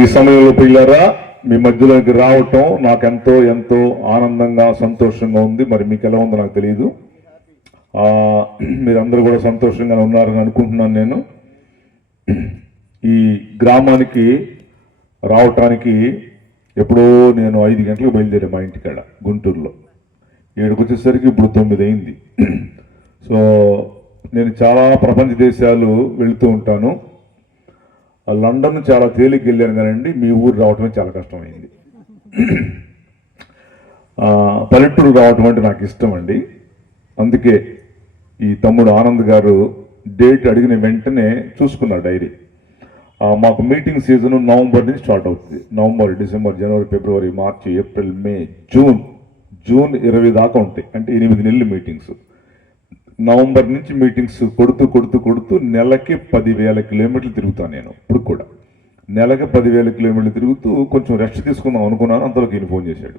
ఈ సమయంలో పిల్లరా మీ మధ్యలోకి రావటం నాకు ఎంతో ఎంతో ఆనందంగా సంతోషంగా ఉంది. మరి మీకు ఎలా ఉందో నాకు తెలియదు. మీరందరూ కూడా సంతోషంగా ఉన్నారని అనుకుంటున్నాను. నేను ఈ గ్రామానికి రావటానికి ఎప్పుడో నేను 5 గంటలకు బయలుదేరా మా ఇంటికాడ గుంటూరులో. 7కి వచ్చేసరికి ఇప్పుడు 9 అయింది. సో నేను చాలా ప్రపంచ దేశాలు వెళుతూ ఉంటాను. లండన్ చాలా తేలిక వెళ్ళాను కానండి, మీ ఊరు రావటమే చాలా కష్టమైంది. పల్లెటూరు రావటం అంటే నాకు ఇష్టం అండి. అందుకే ఈ తమ్ముడు ఆనంద్ గారు డేట్ అడిగిన వెంటనే చూసుకున్నారు డైరీ. మాకు మీటింగ్ సీజన్ నవంబర్ నుంచి స్టార్ట్ అవుతుంది. నవంబర్, డిసెంబర్, జనవరి, ఫిబ్రవరి, మార్చి, ఏప్రిల్, మే, జూన్ 20 దాకా ఉంటాయి. అంటే 8 నెలలు మీటింగ్స్. నవంబర్ నుంచి మీటింగ్స్ కొడుతూ నెలకి 10,000 కిలోమీటర్లు తిరుగుతాను నేను. ఇప్పుడు కూడా నెలకి 10,000 కిలోమీటర్లు తిరుగుతూ కొంచెం రెస్ట్ తీసుకుందాం అనుకున్నాను. అంతలోకి ఈయన ఫోన్ చేశాడు.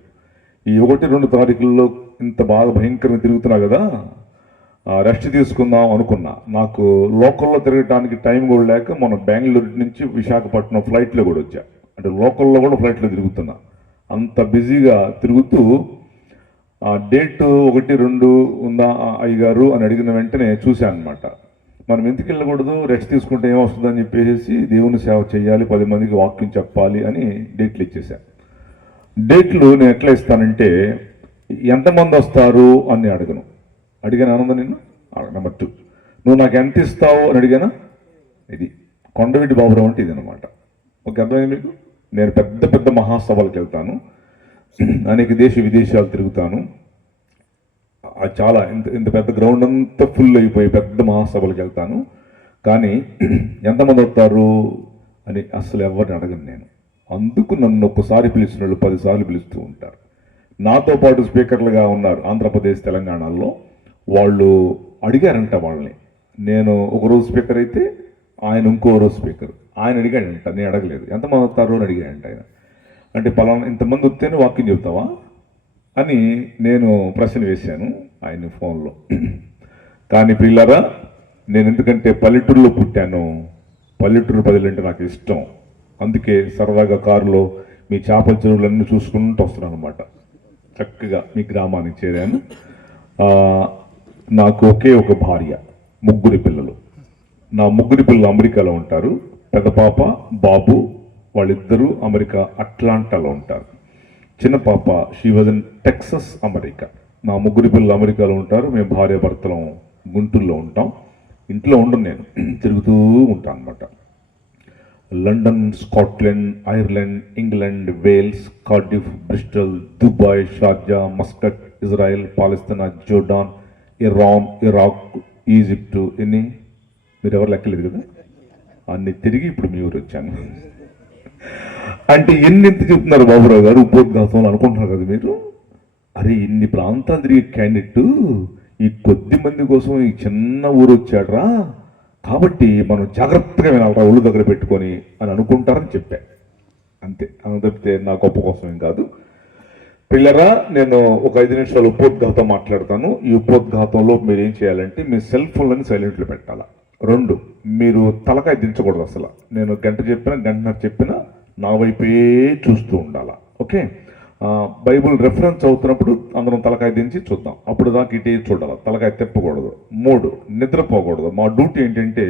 ఈ 1-2 తారీఖుల్లో ఇంత బాగా భయంకరంగా తిరుగుతున్నా కదా, రెస్ట్ తీసుకుందాం అనుకున్నా. నాకు లోకల్లో తిరగడానికి టైం కూడా లేక మొన్న బెంగళూరు నుంచి విశాఖపట్నం ఫ్లైట్లో కూడా వచ్చా. అంటే లోకల్లో కూడా ఫ్లైట్లో తిరుగుతున్నా. అంత బిజీగా తిరుగుతూ డేట్ 1-2 ఉందా అయ్యగారు అని అడిగిన వెంటనే చూశాను అనమాట. మనం ఎందుకు వెళ్ళకూడదు, రెస్ట్ తీసుకుంటే ఏమొస్తుందని చెప్పేసి దేవుని సేవ చేయాలి, 10 మందికి వాక్యం చెప్పాలి అని డేట్లు ఇచ్చేసాను. డేట్లు నేను ఎట్లా ఇస్తానంటే ఎంతమంది వస్తారు అని అడిగాను ఆనందం. నిన్ను నెంబర్ 2 నువ్వు నాకు ఎంత ఇస్తావు అని అడిగానా. ఇది కొండవీటి బాబురావు అంటే ఇది అనమాట. ఓకే, అర్థమైంది మీకు. నేను పెద్ద పెద్ద మహాసభలకు వెళ్తాను, అనేక విదేశాలు తిరుగుతాను. చాలా ఇంత పెద్ద గ్రౌండ్ అంతా ఫుల్ అయిపోయి పెద్ద మహాసభలకు వెళ్తాను. కానీ ఎంతమంది వస్తారు అని అసలు ఎవరిని అడగను నేను. అందుకు నన్ను ఒక్కసారి పిలిచిన వాళ్ళు 10 సార్లు పిలుస్తూ ఉంటారు. నాతో పాటు స్పీకర్లుగా ఉన్నారు ఆంధ్రప్రదేశ్, తెలంగాణలో. వాళ్ళు అడిగారంట వాళ్ళని. నేను ఒకరోజు స్పీకర్ అయితే ఆయన ఇంకో రోజు స్పీకర్. ఆయన అడిగాడంట, నేను అడగలేదు. ఎంతమంది వస్తారు అని అడిగాడంట ఆయన. అంటే పలానా ఇంతమంది వస్తేనే వాక్యం చెబుతావా అని నేను ప్రశ్న వేశాను ఆయన ఫోన్లో. కానీ పిల్లరా, నేను ఎందుకంటే పల్లెటూరులో పుట్టాను, పల్లెటూరు ప్రజలంటే నాకు ఇష్టం. అందుకే సరదాగా కారులో మీ చేపల చెరువులన్నీ చూసుకుంటూ వస్తున్నాను అనమాట. చక్కగా మీ గ్రామానికి చేరాను. నాకు ఒకే ఒక భార్య, 3 పిల్లలు. నా 3 పిల్లలు అమెరికాలో ఉంటారు. పెద్ద పాప, బాబు వాళ్ళిద్దరూ అమెరికా అట్లాంటాలో ఉంటారు. చిన్న పాప she was in Texas, America. నా 3 పిల్లలు అమెరికాలో ఉంటారు. మేము భార్య భర్తలం గుంటూరులో ఉంటాం. ఇంట్లో ఉండను, నేను తిరుగుతూ ఉంటాను అనమాట. London, Scotland, Ireland, England, Wales, Cardiff, Bristol, Dubai, Sharjah, Muscat, Israel, Palestine, Jordan, Iran, Iraq, Egypt, ఎన్ని మీరు ఎవరు లెక్కలేదు కదా, అన్ని తిరిగి ఇప్పుడు మీ ఊరు వచ్చాను. అంటే ఎంత చెప్తున్నారు బాబురావు గారు ఉపోద్ఘాతం అనుకుంటున్నారు కదా మీరు. అరే ఇన్ని ప్రాంతాలు తిరిగే క్యాండిడేట్ ఈ కొద్ది మంది కోసం ఈ చిన్న ఊరు వచ్చాడ్రా, కాబట్టి మనం జాగ్రత్తగా వినాలరా ఒళ్ళు దగ్గర పెట్టుకొని అని అనుకుంటారని చెప్పా. అంతే, అని తప్పితే నా గొప్ప కోసం ఏం కాదు. పిల్లరా, నేను ఒక 5 నిమిషాలు ఉపోద్ఘాతం మాట్లాడతాను. ఈ ఉపోద్ఘాతంలో మీరు ఏం చేయాలంటే మీ సెల్ ఫోన్లని సైలెంట్లో పెట్టాలా. 2, మీరు తలకాయ దించకూడదు అసలు. నేను గంట చెప్పినా, గంటన్నర చెప్పినా నా వైపే చూస్తూ ఉండాలా. ఓకే, బైబుల్ రెఫరెన్స్ అవుతున్నప్పుడు అందరం తలకాయ దించి చూద్దాం. అప్పుడు దాకా ఇటే చూడాలి, తలకాయ తిప్పకూడదు. 3, నిద్రపోకూడదు. మా డ్యూటీ ఏంటంటే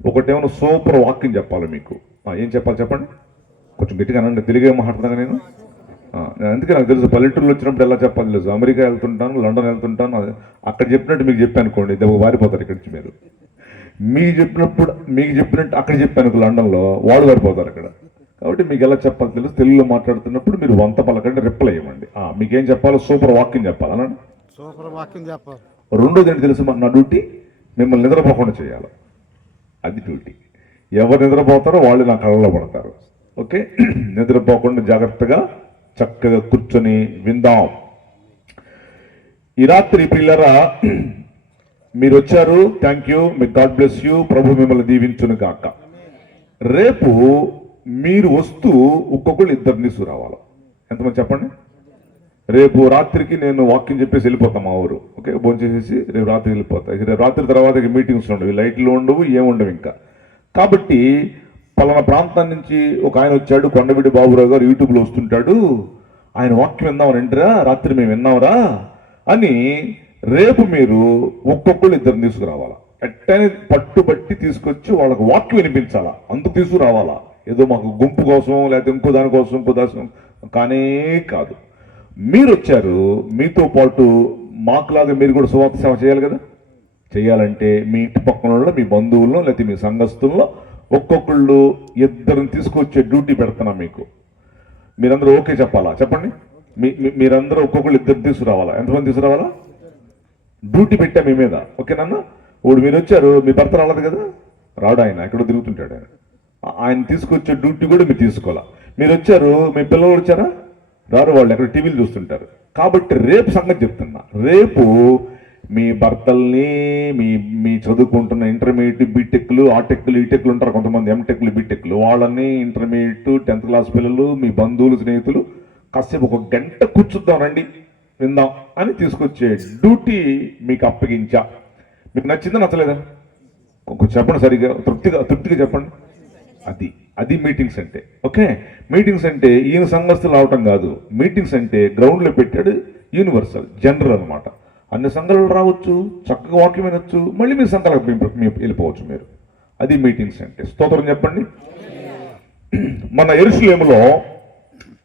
ఒకటేమైనా సూపర్ వాక్యం చెప్పాలి మీకు. ఏం చెప్పాలి చెప్పండి, కొంచెం గట్టిగా అనండి. తెలుగే మాట్లాడుతున్నాగా నేను. అందుకే నాకు తెలుసు పల్లెటూరులో వచ్చినప్పుడు ఎలా చెప్పాలి తెలుసు. అమెరికా వెళ్తుంటాను, లండన్ వెళ్తుంటాను. అక్కడ చెప్పినట్టు మీకు చెప్పాను అనుకోండి, ఇది వారిపోతారు ఇక్కడి నుంచి. మీకు చెప్పినట్టు అక్కడ చెప్పాను లండన్లో, వాడు వారిపోతారు అక్కడ. కాబట్టి మీకు ఎలా చెప్పాలి తెలుసు. తెలుగులో మాట్లాడుతున్నప్పుడు మీరు వంత పలకండి, రిప్లై ఇవ్వండి. మీకేం చెప్పాలో సూపర్ వాక్యం చెప్పాలి అనండి. సూపర్ వాక్యం చెప్పాలి. 2ది ఏంటి తెలుసు, నా డ్యూటీ మిమ్మల్ని నిద్రపోకుండా చేయాలి. అది డ్యూటీ. ఎవరు నిద్రపోతారో వాళ్ళు నా కళ్ళలో పడతారు. ఓకే, నిద్రపోకుండా జాగ్రత్తగా చక్కగా కూర్చొని విందాం. ఈ రాత్రి పిల్లరా మీరు వచ్చారు, థ్యాంక్ యూ, మీ గాడ్ బ్లెస్ యూ, ప్రభు మిమ్మల్ని దీవించును గాక. రేపు మీరు వస్తూ ఒక్కొక్కళ్ళు 2 తీసుకురావాలి. ఎంతమంది చెప్పండి. రేపు రాత్రికి నేను వాక్యం చెప్పేసి వెళ్ళిపోతాం మా ఊరు. ఓకే, భోంచేసేసి రేపు రాత్రి వెళ్ళిపోతా. రేపు రాత్రి తర్వాత మీటింగ్స్ ఉండవు, లైట్లు ఉండవు, ఏముండవు ఇంకా. కాబట్టి పలానా ప్రాంతం నుంచి ఒక ఆయన వచ్చాడు, కొండవీడి బాబురావు గారు యూట్యూబ్లో వస్తుంటాడు, ఆయన వాక్యం విన్నామని ఏంటిరా, రాత్రి మేము విన్నాంరా అని రేపు మీరు ఒక్కొక్కళ్ళు ఇద్దరు తీసుకురావాలా. ఎట్టని పట్టుబట్టి తీసుకొచ్చి వాళ్ళకు వాక్యం వినిపించాలా, అందుకు తీసుకురావాలా. ఏదో మాకు గుంపు కోసం లేకపోతే ఇంకో దానికోసం ఇంకో దాని కానే కాదు. మీరు వచ్చారు, మీతో పాటు మాకులాగా మీరు కూడా సువార్త సేవ చేయాలి కదా. చేయాలంటే మీ ఇంటి పక్కన మీ బంధువుల్లో లేకపోతే మీ సంఘస్థుల్లో ఒక్కొక్కళ్ళు ఇద్దరిని తీసుకొచ్చే డ్యూటీ పెడుతున్నాం మీకు. మీరందరూ ఓకే చెప్పాలా? చెప్పండి. మీరందరూ ఒక్కొక్కళ్ళు ఇద్దరు తీసుకురావాలా. ఎంతమంది తీసుకురావాలా? డ్యూటీ పెట్టా మీ మీద. ఓకేనన్నా? ఇప్పుడు మీరు వచ్చారు, మీ భర్త రాలేదు కదా, రాడు, ఆయన ఎక్కడో తిరుగుతుంటాడు. ఆయన తీసుకొచ్చే డ్యూటీ కూడా మీరు తీసుకోవాలా. మీరు వచ్చారు, మీ పిల్లలు వచ్చారా, రారు, వాళ్ళు ఎక్కడ టీవీలు చూస్తుంటారు. కాబట్టి రేపు సంగతి చెప్తున్నా. రేపు మీ భర్తల్ని, మీ చదువుకుంటున్న ఇంటర్మీడియట్ బీటెక్లు, ఆటెక్లు, ఈటెక్లు ఉంటారు కొంతమంది, ఎంటెక్లు, బీటెక్లు, వాళ్ళని ఇంటర్మీడియట్ 10th క్లాస్ పిల్లలు, మీ బంధువులు, స్నేహితులు కాసేపు ఒక గంట కూర్చుద్దాం రండి విందాం అని తీసుకొచ్చే డ్యూటీ మీకు అప్పగించా. మీకు నచ్చిందా నచ్చలేదా? కొంచెం చెప్పండి, సరిగా తృప్తిగా చెప్పండి. అది మీటింగ్స్ అంటే. ఓకే, మీటింగ్స్ అంటే ఈయన సంఘస్థులు రావటం కాదు. మీటింగ్స్ అంటే గ్రౌండ్లో పెట్టాడు, యూనివర్సల్, జనరల్ అనమాట. అన్ని సంఘాలు రావచ్చు, చక్కగా వాక్యం వినొచ్చు, మళ్ళీ మీ సంఘాలకు వెళ్ళిపోవచ్చు మీరు. అది మీటింగ్స్ అంటే. స్తోత్రం చెప్పండి. మన యెరూషలేములో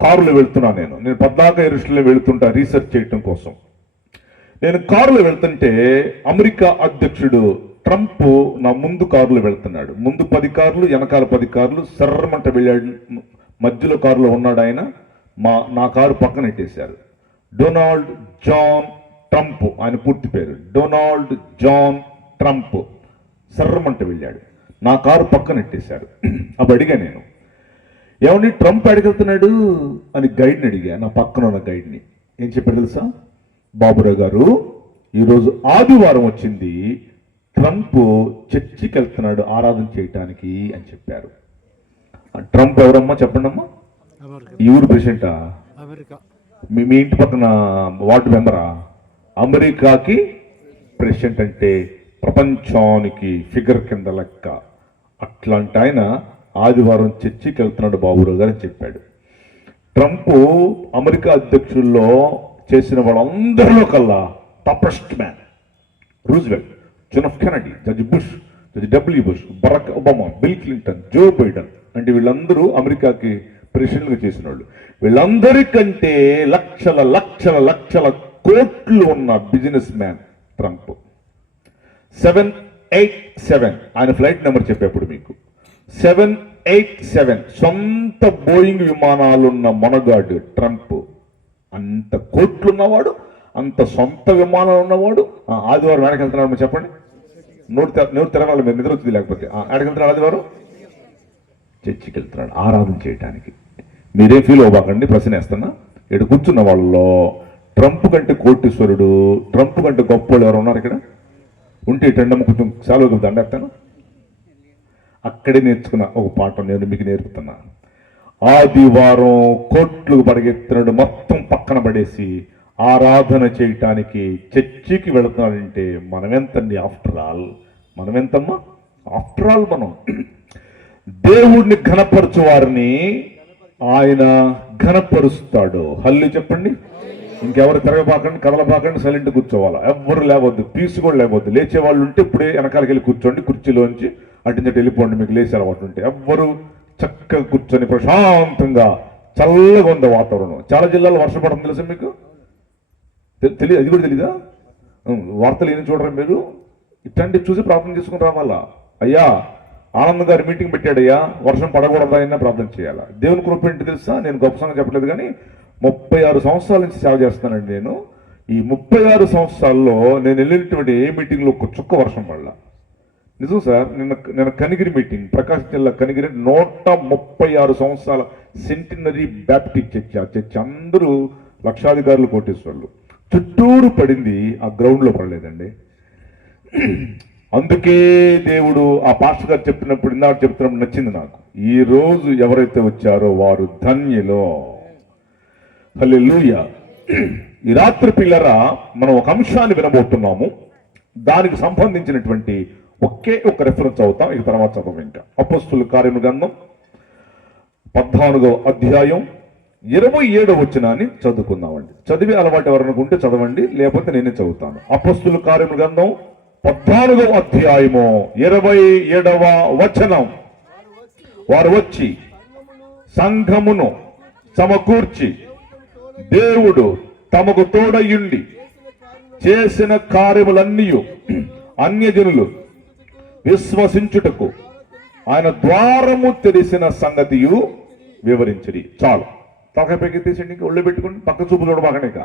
కారులో వెళ్తున్నాను నేను పద్దాక యెరూషలేము వెళ్తుంటా రీసెర్చ్ చేయటం కోసం. నేను కారులో వెళ్తుంటే అమెరికా అధ్యక్షుడు ట్రంప్ నా ముందు కారులో వెళ్తున్నాడు. ముందు 10 కార్లు, వెనకాల 10 కార్లు, సర్రమంట వెళ్ళాడు. మధ్యలో కారులో ఉన్నాడు ఆయన. నా కారు పక్కన పెట్టేశారు. డొనాల్డ్ జాన్ ట్రంప్ ఆయన పూర్తి పేరు, డొనాల్డ్ జాన్ ట్రంప్. సర్రమంట వెళ్ళాడు, నా కారు పక్కన పెట్టేశారు. అప్పుడు అడిగా నేను, ఏమని ట్రంప్ అడిగెళ్తున్నాడు అని గైడ్ని అడిగా, నా పక్కన ఉన్న గైడ్ని. ఏం చెప్పాడు తెలుసా? బాబురావు గారు, ఈరోజు ఆదివారం వచ్చింది, ట్రంప్ చర్చికి వెళ్తున్నాడు ఆరాధన చేయటానికి అని చెప్పారు. ట్రంప్ ఎవరమ్మా చెప్పండి అమ్మా? ఈ ఊరు ప్రెసిడెంటా? మీ ఇంటి పక్కన వార్డు మెంబరా? అమెరికాకి ప్రెసిడెంట్ అంటే ప్రపంచానికి ఫిగర్ కింద లెక్క. అట్లాంటి ఆయన ఆదివారం చర్చికి వెళ్తున్నాడు బాబురావు గారు అని చెప్పాడు. ట్రంప్ అమెరికా అధ్యక్షుల్లో చేసిన వాళ్ళందరిలో కల్లా topest man. Roosevelt, John F Kennedy, George Bush, George W Bush, Barack Obama, Bill Clinton, Joe Biden అంటే వీళ్ళందరూ అమెరికాకి ప్రెసిడెంట్గా చేసిన వాళ్ళు. వీళ్ళందరికంటే లక్షల లక్షల లక్షల కోట్లు ఉన్న బిజినెస్ మ్యాన్ ట్రంప్. 787 ఆయన ఫ్లైట్ నెంబర్ చెప్పేప్పుడు మీకు 787 సొంత బోయింగ్ విమానాలున్న మొనగాడు ట్రంప్. అంత కోట్లు ఉన్నవాడు, అంత సొంత విమానాలు ఉన్నవాడు. ఆదివారం ఎక్కడికి వెళ్తున్నాడు చెప్పండి? నోరు తిరగాలి, మీరు నిద్ర వచ్చింది లేకపోతే. ఎక్కడికి వెళ్తున్నాడు ఆదివారం? చర్చికి వెళ్తున్నాడు ఆరాధన చేయడానికి. మీరేం ఫీల్ అవ్వకండి, ప్రశ్న వేస్తున్నా. ఇక్కడ కూర్చున్న వాళ్ళలో ట్రంప్ కంటే కోటీశ్వరుడు, ట్రంప్ కంటే గొప్ప వాళ్ళు ఎవరు ఉన్నారు ఇక్కడ? ఉంటే టెండమ్మ కొంచెం సెలవు దండేస్తాను. అక్కడే నేర్చుకున్న ఒక పాఠం నేను మీకు నేర్పుతున్నా. ఆదివారం కోట్లు పడగెత్తున్నాడు, మొత్తం పక్కన పడేసి ఆరాధన చేయటానికి చర్చికి వెళుతున్నాడంటే మనమెంతండి? ఆఫ్టర్ ఆల్ మనమెంతమ్మా? ఆఫ్టర్ ఆల్ మనం దేవుడిని ఘనపరచు వారిని ఆయన ఘనపరుస్తాడు. హల్లు చెప్పండి. ఇంకెవరు తిరగబాకండి, కదలబాకండి, సైలెంట్ కూర్చోవాలా. ఎవరు లేవద్దు, పీసు కూడా లేవద్దు. లేచే వాళ్ళు ఉంటే ఇప్పుడే వెనకాలకి వెళ్ళి కూర్చోండి, కుర్చీలోంచి అటు వెళ్ళిపోండి. మీకు లేచే అలవాటు ఉంటే ఎవ్వరు చక్కగా కూర్చొని ప్రశాంతంగా, చల్లగా ఉంది వాతావరణం. చాలా జిల్లాలో వర్షం పడుతుంది తెలుసా మీకు? తెలియదు, అది కూడా తెలీదా? వార్తలు ఏం చూడరా మీరు? ఇట్లాంటి చూసి ప్రార్థన చేసుకుని రావాలా. అయ్యా ఆనంద్ గారు మీటింగ్ పెట్టాడయ్యా, వర్షం పడకూడదా అయినా ప్రార్థన చేయాలా. దేవుని కృప ఏంటి తెలుసా? నేను గొప్ప సంగతి చెప్పలేదు కానీ 36 సంవత్సరాల నుంచి సేవ చేస్తున్నానండి నేను. ఈ 36 సంవత్సరాల్లో నేను వెళ్ళినటువంటి ఏ మీటింగ్లో ఒక్క చుక్క వర్షం పడలా. నిజం సార్. నిన్న కనిగిరి మీటింగ్, ప్రకాశం జిల్లా కనిగిరి, 136 సంవత్సరాల సెంటినరీ బ్యాప్టిస్ట్ చర్చ్. ఆ చర్చ్ అందరూ లక్షాధికారులు, కోటేశ్వర్లు. చుట్టూరు పడింది, ఆ గ్రౌండ్లో పడలేదండి. అందుకే దేవుడు ఆ పాస్టర్ గారు చెప్పినప్పుడు, ఇందాక చెప్తున్నప్పుడు నచ్చింది నాకు. ఈ రోజు ఎవరైతే వచ్చారో వారు ధన్యులో. హల్లెలూయా. ఈ రాత్రి పిల్లరా మనం ఒక అంశాన్ని వినబోతున్నాము. దానికి సంబంధించినటువంటి ఒకే ఒక రెఫరెన్స్ అవుతాం. ఇక తర్వాత చదవం. ఇంకా అపోస్తుల కార్యముల గ్రంథం 14వ అధ్యాయం 27వ వచనాన్ని చదువుకుందామండి. చదివి అలవాటు ఎవరైనా ఉంటే చదవండి, లేకపోతే నేనే చదువుతాను. అపొస్తలుల కార్యముల గ్రంథం 14వ అధ్యాయము 27వ వచనం. వారు వచ్చి సంఘమును సమకూర్చి దేవుడు తమకు తోడయుండి చేసిన కార్యములన్నీ అన్యజనులు విశ్వసించుటకు ఆయన ద్వారము తెరిసిన సంగతియు వివరించడి. చాలు. తలకాయ పెక్కితేసండి, ఇంకా ఒళ్ళు పెట్టుకుని పక్క చూపు చూడబాకనేక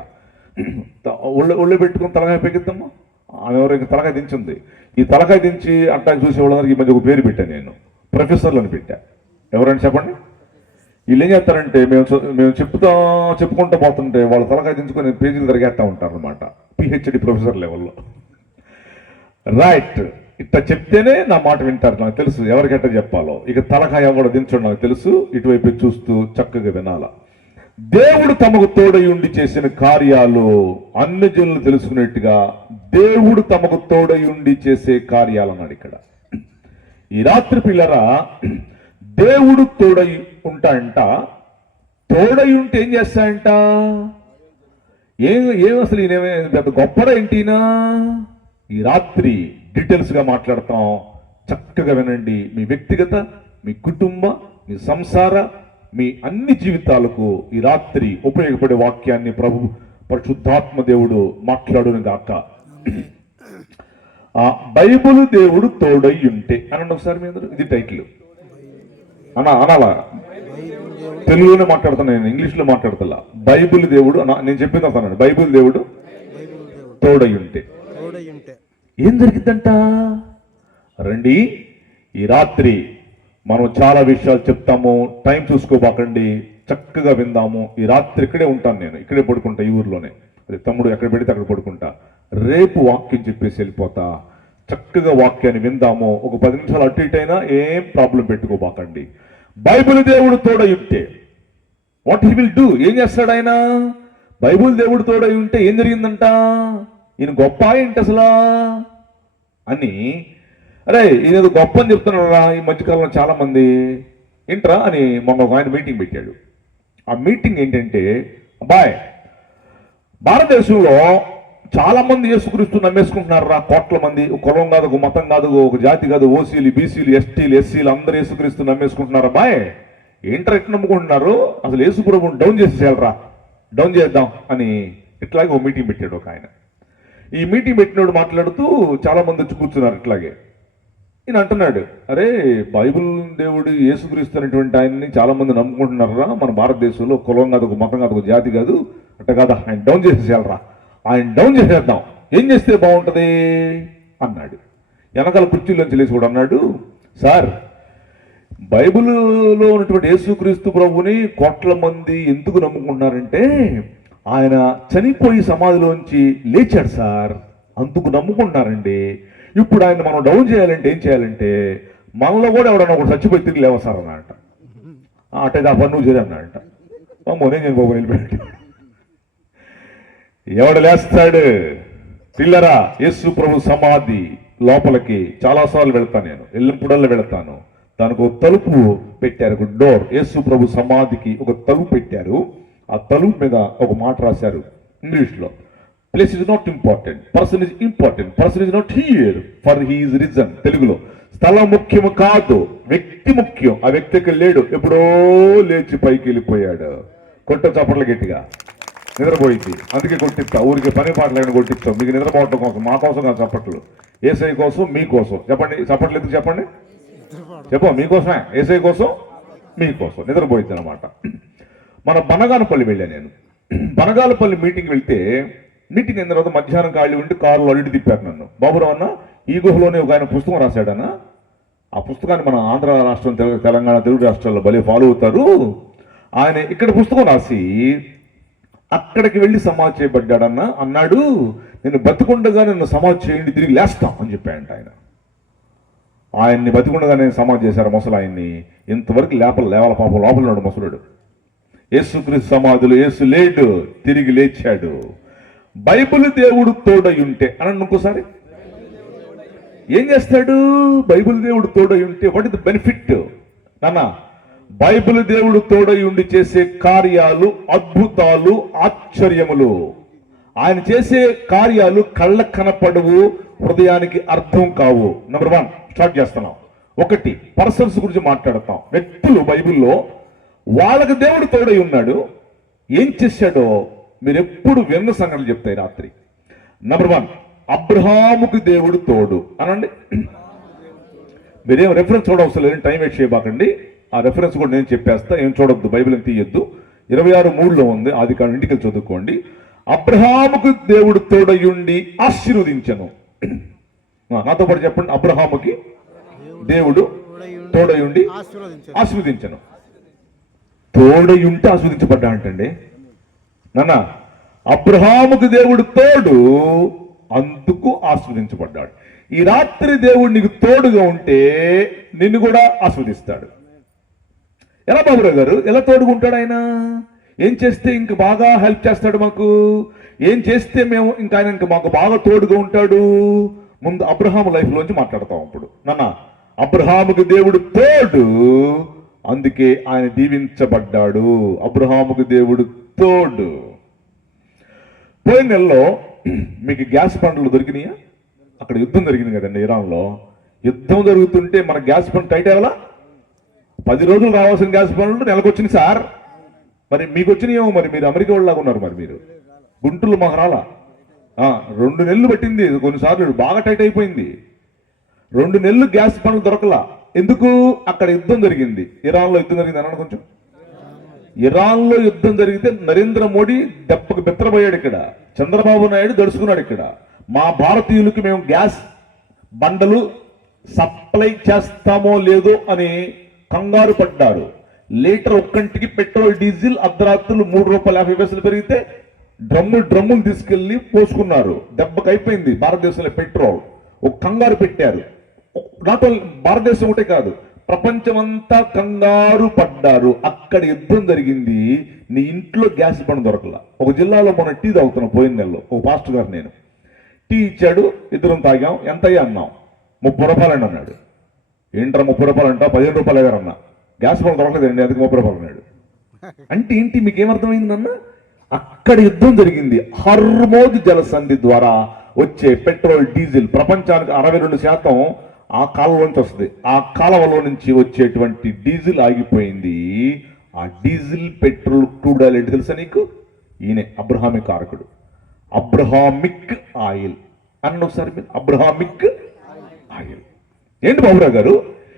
ఒళ్ళు పెట్టుకుని తలకాయ పెక్కిద్దామా. ఆమె ఎవరు ఇంకా తలకాయ దించింది. ఈ తలకాయ దించి అట్టా చూసేవాళ్ళందరికీ ఈ మధ్య ఒక పేరు పెట్టా నేను, ప్రొఫెసర్లను పెట్టా. ఎవరంటే చెప్పండి. వీళ్ళు ఏం చేస్తారంటే మేము చెప్పుకుంటూ పోతుంటే వాళ్ళ తలకాయ దించుకొని పేజీలు తిరిగేస్తూ ఉంటారు అనమాట, పిహెచ్డి ప్రొఫెసర్ లెవెల్లో. రైట్. ఇట్లా చెప్తేనే నా మాట వింటారు. నాకు తెలుసు ఎవరికెట్ట చెప్పాలో. ఇక తలకాయ కూడా దించడం నాకు తెలుసు. ఇటువైపు చూస్తూ చక్కగా వినాల. దేవుడు తమకు తోడై ఉండి చేసిన కార్యాలు అన్ని జనులు తెలుసుకునేట్టుగా దేవుడు తమకు తోడై ఉండి చేసే కార్యాలు అన్నాడు ఇక్కడ. ఈ రాత్రి పిల్లరా, దేవుడు తోడై ఉంటాయంట. తోడై ఉంటే ఏం చేస్తాయంట? ఏం అసలు ఈయనేమే పెద్ద గొప్పరా ఏంటినా? ఈ రాత్రి డీటెయిల్స్గా మాట్లాడతాం. చక్కగా వినండి. మీ వ్యక్తిగత, మీ కుటుంబ, మీ సంసార, మీ అన్ని జీవితాలకు ఈ రాత్రి ఉపయోగపడే వాక్యాన్ని ప్రభు పరిశుద్ధాత్మ దేవుడు మాట్లాడును గాక. బైబిల్ దేవుడు తోడై ఉంటే అనండి ఒకసారి. మీ అందరూ ఇది టైటిల్ అనాలా? తెలుగులోనే మాట్లాడుతున్నా నేను, ఇంగ్లీష్లో మాట్లాడుతున్నా. బైబిల్ దేవుడు నేను చెప్పింది అన్నాను. బైబిల్ దేవుడు తోడై ఉంటే ఏం జరిగిద్దంట? రండి, ఈ రాత్రి మనం చాలా విషయాలు చెప్తాము. టైం చూసుకోబాకండి, చక్కగా విందాము. ఈ రాత్రి ఇక్కడే ఉంటాను నేను, ఇక్కడే పడుకుంటా, ఈ ఊర్లోనే. అది తమ్ముడు ఎక్కడ పెడితే అక్కడ పడుకుంటా. రేపు వాక్యం చెప్పేసి వెళ్ళిపోతా. చక్కగా వాక్యాన్ని విందాము. ఒక 10 నిమిషాలు అటు ఇటు అయినా ఏం ప్రాబ్లం పెట్టుకోబాకండి. బైబిల్ దేవుడు తోడై ఉంటే వాట్ హీ విల్ డూ? ఏం చేస్తాడు ఆయన? బైబిల్ దేవుడు తోడై ఉంటే ఏం జరిగిందంట? ఈయన గొప్ప ఏంటి అసలా అని, అరే ఈయన గొప్ప అని చెప్తున్నారా ఈ మధ్యకాలంలో చాలా మంది ఏంట్రా అని. మొన్న ఒక ఆయన మీటింగ్ పెట్టాడు. ఆ మీటింగ్ ఏంటంటే, అబ్బాయ్ భారతదేశంలో చాలా మంది యేసుక్రీస్తు నమ్మేసుకుంటున్నారా. కోట్ల మంది. ఒక కులం కాదు, ఒక మతం కాదు, ఒక జాతి కాదు, ఓసీలు, బీసీలు, ఎస్టీలు, ఎస్సీలు అందరూ యేసుక్రీస్తు నమ్మేసుకుంటున్నారు. అబ్బాయ్ ఏంట్రా ఎట్లా నమ్ముకుంటున్నారు? అసలు యేసు ప్రభువుని డౌన్ చేసేయాలరా, డౌన్ చేద్దాం అని ఇట్లాగే ఒక మీటింగ్ పెట్టాడు ఒక ఆయన. ఈ మీటింగ్ పెట్టినోడు మాట్లాడుతూ చాలా మంది వచ్చి కూర్చున్నారు. ఇట్లాగే ఈయన అంటున్నాడు, అరే బైబిల్ దేవుడు యేసుక్రీస్తు అనేటువంటి ఆయన్ని చాలా మంది నమ్ముకుంటున్నారా మన భారతదేశంలో. కులం కాదు, ఒక మతం కాదు, ఒక జాతి కాదు, అట్ట కాదా, ఆయన డౌన్ చేసేయాలరా, ఆయన డౌన్ చేసేద్దాం. ఏం చేస్తే బాగుంటుంది అన్నాడు. వెనకాల కుర్చీలోంచి లేచి కూడా అన్నాడు, సార్ బైబిల్లో ఉన్నటువంటి యేసుక్రీస్తు ప్రభుని కోట్ల మంది ఎందుకు నమ్ముకుంటున్నారంటే ఆయన చనిపోయి సమాధిలోంచి లేచాడు సార్, అందుకు నమ్ముకుంటున్నారండి. ఇప్పుడు ఆయన మనం డౌన్ చేయాలంటే ఏం చేయాలంటే మనలో కూడా ఎవడన్నా ఒకటి చచ్చిపోయి తిరిగి లేవ సార్ అన్నట. అట్టే ఆ పని నువ్వు చేరి అన్నాడంట. మొన్నే నేను బాబు వెళ్ళిపోయాడు. ఎవడు లేస్తాడు పిల్లరా? యేసు ప్రభు సమాధి లోపలికి చాలాసార్లు వెళ్తాను నేను, ఎల్లుంపుడల్లో వెళ్తాను. దానికి ఒక తలుపు పెట్టారు, ఒక డోర్. యేసు ప్రభు సమాధికి ఒక తలుపు పెట్టారు. ఆ తలుపు మీద ఒక మాట రాశారు ఇంగ్లీష్లో, place is not important, person is important, person is not here for he is risen. తెలుగులో స్థలం ముఖ్యము కాదు, వ్యక్తి ముఖ్యం. ఆ వ్యక్తి ఇక్కడ లేడు, ఎప్పుడో లేచి పైకి వెళ్ళిపోయాడు. కొట్ట చప్పట్లు గట్టిగా. నిద్రపోయింది అందుకే కొట్టిస్తా. ఊరికి పని పాటలు కొట్టించాం మీకు నిద్రపోవటం కోసం, మా కోసం కాదు చప్పట్లు. ఏసఐ కోసం, మీకోసం. చెప్పండి చప్పట్లు ఎందుకు చెప్పండి? చెప్పు, మీకోసమే, ఏసఐ కోసం, మీకోసం. నిద్రపోయింది అనమాట. మన బనగానపల్లి వెళ్ళా నేను. బనగానపల్లి మీటింగ్ వెళ్తే, మీటింగ్ అయిన తర్వాత మధ్యాహ్నం ఖాళీ ఉండి కారులో అడిగి తిప్పారు నన్ను. బాబురావు అన్న, ఈ గుహలోనే ఒక ఆయన పుస్తకం రాశాడన్న. ఆ పుస్తకాన్ని మన ఆంధ్ర రాష్ట్రం, తెలంగాణ, తెలుగు రాష్ట్రాల్లో భలే ఫాలో అవుతారు. ఆయన ఇక్కడ పుస్తకం రాసి అక్కడికి వెళ్ళి సమాధి చేయబడ్డాడన్న అన్నాడు. నేను బతికుండగా నన్ను సమాధి చేయండి, తిరిగి లేస్తాం అని చెప్పాయంట ఆయన. ఆయన్ని బతికుండగా నేను సమాధి చేశారు ముసలు ఆయన్ని. ఇంతవరకు లేవాల పాపం లోపల ఉన్నాడు ముసలుడు. యేసుక్రీస్తు సమాధులు యేసు లేడు, తిరిగి లేచాడు. బైబిల్ దేవుడు తోడై ఉంటే అనండి ఇంకోసారి. ఏం చేస్తాడు? బైబిల్ దేవుడు తోడై ఉంటే వాట్ ఇస్ ద బెనిఫిట్ నాన్న? బైబిల్ దేవుడు తోడై ఉండి చేసే కార్యాలు అద్భుతాలు ఆశ్చర్యములు. ఆయన చేసే కార్యాలు కళ్ళకు కనపడవు, హృదయానికి అర్థం కావు. నెంబర్ 1 స్టార్ట్ చేస్తున్నాం. 1 పర్సన్స్ గురించి మాట్లాడతాం. వ్యక్తులు బైబిల్లో వాళ్ళకి దేవుడు తోడై ఉన్నాడు, ఏం చేశాడో మీరు ఎప్పుడు విన్న సంగతులు చెప్తాయి రాత్రి. నెంబర్ 1 అబ్రహాముకి దేవుడు తోడు అనండి. మీరేం రెఫరెన్స్ చూడవసరం లేదు, టైం వేస్ట్ చేయబాకండి. ఆ రెఫరెన్స్ కూడా నేను చెప్పేస్తా, ఏం చూడొద్దు, బైబిల్ ఏం తీయొద్దు. 26:3 ఉంది, అది కాదు, ఇంటికి చదువుకోండి. అబ్రహాముకు దేవుడు తోడయుండి ఆశీర్వదించను. నాతో పాటు చెప్పండి, అబ్రహాముకి దేవుడు తోడయుండి ఆశీర్వదించను. తోడయుంటే ఆస్వాదించబడ్డా అంటండి నాన్న. అబ్రహాముకు దేవుడు తోడు, అందుకు ఆస్వాదించబడ్డాడు. ఈ రాత్రి దేవుడు నీకు తోడుగా ఉంటే నిన్ను కూడా ఆస్వాదిస్తాడు. ఎలా బాబురావు గారు, ఎలా తోడుకుంటాడు ఆయన? ఏం చేస్తే ఇంక బాగా హెల్ప్ చేస్తాడు మాకు? ఏం చేస్తే మేము ఇంకా ఆయన ఇంక మాకు బాగా తోడుగా ఉంటాడు? ముందు అబ్రహాము లైఫ్లోంచి మాట్లాడతాం అప్పుడు. నాన్న, అబ్రహాముకు దేవుడు తోడు, అందుకే ఆయన దీవించబడ్డాడు. అబ్రహాముకు దేవుడు తోడు. పోయిన నెలలో మీకు గ్యాస్ బండ్లు దొరికినాయా? అక్కడ యుద్ధం జరిగింది కదండి ఇరాన్లో. యుద్ధం జరుగుతుంటే మన గ్యాస్ బండ్ టైట్ అవ్వాలా? 10 రోజులు రావాల్సిన గ్యాస్ బండ్లు నెలకు వచ్చినాయి సార్. మరి మీకు వచ్చినాయేమో, మరి మీరు అమెరికా వాళ్ళలాగా ఉన్నారు. మరి మీరు గుంటూరు మాకు రాలా. 2 నెలలు పట్టింది, కొన్నిసార్లు బాగా టైట్ అయిపోయింది. 2 నెలలు గ్యాస్ బండ్లు దొరకలా. ఎందుకు? అక్కడ యుద్ధం జరిగింది. ఇరాన్లో యుద్ధం జరిగింది అన్నాడు కొంచెం. ఇరాన్లో యుద్ధం జరిగితే నరేంద్ర మోడీ దెబ్బకు బెత్తరపోయాడు. ఇక్కడ చంద్రబాబు నాయుడు దడుచుకున్నాడు. ఇక్కడ మా భారతీయులకు మేము గ్యాస్ బండలు సప్లై చేస్తామో లేదో అని కంగారు పడ్డారు. లీటర్ ఒక్కంటికి పెట్రోల్ డీజిల్ అర్ధరాత్రులు ₹3.50 పెరిగితే డ్రమ్ములు తీసుకెళ్లి పోసుకున్నారు. దెబ్బకు అయిపోయింది భారతదేశంలో పెట్రోల్. ఒక కంగారు పెట్టారు. నాట్ ఓన్లీ భారతదేశం ఒకటే కాదు, ప్రపంచమంతా కంగారు పడ్డారు. అక్కడ యుద్ధం జరిగింది. నీ ఇంట్లో గ్యాస్ బండ్ దొరకలా. ఒక జిల్లాలో మొన్న టీ తాగుతున్నాం పోయిన నెలలో. ఒక పాస్టర్ గారు నేను టీ ఇచ్చాడు, ఇద్దరం తాగాం. ఎంతయ్యా అన్నాం. ₹30 అని అన్నాడు. ఏంట్రా ₹30 అంటా? ₹15 గారు అన్నా. గ్యాస్ బండ్ దొరకలేదండి, అందుకు ₹30 అన్నాడు. అంటే ఏంటి, మీకేమర్థమైంది అన్న? అక్కడ యుద్ధం జరిగింది. హర్మోజ్ జలసంధి ద్వారా వచ్చే పెట్రోల్ డీజిల్ ప్రపంచానికి 62% ఆ కాలువలోంచి వస్తుంది. ఆ కాలువలో నుంచి వచ్చేటువంటి డీజిల్ ఆగిపోయింది. ఆ డీజిల్, పెట్రోల్, క్రూడ్ ఆయిల్ ఏంటి తెలుసా నీకు? ఈయనే అబ్రహామిక్ కారకుడు. అబ్రహామిక్ ఆయిల్ అన్న ఒకసారి మీరు. అబ్రహామిక్ ఆయిల్ ఏంటి బాబురావు గారు?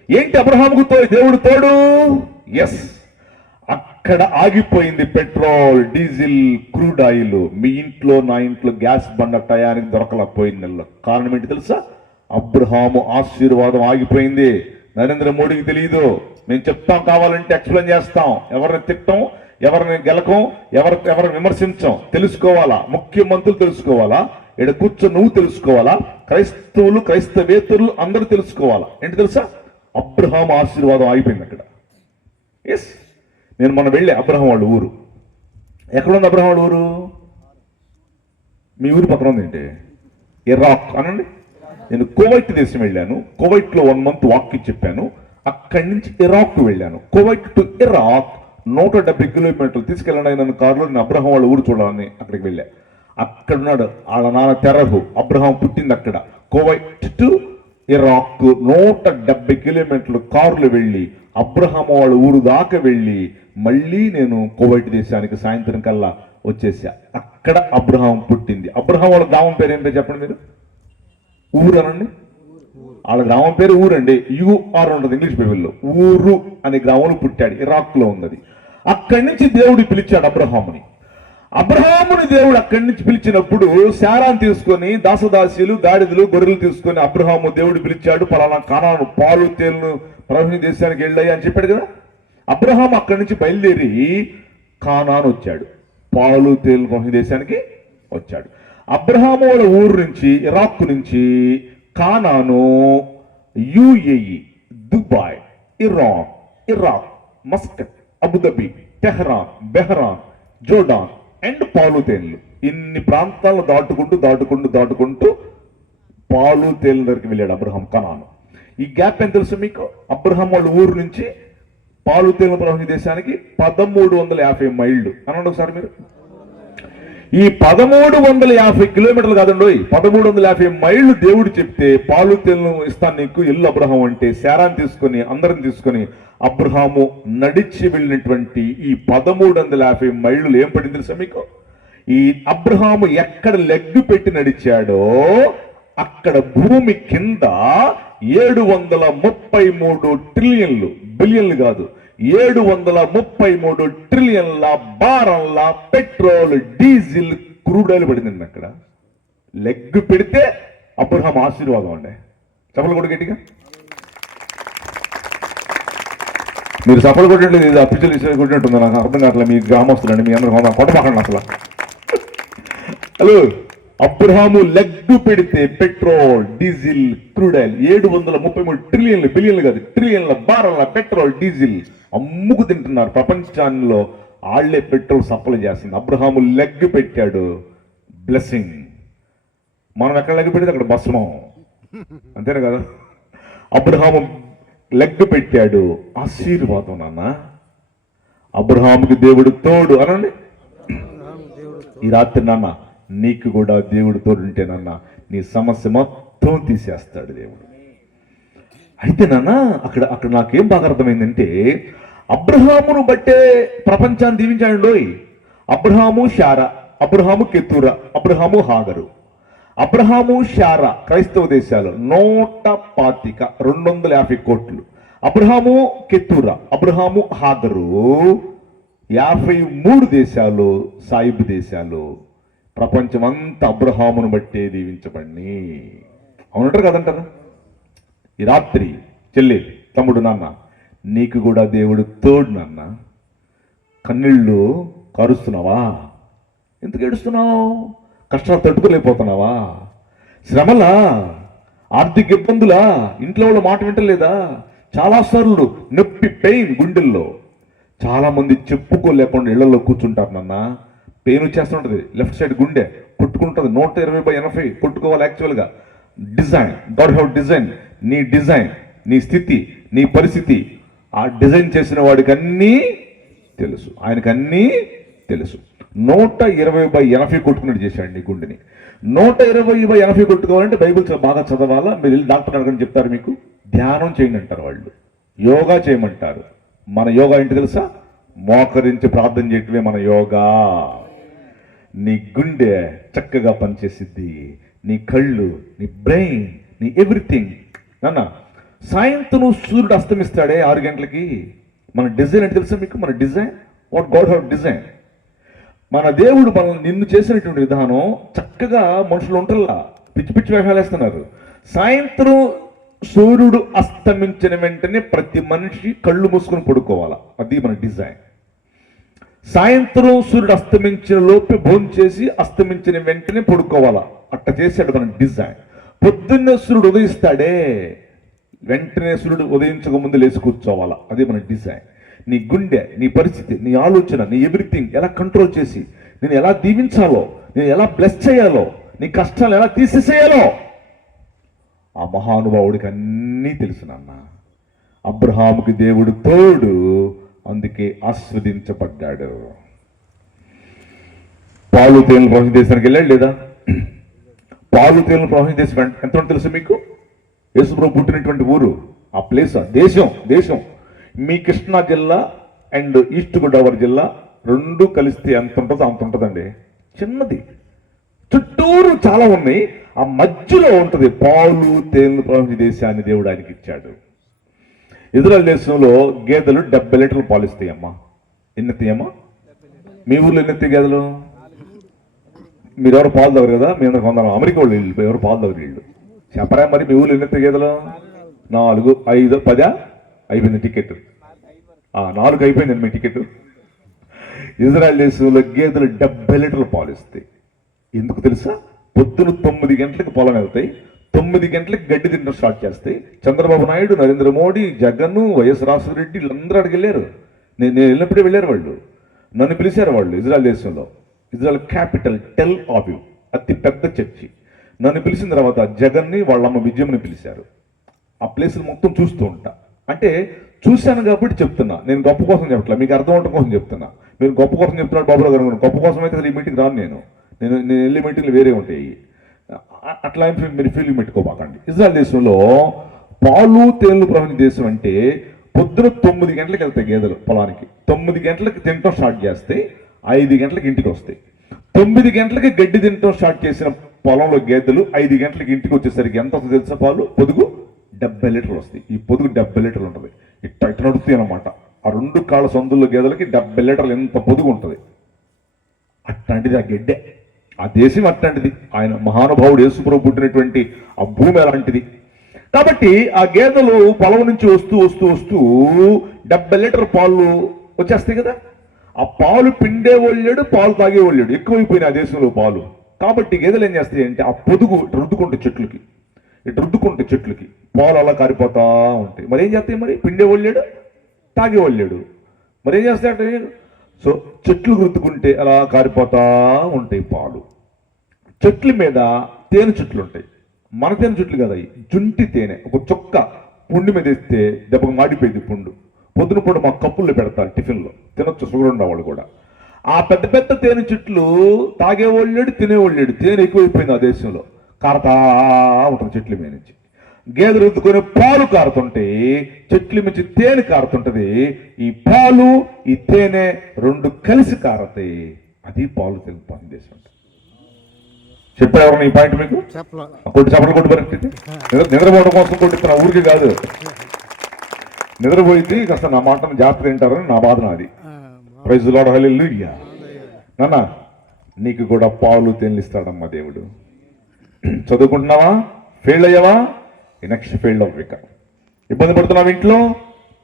ఏంటి అబ్రహాముకు దేవుడు తోడు? ఎస్, అక్కడ ఆగిపోయింది పెట్రోల్, డీజిల్, క్రూడ్ ఆయిల్. మీ ఇంట్లో, నా ఇంట్లో గ్యాస్ బండ టయానికి దొరకలేకపోయిన నెలలో. కారణం ఏంటి తెలుసా? అబ్రహాము ఆశీర్వాదం ఆగిపోయింది. నరేంద్ర మోడీకి తెలియదు. మేము చెప్తాం, కావాలంటే ఎక్స్ప్లెయిన్ చేస్తాం. ఎవరిని తిట్టం, ఎవరిని గెలకం, ఎవరిని విమర్శించాం. తెలుసుకోవాలా, ముఖ్యమంత్రులు తెలుసుకోవాలా, ఇక్కడ కూర్చొని నువ్వు తెలుసుకోవాలా, క్రైస్తవులు, క్రైస్తవేతరులు అందరూ తెలుసుకోవాలా. ఏంటి తెలుసా? అబ్రహాం ఆశీర్వాదం ఆగిపోయింది అక్కడ. ఎస్, నేను మొన్న వెళ్ళే అబ్రహాం వాళ్ళ ఊరు. ఎక్కడుంది అబ్రహాం వాళ్ళ ఊరు? మీ ఊరి పక్కన ఉంది ఏంటి? ఇరాక్ అనండి. నేను కువైట్ దేశం వెళ్ళాను. కువైట్లో 1 month వాక్కి చెప్పాను. అక్కడి నుంచి ఇరాక్ వెళ్ళాను. కువైట్ టు ఇరాక్ 170 కిలోమీటర్లు తీసుకెళ్ళండి నన్ను కారులో. నేను అబ్రహాం వాళ్ళ ఊరు చూడాలని అక్కడికి వెళ్ళా. అక్కడున్నాడు వాళ్ళ నాన్న తెరహు. అబ్రహాం పుట్టింది అక్కడ. కువైట్ టు ఇరాక్ 170 కిలోమీటర్లు కారులో వెళ్ళి అబ్రహాం వాళ్ళ ఊరు దాకా వెళ్ళి మళ్ళీ నేను కువైట్ దేశానికి సాయంత్రం కల్లా వచ్చేసా. అక్కడ అబ్రహాం పుట్టింది. అబ్రహాం వాళ్ళ గ్రామం పేరు ఏంటో చెప్పండి మీరు. ఊరు అనండి. వాళ్ళ గ్రామం పేరు ఊరండి. UR ఉంటుంది ఇంగ్లీష్ బైబిల్లో. ఊరు అనే గ్రామంలో పుట్టాడు. ఇరాక్లో ఉన్నది. అక్కడి నుంచి దేవుడు పిలిచాడు అబ్రహాముని. అబ్రహాముని దేవుడు అక్కడి నుంచి పిలిచినప్పుడు శారాన్ని తీసుకొని, దాసదాసీలు, గాడిదలు, గొర్రెలు తీసుకొని అబ్రహాము దేవుడు పిలిచాడు. పలానా కానాను పాలు తేలును ప్రవహించే దేశానికి వెళ్ళాయి అని చెప్పాడు కదా. అబ్రహాం అక్కడి నుంచి బయలుదేరి కానాను వచ్చాడు. పాలు తేలు ప్రవహించే దేశానికి వచ్చాడు. అబ్రహాము వాళ్ళ ఊరు నుంచి, ఇరాక్ నుంచి కానాను, UAE, Dubai, Iran, Iraq, Muscat, Abu Dhabi, Tehran, Bahrain, Jordan and పాలు తేళ్లు, ఇన్ని ప్రాంతాలను దాటుకుంటూ పాలు తేళ్ల దగ్గరికి వెళ్ళాడు అబ్రహాం కానాను. ఈ గ్యాప్ ఎంత తెలుసు మీకు? అబ్రహాం వాళ్ళ ఊరు నుంచి పాలు తేనెలు ప్రవహించే దేశానికి 1350 మైళ్ళు అనండి ఒకసారి మీరు. ఈ 1350 కిలోమీటర్లు కాదండి, 1350 మైళ్ళు దేవుడు చెప్తే పాలు తేనెలు ఇస్తాను నీకు, ఎల్లు అబ్రహాం అంటే శారాన్ని తీసుకొని అందరిని తీసుకొని అబ్రహాము నడిచి వెళ్ళినటువంటి ఈ 1350 మైళ్ళు ఏం పడింది తెలుసా మీకు? ఈ అబ్రహాము ఎక్కడ లెగ్గు పెట్టి నడిచాడో అక్కడ భూమి కింద 733 ట్రిలియన్లు, బిలియన్లు కాదు, 733 ట్రిలియన్ల భారంల పెట్రోల్, డీజిల్, క్రూడ్ ఆయిల్ పడిందండి అక్కడ. లెగ్ పెడితే అబ్రహాం ఆశీర్వాదం అండి. చెప్పలు కూడా గట్టిగా మీరు సఫలు కొట్టలేదు, ఇది అప్పిచలు కొట్టినట్టుంది, నాకు అర్థం కావట్లేదు. మీ గ్రామస్తులండి, మీ అందరూ కొట్టమాకండి అసలు. హలో, అబ్రహాము లెగ్గు పెడితే పెట్రోల్, డీజిల్, క్రూడ్ ఆయిల్ 733 ట్రిలియన్లు, బిలియన్లు కాదు, ట్రిలియన్ల భారంల పెట్రోల్, డీజిల్ అమ్ముకు తింటున్నారు. ప్రపంచాల్లో ఆళ్లే పెట్రోల్ సప్లై చేస్తుంది. అబ్రహాము లెగ్ పెట్టాడు, బ్లెస్సింగ్. మనం ఎక్కడ లెగ్ పెడితే అక్కడ భస్మం, అంతేనా కదా? అబ్రహాము లెగ్ పెట్టాడు, ఆశీర్వాదం. నాన్న అబ్రహాముకి దేవుడు తోడు అనండి. ఈ రాత్రి నాన్న నీకు కూడా దేవుడు తోడుంటే నాన్న నీ సమస్య మొత్తం తీసేస్తాడు దేవుడు. అయితే నాన్న అక్కడ నాకేం బాగా అర్థమైందంటే, అబ్రహామును బట్టే ప్రపంచాన్ని దీవించాడు. అబ్రహాము శారా, అబ్రహాము కెతూరా, అబ్రహాము హాగరు. అబ్రహాము శారా క్రైస్తవ దేశాలు 125 250 కోట్లు. అబ్రహాము కెతూరా, అబ్రహాము హాగరు 53 దేశాలు, సాయిబు దేశాలు. ప్రపంచమంతా అబ్రహామును బట్టే దీవించబడి. అవునంటారు కదంటారా? ఈ రాత్రి చెల్లి, తమ్ముడు, నాన్న నీకు కూడా దేవుడు తోడు. నాన్న కన్నీళ్ళు కరుస్తున్నావా? ఎందుకు ఏడుస్తున్నావు? కష్టాలు తట్టుకోలేకపోతున్నావా? శ్రమలా, ఆర్థిక ఇబ్బందులా, ఇంట్లో వాళ్ళ మాట వింటలేదా? చాలాసార్లు నొప్పి, పెయిన్ గుండెల్లో. చాలా మంది చెప్పుకోలేకుండా ఇళ్లలో కూర్చుంటారు. నాన్న పెయిన్ వచ్చేస్తుంటది, లెఫ్ట్ సైడ్ గుండె కొట్టుకుంటుంది. 120/80 కొట్టుకోవాలి. యాక్చువల్గా డిజైన్, గాడ్ హ్యావ్ డిజైన్. నీ డిజైన్, నీ స్థితి, నీ పరిస్థితి ఆ డిజైన్ చేసిన వాడికి అన్నీ తెలుసు, ఆయనకు అన్నీ తెలుసు. 120/80 కొట్టుకున్నట్టు చేశాడు నీ గుండెని. 120/80 కొట్టుకోవాలంటే బైబిల్ బాగా చదవాలా. మీరు వెళ్ళి డాక్టర్ అడగని చెప్తారు మీకు. ధ్యానం చేయండి అంటారు వాళ్ళు, యోగా చేయమంటారు. మన యోగా ఏంటి తెలుసా? మోకరించి ప్రార్థన చేయటమే మన యోగా. నీ గుండె చక్కగా పనిచేసిద్ది, నీ కళ్ళు, నీ బ్రెయిన్, నీ ఎవ్రీథింగ్. నాన్న సాయంత్రం సూర్యుడు అస్తమిస్తాడే 6 గంటలకి. మన డిజైన్ అంటే తెలుసా మీకు? మన design, what God have design. మన దేవుడు మనల్ని నిన్ను చేసినటువంటి విధానం చక్కగా మనుషులు ఉంటారా పిచ్చి పిచ్చి వేషాలు వేస్తున్నారు. సాయంత్రం సూర్యుడు అస్తమించిన వెంటనే ప్రతి మనిషి కళ్ళు మూసుకొని పడుకోవాలా, అది మన డిజైన్. సాయంత్రం సూర్యుడు అస్తమించిన లోపే భోజనం చేసి అస్తమించిన వెంటనే పడుకోవాలా, అట్ట చేశాడు మన డిజైన్. పొద్దున్న సూర్యుడు ఉదయిస్తాడే, వెంటనే సూర్యుడు ఉదయించక ముందు లేచి కూర్చోవాలా, అది మన డిజైన్. నీ గుండె, నీ పరిస్థితి, నీ ఆలోచన, నీ ఎవ్రీథింగ్ ఎలా కంట్రోల్ చేసి నేను ఎలా దీవించాలో, నేను ఎలా బ్లెస్ చేయాలో, నీ కష్టాలు ఎలా తీసేసేయాలో ఆ మహానుభావుడికి అన్నీ తెలుసు. నాన్న అబ్రహాముకి దేవుడు తోడు, అందుకే ఆస్వాదించబడ్డాడు. పాలు తేనెలు ప్రవహించే దేశానికి వెళ్ళాడు లేదా? పాలు తేనెలు ప్రవహించే దేశం ఎంత తెలుసు మీకు? యేసుప్రభు పుట్టినటువంటి ఊరు, ఆ ప్లేస్, దేశం మీ కృష్ణా జిల్లా అండ్ ఈస్ట్ గోదావరి జిల్లా రెండు కలిస్తే ఎంత ఉంటుందో అంత ఉంటుందండి. చిన్నది, చుట్టూరు చాలా ఉన్నాయి, ఆ మధ్యలో ఉంటుంది పాలు తేనెలు ప్రవహించే దేశాన్ని దేవుడు ఆయనకి ఇచ్చాడు. ఇజ్రాయెల్ దేశంలో గేదెలు 70 లీటర్లు పాలిస్తాయమ్మా. ఎన్నెత్తాయమ్మా? మీ ఊర్లో ఎన్నెత్తాయి గేదెలు? మీరు ఎవరు పాలు దగ్గర కదా, మీ అందరికి వందలు అమెరికా వాళ్ళు వీళ్ళు, ఎవరు పాలు దగ్గర వీళ్ళు చెప్పరా? మరి మీ ఊర్లో ఎన్నెత్తాయి గేదెలు? 4, 5, 10 అయిపోయింది టికెట్. 4 అయిపోయిందండి మీ టికెట్. ఇజ్రాయెల్ దేశంలో గేదెలు 70 లీటర్లు పాలిస్తాయి. ఎందుకు తెలుసా? పొద్దున 9 గంటలకు పొలం వెళ్తాయి, 9 గంటలకు గడ్డి తినడం స్టార్ట్ చేస్తాయి. చంద్రబాబు నాయుడు, నరేంద్ర మోడీ, జగన్, వైఎస్ రాజశేఖరరెడ్డి వీళ్ళందరూ అక్కడికి వెళ్ళారు. నేను వెళ్ళినప్పుడే వెళ్ళారు వాళ్ళు, నన్ను పిలిచారు వాళ్ళు. ఇజ్రాయెల్ దేశంలో, ఇజ్రాయెల్ క్యాపిటల్ టెల్ అవివ్, అతి పెద్ద చర్చి. నన్ను పిలిచిన తర్వాత జగన్ని వాళ్ళమ్మ విజయంని పిలిచారు. ఆ ప్లేసులు మొత్తం చూస్తూ ఉంటా. అంటే చూశాను కాబట్టి చెప్తున్నా. నేను గొప్ప కోసం చెప్పట్లా, మీకు అర్థం అవడం కోసం చెప్తున్నా. మీరు గొప్ప కోసం చెప్తున్నాడు బాబురావు గారు, గొప్ప కోసం అయితే అసలు ఈ మీటింగ్ రాను నేను వెళ్ళే మీటింగ్లు వేరే ఉంటాయి. అట్లా మీరు ఫీలింగ్ పెట్టుకోబాకండి. ఇజ్రాయల్ దేశంలో పాలు తేళ్లు ప్రవహించే దేశం అంటే పొద్దున 9 గంటలకు వెళ్తాయి గేదెలు పొలానికి. 9 గంటలకు తినటం స్టార్ట్ చేస్తే 5 గంటలకు ఇంటికి వస్తాయి. 9 గంటలకి గడ్డి తినటం స్టార్ట్ చేసిన పొలంలో గేదెలు 5 గంటలకి ఇంటికి వచ్చేసరికి ఎంత వస్తుంది తెలుసా? పాలు పొదుగు 70 లీటర్లు వస్తాయి. ఈ పొదుగు 70 లీటర్లు ఉంటుంది. ఇట్ట ఇట్ట నడుస్తాయి అనమాట. ఆ 2 కాళ్ళ సందుల్లో గేదెలకి 70 లీటర్లు ఎంత పొదుగు ఉంటుంది. అట్లాంటిది ఆ గడ్డే, ఆ దేశం అట్లాంటిది. ఆయన మహానుభావుడు యేసుప్రభు పుట్టినటువంటి ఆ భూమి అలాంటిది. కాబట్టి ఆ గేదెలు పొలం నుంచి వస్తూ వస్తూ వస్తూ 70 లీటర్ పాలు వచ్చేస్తాయి కదా. ఆ పాలు పిండేవాళ్ళాడు, పాలు తాగేవాళ్ళాడు. ఎక్కువైపోయినాయి ఆ దేశంలో పాలు. కాబట్టి గేదెలు ఏం చేస్తాయి అంటే ఆ పొదుగు రుద్దుకుంటే చెట్లకి, ఇటు రుద్దుకుంటే చెట్లకి పాలు అలా కారిపోతా ఉంటాయి. మరి ఏం చేస్తాయి? మరి పిండేవాళ్ళాడు, తాగేవాళ్ళాడు. మరి ఏం చేస్తాయంటే సో చెట్లు రుద్దుకుంటే అలా కారిపోతా ఉంటాయి పాలు. చెట్ల మీద తేనె చెట్లు ఉంటాయి. మన తేనె చెట్లు కదా, జుంటి తేనె. ఒక చొక్క పుండు మీద వేస్తే దెబ్బకు మాడిపోయింది పుండు. పొద్దున పూట మా కప్పుల్లో పెడతారు, టిఫిన్లో తినొచ్చు షుగర్ ఉన్నవాళ్ళు కూడా. ఆ పెద్ద పెద్ద తేనె చెట్లు తాగేవాళ్ళాడు, తినేవాళ్ళాడు. తేనె ఎక్కువైపోయింది ఆ దేశంలో. కారతా ఉంటుంది చెట్ల మీద నుంచి. గేదె రుద్దుకొని పాలు కారుతుంటే చెట్ల నుంచి తేనె కారుతుంటది. ఈ పాలు ఈ తేనె 2 కలిసి కారతాయి. అది పాలు తెలుపు దేశం. చెప్పారు ఎవరన్నా ఈ పాయింట్ మీకు? కొట్టి చప్పట్లు కొట్టి పరిస్థితి. నిద్రపోవడం కోసం కొట్టిస్తున్నా, ఊరికి కాదు. నిద్రపోయింది కాస్త నా మాటను జాగ్రత్త తింటారని నా బాధ నాది. ప్రైజ్ లార్డ్, హల్లెలూయా. నాన్న నీకు కూడా పాలు తేలిస్తాడమ్మా దేవుడు. చదువుకుంటున్నావా? ఫెయిల్ అయ్యావా? నెక్స్ట్ ఫెయిల్ అవ్వక. ఇబ్బంది పడుతున్నావు ఇంట్లో?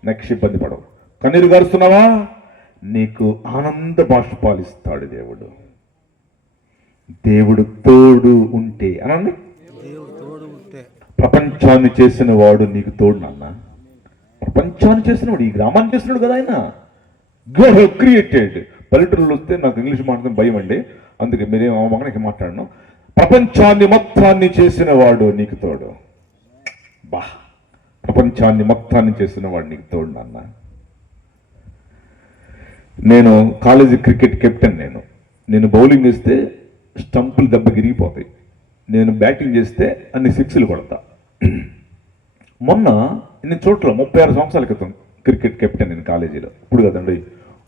నెక్స్ట్ ఇబ్బంది పడవు. కన్నీరు గారుస్తున్నావా? నీకు ఆనంద బాష్పాలు ఇస్తాడు దేవుడు. దేవుడు తోడు ఉంటే అనండి. ప్రపంచాన్ని చేసిన వాడు నీకు తోడు నాన్న. ప్రపంచాన్ని చేసినవాడు, ఈ గ్రామాన్ని చేసినాడు కదా ఆయన. God created. పల్లెటూరులో వస్తే నాకు ఇంగ్లీష్ మాట్లాడడం భయం అండి, అందుకే మీరేం అవమానం మాట్లాడను. ప్రపంచాన్ని మొత్తాన్ని చేసిన వాడు నీకు తోడు. బా, ప్రపంచాన్ని మొత్తాన్ని చేసిన వాడు నీకు తోడు నాన్న. నేను కాలేజీ క్రికెట్ కెప్టెన్. నేను బౌలింగ్ వేస్తే స్టంపులు దెబ్బ గిరిగిపోతాయి. నేను బ్యాటింగ్ చేస్తే అన్ని 6లు కొడతా. మొన్న నేను చోట్ల 36 సంవత్సరాల క్రితం క్రికెట్ కెప్టెన్ నేను కాలేజీలో. ఇప్పుడు కదండి,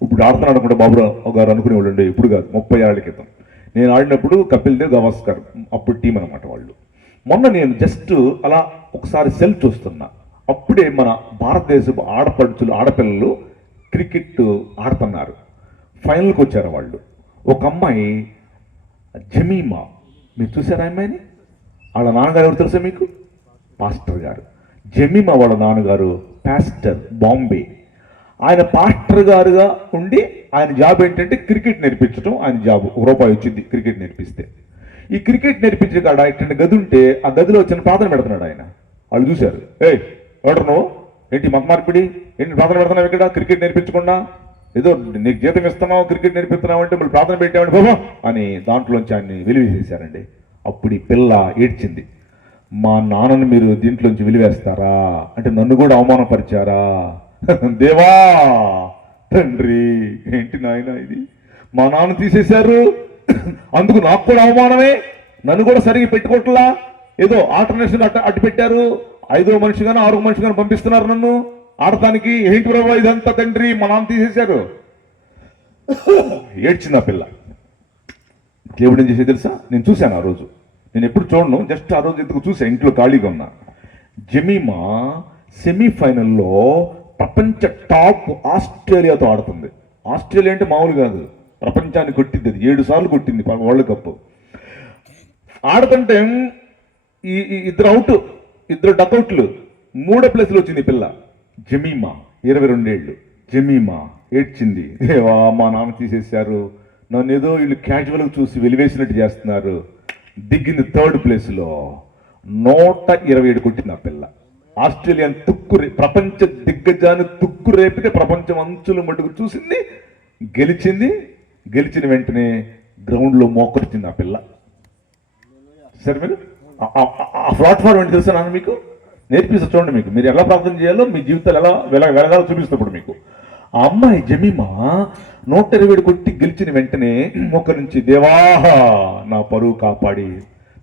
ఇప్పుడు ఆడుతున్నాడు అనుకుంటే బాబురావు గారు అనుకునేవాళ్ళు. ఇప్పుడు కాదు, 30 ఏళ్ల క్రితం నేను ఆడినప్పుడు కపిల్ దేవ్, గవాస్కర్ అప్పుడు టీం అనమాట వాళ్ళు. మొన్న నేను జస్ట్ అలా ఒకసారి సెల్ చూస్తున్నా. అప్పుడే మన భారతదేశపు ఆడపిల్లలు క్రికెట్ ఆడుతున్నారు. ఫైనల్కి వచ్చారు వాళ్ళు. ఒక అమ్మాయి జమీమా, మీరు చూసారా అమ్మాయిని? వాళ్ళ నాన్నగారు ఎవరు తెలుసా మీకు? పాస్టర్ గారు. జమీమా వాళ్ళ నాన్నగారు పాస్టర్, బాంబే. ఆయన పాస్టర్ గారుగా ఉండి ఆయన జాబ్ ఏంటంటే క్రికెట్ నేర్పించడం. ఆయన జాబ్ ₹1 వచ్చింది క్రికెట్ నేర్పిస్తే. ఈ క్రికెట్ నేర్పించే కాడ ఇట్లాంటి గది ఉంటే ఆ గదిలో వచ్చిన ప్రార్థన పెడుతున్నాడు ఆయన. వాళ్ళు చూశారు, ఎవరు నువ్వు ఏంటి మత మార్పిడి, ఏంటి ప్రార్థన పెడుతున్నావు ఇక్కడ క్రికెట్ నేర్పించకుండా? ఏదో నీకు జీతం ఇస్తున్నావు, క్రికెట్ నేర్పిస్తున్నావు అంటే మళ్ళీ ప్రార్థన పెట్టామని బాబా అని దాంట్లోంచి ఆయన్ని వెలివేసేశారండి. అప్పుడు ఈ పిల్ల ఏడ్చింది, మా నాన్నని మీరు దీంట్లోంచి వెలివేస్తారా అంటే నన్ను కూడా అవమానపరిచారా? దేవా తండ్రి, ఏంటి నాయన ఇది, మా నాన్న తీసేశారు, అందుకు నాకు కూడా అవమానమే, నన్ను కూడా సరిగ్గా పెట్టుకోవట్లా, ఏదో ఆల్టర్నేషన్ అడ్డు పెట్టారు, 5వ మనిషి కానీ 6వ మనిషి కానీ పంపిస్తున్నారు నన్ను ఆడటానికి. ఏంటి ప్రభావ ఇదంతా తండ్రి, మా నాన్న తీసేశారు. ఏడ్చింది ఆ పిల్ల. దేవుడు ఏం చేసే తెలుసా? నేను చూశాను ఆ రోజు. నేను ఎప్పుడు చూడను, జస్ట్ ఆ రోజు ఎందుకు చూసా, ఇంట్లో ఖాళీగా ఉన్నా. జమీమా సెమీఫైనల్లో ప్రపంచ టాప్ ఆస్ట్రేలియాతో ఆడుతుంది. ఆస్ట్రేలియా అంటే మామూలు కాదు, ప్రపంచాన్ని కొట్టింది. అది 7 సార్లు కొట్టింది వరల్డ్ కప్. ఆడుతుంటే ఈ 2 అవుట్, 2 డకౌట్లు, 3వ ప్లేస్లో వచ్చింది పిల్ల జమీమా. 22 ఏళ్ళు. జమీమా ఏడ్చింది, దేవా మా నాన్న తీసేశారు, నన్ను ఏదో వీళ్ళు క్యాజువల్గా చూసి వెలివేసినట్టు చేస్తున్నారు. దిగింది 3rd ప్లేస్లో. 127 కొట్టింది ఆ పిల్ల. ఆస్ట్రేలియన్ ప్రపంచ దిగ్గజాన్ని తుక్కు రేపితే ప్రపంచం అంచులు మటుకు చూసింది, గెలిచింది. గెలిచిన వెంటనే గ్రౌండ్లో మోకరిచింది ఆ పిల్ల. సరే, మీరు ఆ ప్లాట్ఫామ్ ఏంటి తెలుసా నాన్న మీకు? నేర్పిస్తా చూడండి మీకు, మీరు ఎలా ప్రార్థన చేయాలో, మీ జీవితాలు ఎలా వెలగాలో చూపిస్తున్నప్పుడు మీకు. ఆ అమ్మాయి జమీమా 120 కొట్టి గెలిచిన వెంటనే ఒక నుంచి, దేవాహ నా పరువు కాపాడి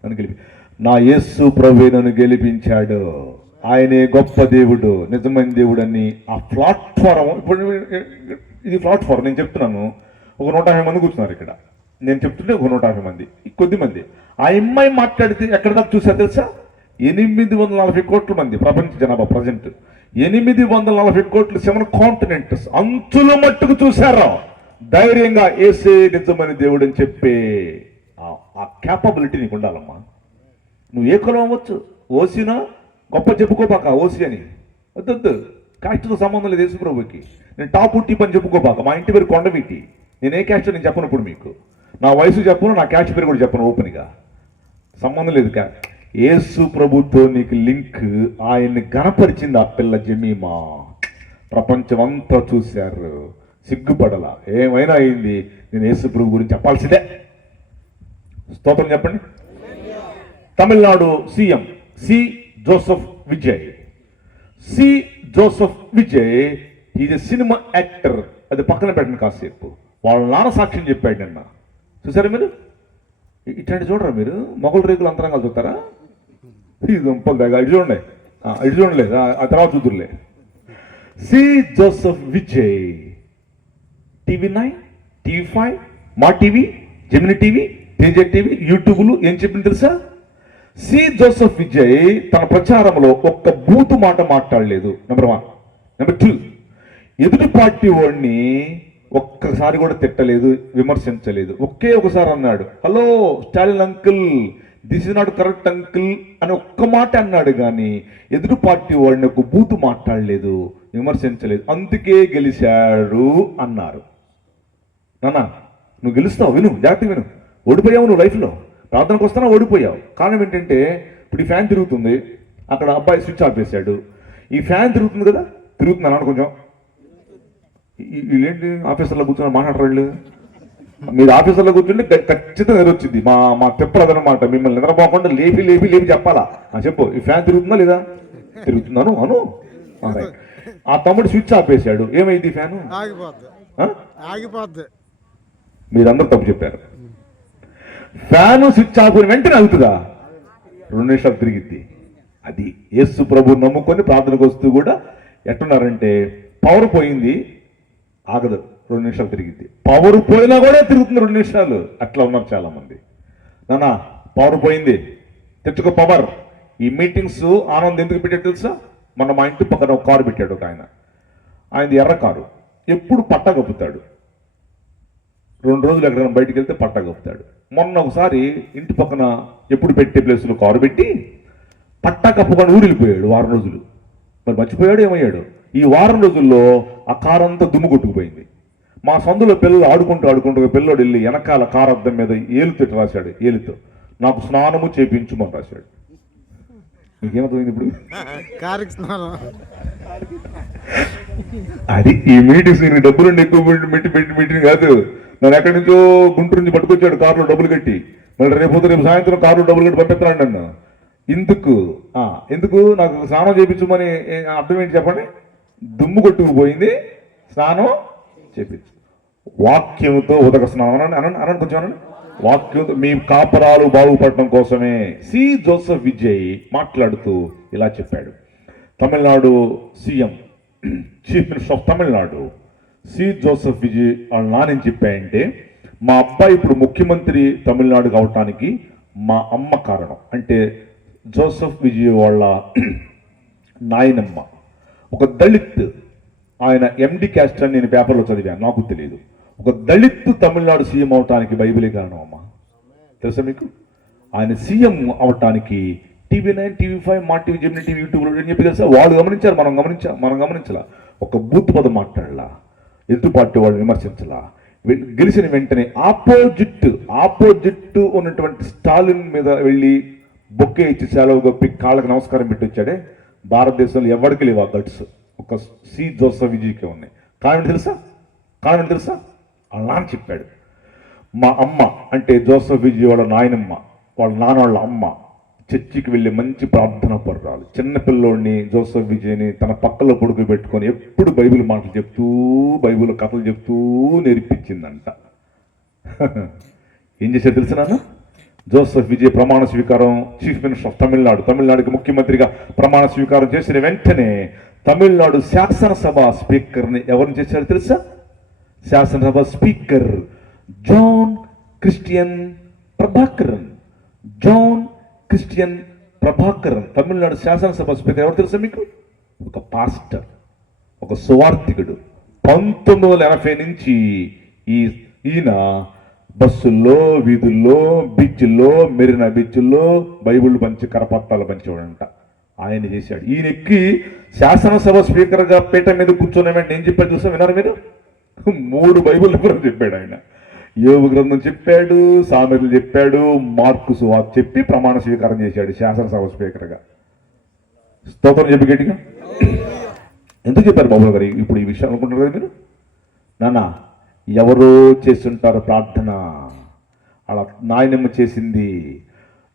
నన్ను గెలిపి, నా యేసు ప్రభువే నన్ను గెలిపించాడు, ఆయనే గొప్ప దేవుడు, నిజమైన దేవుడు అని ఆ ప్లాట్ఫారం. ఇప్పుడు ఇది ప్లాట్ఫారం, నేను చెప్తున్నాను, ఒక 150 మంది కూర్చున్నారు ఇక్కడ, నేను చెప్తుంటే ఒక 150 మంది, కొద్ది మంది. ఆ అమ్మాయి మాట్లాడితే ఎక్కడ దాకా చూసారు తెలుసా? 840 కోట్ల మంది ప్రపంచ జనాభా ప్రజెంట్, 840 కోట్లు, 7 కాంటినెంట్స్, అంచుల మట్టుకు చూశారు ధైర్యంగా ఏసే నిజమైన దేవుడు అని చెప్పే ఆ క్యాపబిలిటీ నీకు ఉండాలమ్మా. నువ్వు ఏ కులం అవ్వచ్చు, ఓసీనా గొప్ప చెప్పుకోబాక ఓసీ అని, వద్దొద్దు, కాస్ట్తో సంబంధం లేదు యేసు ప్రభుకి. నేను టాప్ ఉట్టి పని చెప్పుకోబాక, మా ఇంటి పేరు కొండవీటి, నేను ఏ క్యాస్ట్ నేను చెప్పను. ఇప్పుడు మీకు నా వయసు చెప్పను, నా క్యాస్ట్ పేరు కూడా చెప్పను, ఓపెన్గా సంబంధం లేదు. యేసు ప్రభుతో నీకు లింక్, ఆయన్ని గణపరిచింది ఆ పిల్ల జమీమా. ప్రపంచం అంతా చూశారు, సిగ్గుపడలా, ఏమైనా అయింది, నేను యేసు ప్రభు గురించి చెప్పాల్సిందే. స్తోత్రం చెప్పండి. Tamil Nadu CM C Joseph Vijay. C Joseph Vijay is a cinema actor. అది పక్కన పెట్టండి కాసేపు. వాళ్ళ నాన్న సాక్ష్యం చెప్పాడు నిన్న, చూసారా మీరు? ఇట్లాంటి చూడరా మీరు? మొగలు రేకులు అంతరంగా చూస్తారా? ఇది దుంపలు దగ్గర ఇటు చూడండి, ఇటు చూడలేదు, ఆ తర్వాత చూద్దురులే. C Joseph Vijay, TV9, TV5, Maa TV, Gemini TV, Teja TV, యూట్యూబ్లు ఏం చెప్పింది తెలుసా? సి జోసెఫ్ విజయ్ తన ప్రచారంలో ఒక్క బూతు మాట మాట్లాడలేదు. నెంబర్ 1. నెంబర్ 2, ఎదుటి పార్టీ వాడిని ఒక్కసారి కూడా తిట్టలేదు, విమర్శించలేదు. ఒకే ఒకసారి అన్నాడు, hello Stalin uncle, this is not correct uncle అని ఒక్క మాట అన్నాడు, కానీ ఎదుటి పార్టీ వాడిని ఒక బూతు మాట్లాడలేదు, విమర్శించలేదు. అందుకే గెలిచాడు అన్నారు. నాన్న నువ్వు గెలుస్తావు, విను, జాగ్రత్తగా విను. ఓడిపోయావు నువ్వు లైఫ్లో, ప్రార్థనకు వస్తున్నా ఓడిపోయావు. కారణం ఏంటంటే ఇప్పుడు ఈ ఫ్యాన్ తిరుగుతుంది, అక్కడ అబ్బాయి స్విచ్ ఆఫ్ చేశాడు, ఈ ఫ్యాన్ తిరుగుతుంది కదా, తిరుగుతుంది అన్నాడు. కొంచెం వీళ్ళేంటి ఆఫీసర్లో కూర్చొని మాట్లాడరు వీళ్ళు? మీరు ఆఫీసర్లో కూర్చుంటే ఖచ్చితంగా ఎదురొచ్చింది. మా తెప్పలు అదనమాట, మిమ్మల్ని నిద్రపోకుండా లేపి లేపి లేపి చెప్పాలా. చెప్పు, ఈ ఫ్యాన్ తిరుగుతుందా లేదా? తిరుగుతున్నాను అను. ఆ తమ్ముడు స్విచ్ ఆఫ్ చేశాడు, ఏమైంది ఫ్యాను? ఆగిపోద్ది. మీరందరూ తప్పు చెప్పారు. ఫ్యాను స్విచ్ ఆఫ్ వెంటనే అవుతుందా? 2 నిమిషాలు తిరిగిద్ది. అది యేసు ప్రభు నమ్ముకొని ప్రార్థనకు వస్తూ కూడా ఎట్టున్నారంటే, పవర్ పోయింది ఆగదు, 2 నిమిషాలు తిరిగిద్ది. పవర్ పోయినా కూడా తిరుగుతుంది 2 నిమిషాలు. అట్లా ఉన్నారు చాలా మంది. నాన్న పవర్ పోయింది, తెచ్చుకో పవర్. ఈ మీటింగ్స్ ఆనంద్ ఎందుకు పెట్టాడు తెలుసా? మన మా ఇంటి పక్కన ఒక కారు పెట్టాడు ఒక ఆయన, ఆయనది ఎర్ర కారు, ఎప్పుడు పట్టా కప్పుతాడు. 2 రోజులు ఎక్కడైనా బయటికి వెళ్తే పట్టా కప్పుతాడు. మొన్న ఒకసారి ఇంటి పక్కన ఎప్పుడు పెట్టే ప్లేస్లో కారు పెట్టి పట్టా కప్పుకొని ఊరు వెళ్ళిపోయాడు 1 వారం రోజులు. మరి మర్చిపోయాడు, ఏమయ్యాడు? ఈ 1 వారం రోజుల్లో ఆ కారు అంతా దుమ్ము కొట్టుకుపోయింది. మా సందులో పిల్లలు ఆడుకుంటూ ఒక పిల్లోడు వెళ్ళి వెనకాల కారు అద్దం మీద ఏలుతో రాశాడు, ఏలుతో నాకు స్నానము చేయించుమని రాశాడు. మీకేమవుతుంది ఇప్పుడు? అది ఈ మీటింగ్స్, నేను డబ్బులు ఎక్కువ మీటింగ్ కాదు. నన్ను ఎక్కడి నుంచో గుంటూరు నుంచి పట్టుకొచ్చాడు కారులో డబ్బులు కట్టి, మళ్ళీ రేపు సాయంత్రం కారులో డబ్బులు కట్టి పంపిస్తున్నాడు నన్ను. ఎందుకు నాకు స్నానం చేయించమని అర్థం ఏంటి చెప్పండి? దుమ్ము కొట్టుకుపోయింది, స్నానం చేయించు. వాక్యంతో ఉదక స్నానం అనండి కొంచెం అనండి. వాక్యం మీ కాపరాలు బాగుపడటం కోసమే. సి జోసెఫ్ విజయ్ మాట్లాడుతూ ఇలా చెప్పాడు. Tamil Nadu CM, chief minister of Tamil Nadu C Joseph Vijay వాళ్ళ నాన్న చెప్పాయంటే, మా అబ్బాయి ఇప్పుడు ముఖ్యమంత్రి తమిళనాడు కావటానికి మా అమ్మ కారణం. అంటే జోసెఫ్ విజయ్ వాళ్ళ నాయనమ్మ ఒక దళిత్, ఆయన ఎండి క్యాస్ట్ అని నేను పేపర్లో చదివాను, నాకు తెలియదు. ఒక దళిత్ తమిళనాడు సీఎం అవటానికి బైబిలే కారణం అమ్మా, తెలుసా మీకు? ఆయన సీఎం అవటానికి TV9, TV5, Maa TV, Gemini TV, యూట్యూబ్లో ఏం చెప్పి తెలుసా? వాళ్ళు గమనించారు, మనం గమనించాలా. ఒక బూత్ పదం మాట్లాడలా, ఎదుటి పార్టీ వాళ్ళు విమర్శించలా. గెలిచిన వెంటనే ఆపోజిట్ ఉన్నటువంటి స్టాలిన్ మీద వెళ్ళి బొక్కే ఇచ్చి సెలవు గొప్పి కాళ్ళకి నమస్కారం పెట్టి వచ్చాడే. భారతదేశంలో ఎవరికి లేవు ఆ గట్స్, ఒక సి జోసెఫ్ విజయ్కే ఉన్నాయి. కారణం తెలుసా? వాళ్ళ నాన్న చెప్పాడు. మా అమ్మ అంటే జోసెఫ్ విజయ్ వాళ్ళ నాయనమ్మ, వాళ్ళ నాన్న వాళ్ళ అమ్మ చర్చికి వెళ్ళి మంచి ప్రార్థన పరురాలు. చిన్నపిల్లోడిని జోసెఫ్ విజయ్ని తన పక్కలో పొడుగు పెట్టుకొని ఎప్పుడు బైబిల్ మాటలు చెప్తూ బైబిల్ కథలు చెప్తూ నేర్పించిందంట. ఏం చేశారు తెలుసు నాన్న? జోసెఫ్ విజయ్ ప్రమాణ స్వీకారం, చీఫ్ మినిస్టర్ ఆఫ్ తమిళనాడుకి ముఖ్యమంత్రిగా ప్రమాణ స్వీకారం చేసిన వెంటనే తమిళనాడు శాసనసభ స్పీకర్ని ఎవరిని చేశారు తెలుసా? శాసనసభ speaker John Christian Prabhakaran. Tamil Nadu శాసనసభ స్పీకర్ ఎవరు తెలుసా మీకు? ఒక పాస్టర్, ఒక సువార్థికుడు. 1980 నుంచి ఈయన బస్సుల్లో, వీధుల్లో, బీచ్ల్లో, మెరీనా బీచ్ల్లో బైబిల్ పంచి కరపత్రాలు పంచేవాడంట. ఆయన చేశాడు. ఈయన ఎక్కి శాసనసభ స్పీకర్గా పీఠ మీద కూర్చున్న వెంటనే ఏం చెప్పాడు చూసా? విన్నారు మీరు? 3 బైబిల్ కూడా చెప్పాడు ఆయన. యోబు గ్రంథం చెప్పాడు, సామెతలు చెప్పాడు, మార్కు సువార్త చెప్పి ప్రమాణ స్వీకారం చేశాడు శాసనసభ స్పీకర్గా. స్తోత్రం చెప్పి గట్టిగా. ఎందుకు చెప్పారు బాబు గారు ఇప్పుడు ఈ విషయం అనుకుంటారు కదా మీరు? నాన్న, ఎవరో చేస్తుంటారు ప్రార్థన. అలా నాయనమ్మ చేసింది.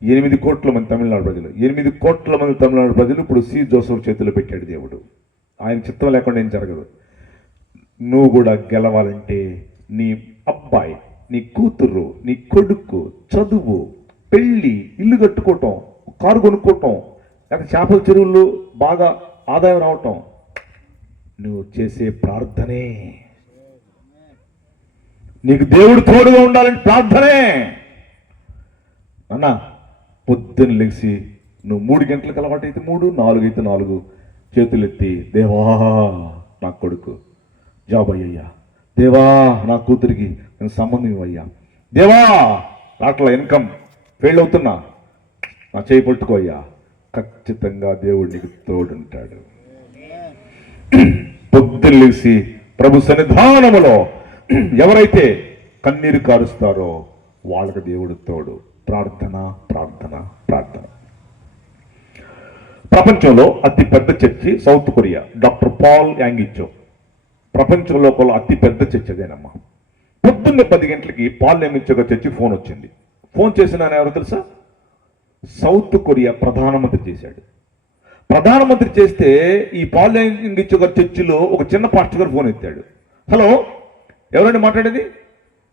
8 కోట్ల మంది తమిళనాడు ప్రజలు, 8 కోట్ల మంది తమిళనాడు ప్రజలు ఇప్పుడు సి జోసెఫ్ చేతిలో పెట్టాడు దేవుడు. ఆయన చిత్తం లేకుండా ఏం జరగదు. నువ్వు కూడా గెలవాలంటే నీ అబ్బాయి, నీ కూతురు, నీ కొడుకు చదువు, పెళ్ళి, ఇల్లు కట్టుకోవటం, కారు కొనుక్కోవటం, లేకపోతే చేపల చెరువుల్లో బాగా ఆదాయం రావటం నువ్వు చేసే ప్రార్థనే. నీకు దేవుడు తోడుగా ఉండాలని ప్రార్థనే. అన్నా, పొద్దున్న లెగిసి నువ్వు 3 గంటలకు అలవాటు అయితే 3, 4 అయితే 4 చేతులు ఎత్తి, దేవా నా కొడుకు జాబ్ అయ్యయ్యా, దేవా నా కూతురికి నేను సంబంధం ఇవ్వయ్యా, దేవా అట్లా ఇన్కమ్ ఫెయిల్ అవుతున్నా నా చేయి పట్టుకో అయ్యా. ఖచ్చితంగా దేవుడు నీకు తోడుంటాడు. పొద్దున్న లేచి ప్రభు సన్నిధానములో ఎవరైతే కన్నీరు కారుస్తారో వాళ్ళకి దేవుడు తోడు. ప్రార్థన ప్రార్థన ప్రార్థన. ప్రపంచంలో అతి పెద్ద చర్చి South Korea, doctor Paul Yonggi Cho. ప్రపంచంలో అతి పెద్ద చర్చి అదేనమ్మా. పొద్దున్నే 10 గంటలకి పాల్ యాంగిచో చర్చి ఫోన్ వచ్చింది. ఫోన్ చేసిన ఎవరు తెలుసా? సౌత్ కొరియా ప్రధానమంత్రి చేశాడు. ప్రధానమంత్రి చేస్తే ఈ పాల్ యాంగిచో గారి చర్చిలో ఒక చిన్న పాస్టర్ గారు ఫోన్ ఎత్తాడు. హలో, ఎవరండి మాట్లాడేది?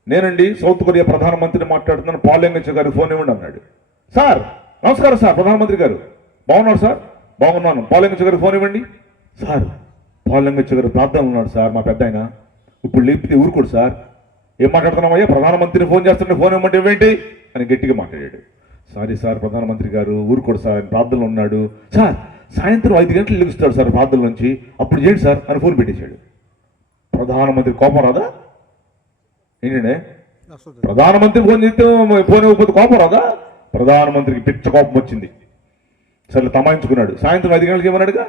నేనండి, సౌత్ కొరియా ప్రధానమంత్రిని మాట్లాడుతున్నాను, పాల్ యాంగిచో గారికి ఫోన్ ఇవ్వండి అన్నాడు. సార్ నమస్కారం సార్, ప్రధానమంత్రి గారు బాగున్నారు సార్? బాగున్నాను. పాల్ యాంగిచో గారికి ఫోన్ ఇవ్వండి. సార్ పాల్ యాంగిచో గారు ప్రార్థన ఉన్నాడు సార్, మా పెద్ద ఆయన ఇప్పుడు లేపితే ఊరుకోడు సార్. ఏం మాట్లాడుతున్నామయ్యా? ప్రధానమంత్రిని ఫోన్ చేస్తుంటే ఫోన్ ఇవ్వమంటే ఇవ్వేంటి అని గట్టిగా మాట్లాడాడు. సారీ సార్ ప్రధానమంత్రి గారు ఊరుకోడు సార్, ప్రార్థనలో ఉన్నాడు సార్. సాయంత్రం 5 గంటలు లెగుస్తాడు సార్ ప్రార్థన నుంచి, అప్పుడు చేయండి సార్ అని ఫోన్ పెట్టేశాడు. ప్రధానమంత్రి కోపం రాదా? ఏంటంటే ప్రధానమంత్రి ఫోన్ చేస్తే ఫోన్ ఇవ్వకపోతే కోపం రాదా? ప్రధానమంత్రికి పిచ్చ కోపం వచ్చింది. సరే తమాయించుకున్నాడు. సాయంత్రం 5 గంటలకు ఏమన్నాడుగా,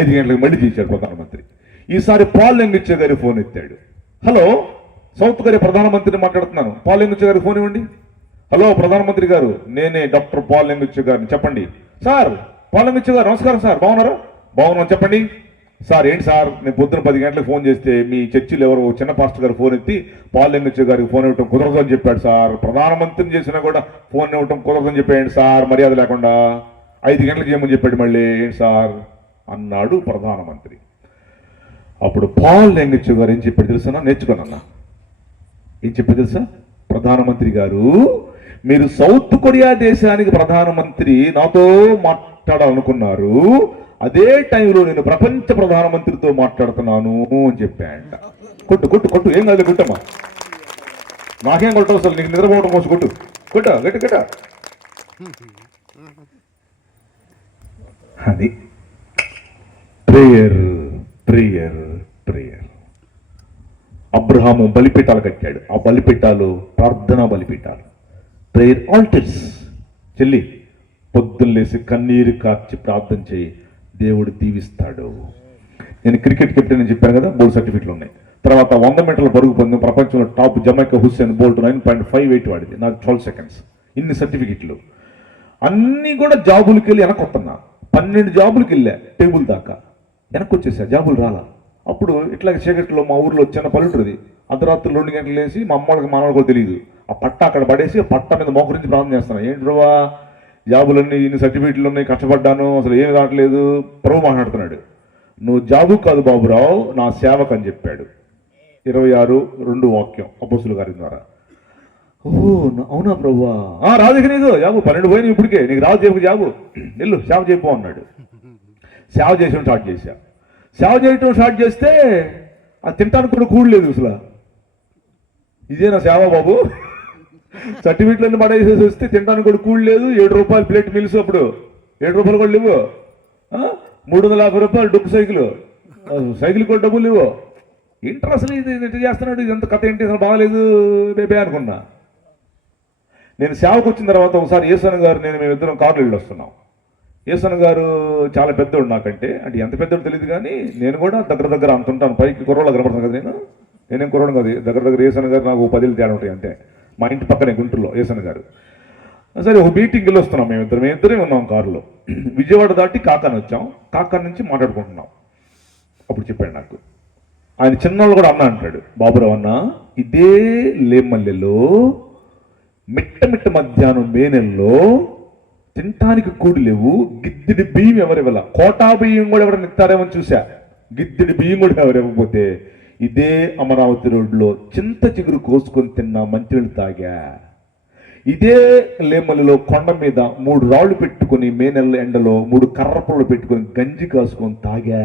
5 గంటలకు మళ్ళీ చేశాడు ప్రధానమంత్రి. ఈసారి పాల్ యాంగిచో గారి ఫోన్ ఎత్తాడు. హలో, సౌత్ కొరియా ప్రధానమంత్రిని మాట్లాడుతున్నాను, పాల్ యాంగిచో గారికి ఫోన్ ఇవ్వండి. హలో ప్రధానమంత్రి గారు, నేనే డాక్టర్ పాల్ యాంగిచో గారిని, చెప్పండి. సార్ పాల్ యాంగిచో గారు నమస్కారం సార్, బాగున్నారా? బాగున్నాం, చెప్పండి. సార్ ఏంటి సార్, నేను పొద్దున 10 గంటలకు ఫోన్ చేస్తే మీ చర్చిలో ఎవరో చిన్న పాస్టర్ గారు ఫోన్ ఎత్తి పాల్ యాంగిచో గారికి ఫోన్ ఇవ్వటం కుదరదు అని చెప్పాడు సార్. ప్రధానమంత్రిని చేసినా కూడా ఫోన్ ఇవ్వటం కుదరదని చెప్పాడు సార్, మర్యాద లేకుండా 5 గంటలకు చేయమని చెప్పాడు మళ్ళీ. ఏంటి సార్ అన్నాడు ప్రధానమంత్రి. అప్పుడు పాల్ యాంగిచో గారు ఏం చెప్పాడు తెలుసా? నేర్చుకోనన్నా. ఏం చెప్పాడు తెలుసా? ప్రధానమంత్రి గారు, మీరు సౌత్ కొరియా దేశానికి ప్రధానమంత్రి నాతో మాట్లాడాలనుకున్నారు, అదే టైంలో నేను ప్రపంచ ప్రధానమంత్రితో మాట్లాడుతున్నాను అని చెప్పాడంట. కొట్టు కొట్టు కొట్టు, ఏం కాదు కొట్టమ్మా, నాకేం కొట్టవు అసలు, నీకు నిద్రపోవడం కోసం కొట్టు, కొట్ట గట్టి కట్ట. అది ప్రేయర్ ప్రేయర్ ప్రేయర్. అబ్రహాము బలిపీఠాలు కట్టాడు. ఆ బలిపీఠాలు ప్రార్థనా బలిపీఠాలు, ప్రేయర్ ఆల్టర్స్. చెల్లి పొద్దున్న లేసి కన్నీరు కార్చి ప్రార్థన చేయి, దేవుడు దీవిస్తాడు. నేను క్రికెట్ కెప్టెన్ అని చెప్పాను కదా, 3 సర్టిఫికెట్లు ఉన్నాయి. తర్వాత 100 మీటర్ల పరుగు పొంది ప్రపంచంలో టాప్ జమైకా హుస్సేన్ బోల్ట్ 9.58 వాడిది, నాకు 12 సెకండ్స్. ఇన్ని సర్టిఫికెట్లు అన్నీ కూడా జాబులకి వెళ్ళి వెనకొస్తున్నా. 12 జాబులకి వెళ్ళా, టేబుల్ దాకా వెనక్కి వచ్చేసా, జాబులు రాలా. అప్పుడు ఇట్లా చీకట్లో మా ఊర్లో చిన్న పల్లెటూరుది, అర్ధరాత్రి 2 గంటలు వేసి మా అమ్మకి మనవాళ్ళు కూడా తెలియదు, ఆ పట్ట అక్కడ పడేసి పట్ట మీద మోకరించి ప్రార్థన చేస్తాను. ఏంటి బ్రవా, జాబులన్నీ ఇన్ని సర్టిఫికెట్లు ఉన్నాయి, కష్టపడ్డాను, అసలు ఏమి రావట్లేదు. ప్రభు మాట్లాడుతున్నాడు, నువ్వు జాబు కాదు బాబురావు, నా సేవకు అని చెప్పాడు. 26:2 వాక్యం అపోస్తుల గారి ద్వారా. ఓహో అవునా ప్రభువా, రాదు నీకు జాబు 12 పోయినా ఇప్పటికే, నీకు రాదు చెప్పు జాబు, వెళ్ళు సేవ చేయపో అన్నాడు. సేవ చేయడం స్టార్ట్ చేశా. సేవ చేయటం స్టార్ట్ చేస్తే అది తినడానికి కూడా కూడలేదు అసలు. ఇదే నా సేవ బాబు, సర్టిఫికెట్లన్నీ పడేసేసి వస్తే తినడానికి కూడా కూడలేదు. 7 రూపాయలు ప్లేట్ మీల్స్, అప్పుడు 7 రూపాయలు కూడా లేవు. 350 రూపాయలు డొక్కు సైకిల్ కూడా డబ్బులు లేవు. ఏంటర్ అసలు ఇది ఇట్లా చేస్తున్నాడు, ఇదంతా కథ ఏంటి, అసలు బాగాలేదు బేబే అనుకున్నా. నేను సేవకు వచ్చిన తర్వాత ఒకసారి యేసన్న గారు నేను మేమిద్దరం కార్లో వెళ్ళి వస్తున్నాం. యేసన్న గారు చాలా పెద్దోడు నాకంటే, అంటే ఎంత పెద్దోడు తెలియదు కానీ నేను కూడా దగ్గర అంత ఉంటాను. పైకి కుర్రోళ్ళు కనపడతాను కదా, నేనేం కుర్రోడు కాదు. దగ్గర యేసన్న గారు నాకు 10 ఏళ్ళు తేడా ఉంటాయి అంతే. మా ఇంటి పక్కనే గుంటూరులో యేసన్న గారు. సరే ఒక మీటింగ్కి వెళ్ళి వస్తున్నాం, మేమిద్దరే ఉన్నాం కారులో. విజయవాడ దాటి కాకాని వచ్చాం. కాకాని నుంచి మాట్లాడుకుంటున్నాం. అప్పుడు చెప్పాడు నాకు, ఆయన చిన్నవాళ్ళు కూడా అన్న అంటాడు, బాబురావు అన్న ఇదే లేమల్లెలో మిట్ట మధ్యాహ్నం మే నెలలో తినటానికి కూడి లేవు, గిద్దెడి బియ్యం ఎవరివ్వాల, కోటా బియ్యం కూడా ఎవరైనా ఇస్తారేమని చూసా. గిద్దెడి బియ్యం కూడా ఎవరివ్వకపోతే ఇదే అమరావతి రోడ్లో చింత చిగురు కోసుకొని తిన్నా, మంచినీళ్ళు తాగా. ఇదే లేమల్లిలో కొండ మీద 3 రాళ్ళు పెట్టుకుని మే నెల ఎండలో 3 కర్రపళ్ళు పెట్టుకుని గంజి కాసుకొని తాగా.